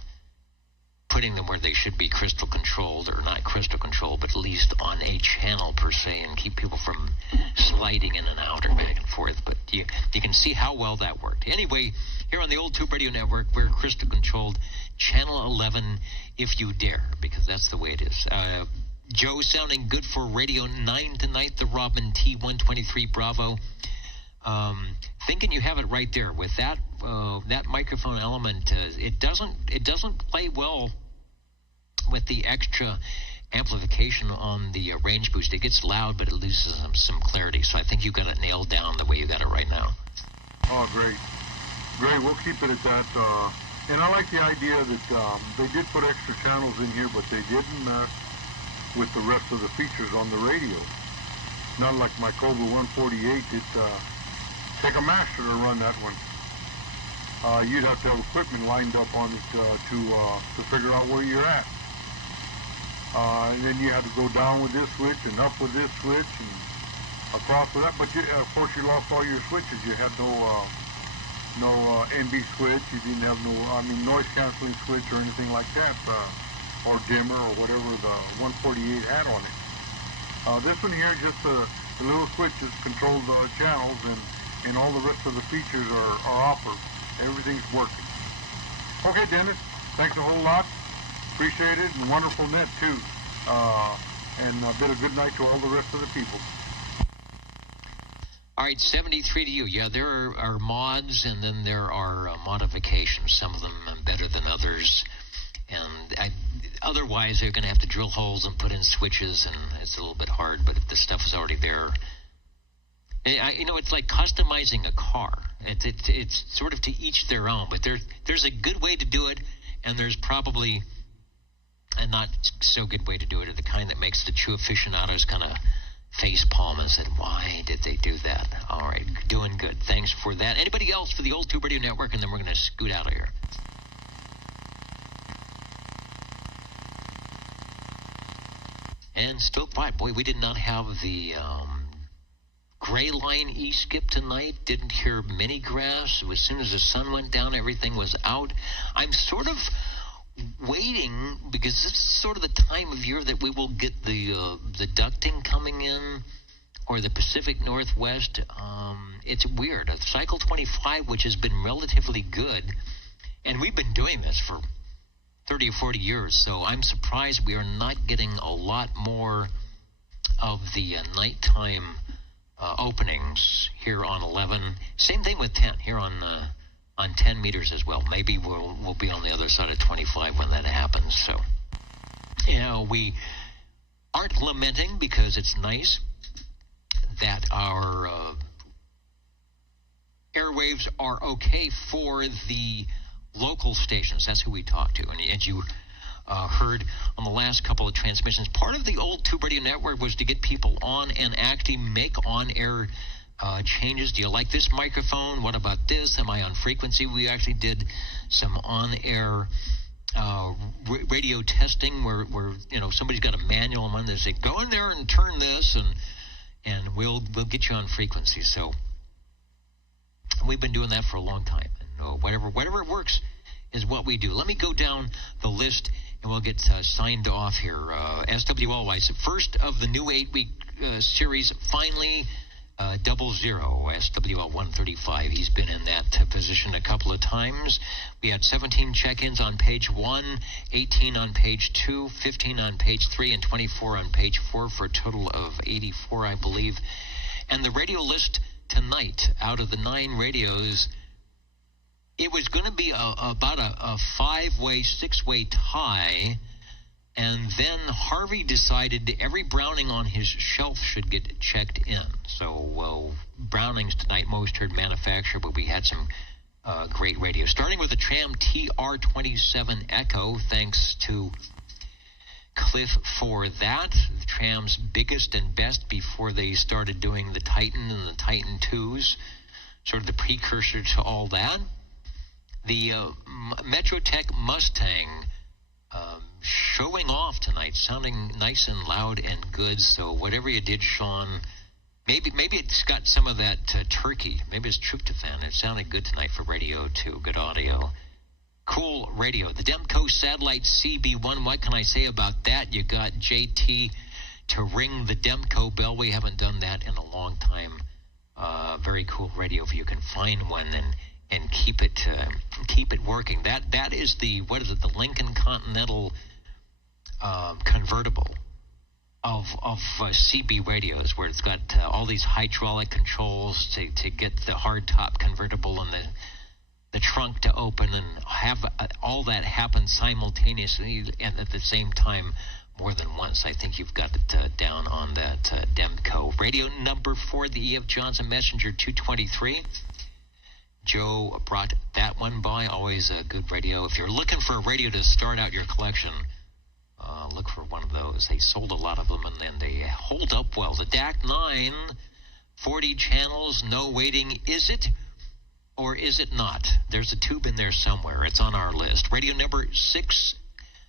putting them where they should be crystal controlled, or not crystal controlled, but at least on a channel per se, and keep people from sliding in and out or back and forth. But you can see how well that worked. Anyway, here on the old Tube Radio Network, we're crystal controlled, channel 11 if you dare, because that's the way it is. Joe sounding good for Radio 9 tonight, the Robin T123 Bravo. Thinking you have it right there with that microphone element. It doesn't play well with the extra amplification on the range boost. It gets loud, but it loses some clarity. So I think you got it nailed down the way you got it right now. Oh, great. We'll keep it at that. And I like the idea that they did put extra channels in here, but they didn't mess with the rest of the features on the radio. Not like my Cobra 148. It take a master to run that one. You'd have to have equipment lined up on it to figure out where you're at. And then you had to go down with this switch and up with this switch and across with that. But of course, you lost all your switches. You had no NB switch. You didn't have noise canceling switch or anything like that, or dimmer or whatever the 148 had on it. This one here, just the little switches control the channels, and all the rest of the features are offered. Everything's working. Okay, Dennis, thanks a whole lot. Appreciate it, and wonderful net too. and bid a good night to all the rest of the people. All right, 73 to you. Yeah, there are mods, and then there are modifications. Some of them better than others. And otherwise, they're going to have to drill holes and put in switches, and it's a little bit hard. But if the stuff is already there, it's like customizing a car. It's sort of to each their own. But there's a good way to do it, and there's probably a not so good way to do it, or the kind that makes the true aficionados kind of face palm and said, why did they do that? All right, doing good. Thanks for that. Anybody else for the Old Tube Radio Network? And then we're going to scoot out of here. And still quiet. Boy, we did not have the gray line E-skip tonight. Didn't hear mini grass. As soon as the sun went down, everything was out. I'm sort of waiting, because this is sort of the time of year that we will get the ducting coming in, or the Pacific Northwest. It's weird. Cycle 25, which has been relatively good, and we've been doing this for 30 or 40 years, so I'm surprised we are not getting a lot more of the nighttime openings here on 11. Same thing with 10 here on 10 meters as well. Maybe we'll be on the other side of 25 when that happens. So, we aren't lamenting, because it's nice that our airwaves are okay for the local stations. That's who we talk to. And as you heard on the last couple of transmissions, part of the Old Tube Radio Network was to get people on and actually make on-air changes. Do you like this microphone? What about this? Am I on frequency? We actually did some on-air radio testing where somebody's got a manual on. They say, go in there and turn this, and we'll get you on frequency. So we've been doing that for a long time. And whatever works is what we do. Let me go down the list, and we'll get signed off here. SWL-wise, first of the new 8-week series, finally. 00, SWL 135. He's been in that position a couple of times. We had 17 check-ins on page 1, 18 on page 2, 15 on page 3, and 24 on page 4 for a total of 84, I believe. And the radio list tonight, out of the 9 radios, it was going to be about a 5-way, 6-way tie. And then Harvey decided every Browning on his shelf should get checked in. So Brownings tonight, most heard manufacturer, but we had some great radio. Starting with the Tram TR27 Echo, thanks to Cliff for that. The Tram's biggest and best before they started doing the Titan and the Titan 2s, sort of the precursor to all that. The Metrotech Mustang, showing off tonight, sounding nice and loud and good. So whatever you did, Sean, maybe it's got some of that turkey. Maybe it's tryptophan. It sounded good tonight for radio too. Good audio. Cool radio. The Demco Satellite CB1. What can I say about that? You got JT to ring the Demco bell. We haven't done that in a long time. Very cool radio if you can find one and keep it working. That is the Lincoln Continental convertible of CB radios, where it's got all these hydraulic controls to get the hardtop convertible and the trunk to open, and have all that happen simultaneously and at the same time more than once. I think you've got it down on that Demco. Radio number 4, the E.F. Johnson Messenger 223. Joe brought that one by. Always a good radio. If you're looking for a radio to start out your collection, look for one of those. They sold a lot of them, and then they hold up well. The DAC 9, 40 channels, no waiting. Is it or is it not? There's a tube in there somewhere. It's on our list. Radio number 6,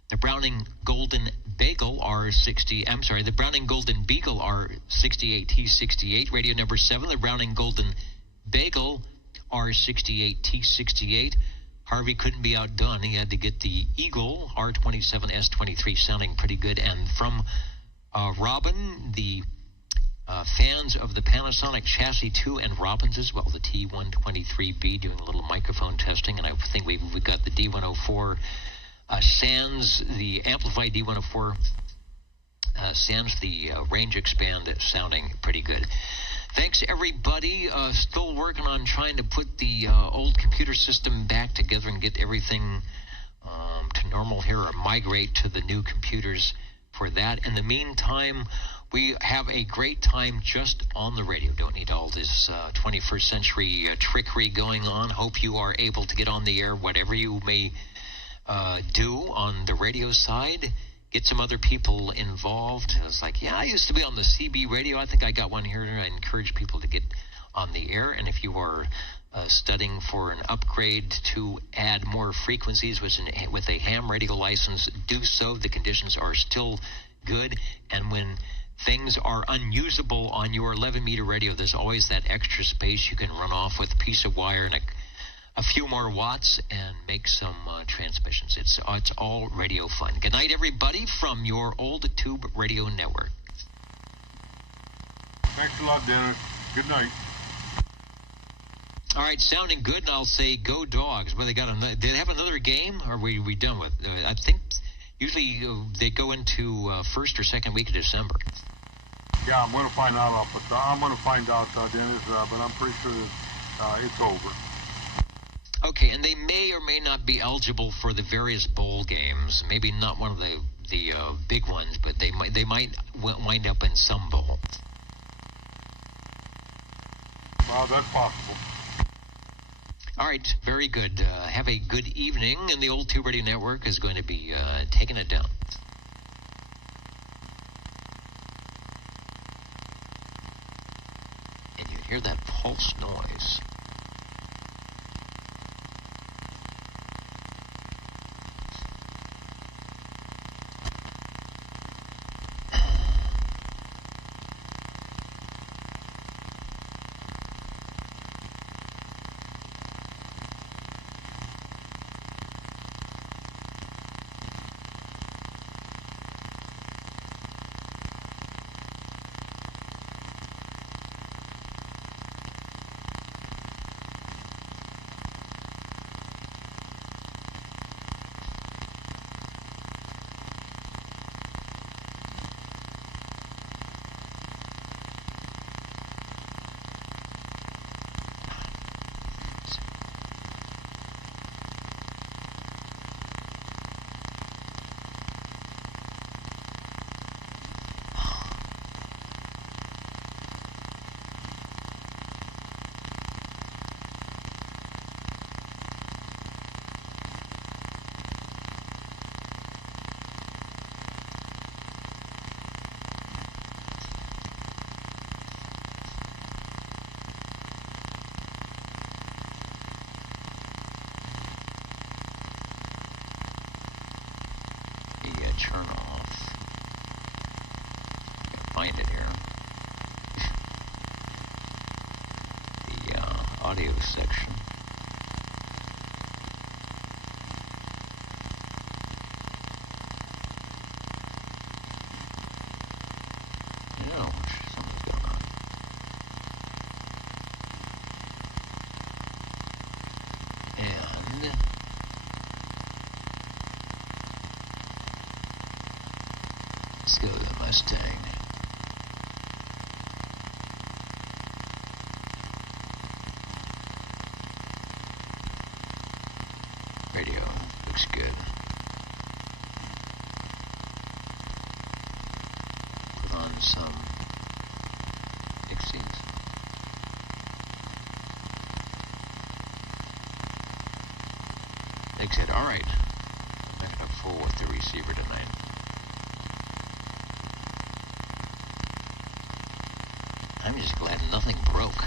the Browning Golden Bagel R60. The Browning Golden Beagle R68T68. Radio number 7, the Browning Golden Bagel R68T68. Harvey couldn't be outdone. He had to get the Eagle R27S23 sounding pretty good. And from Robin, the fans of the Panasonic Chassis 2 and Robins as well, the T123B, doing a little microphone testing. And I think we've got the D104 Sans, the amplified D104 sans the range expand sounding pretty good. Thanks, everybody. Still working on trying to put the old computer system back together and get everything to normal here, or migrate to the new computers for that. In the meantime, we have a great time just on the radio. Don't need all this 21st century trickery going on. Hope you are able to get on the air, whatever you may do on the radio side. Get some other people involved. It's like, yeah, I used to be on the CB radio. I think I got one here. I encourage people to get on the air. And if you are studying for an upgrade to add more frequencies with a ham radio license, do so. The conditions are still good. And when things are unusable on your 11-meter radio, there's always that extra space you can run off with a piece of wire and a few more watts and make some transmissions. It's all radio fun. Good night, everybody, from your old tube radio network. Thanks a lot, Dennis. Good night. All right, sounding good, and I'll say go Dogs. Well, did they have another game, or are we done with? I think usually they go into first or second week of December. Yeah, I'm going to find out. I'm going to find out, Dennis, but I'm pretty sure it's over. Okay, and they may or may not be eligible for the various bowl games. Maybe not one of the big ones, but they might wind up in some bowl. Well, that's possible. All right, very good. Have a good evening, and the old Tube Radio Network is going to be taking it down. And you hear that pulse noise. Turn off. Find it here. The audio section. Yeah, something's going on. And let's go to the Mustang. Radio looks good. Put on some Dixies. They said, all right, I'm not going to fool with the receiver tonight. I'm just glad nothing broke.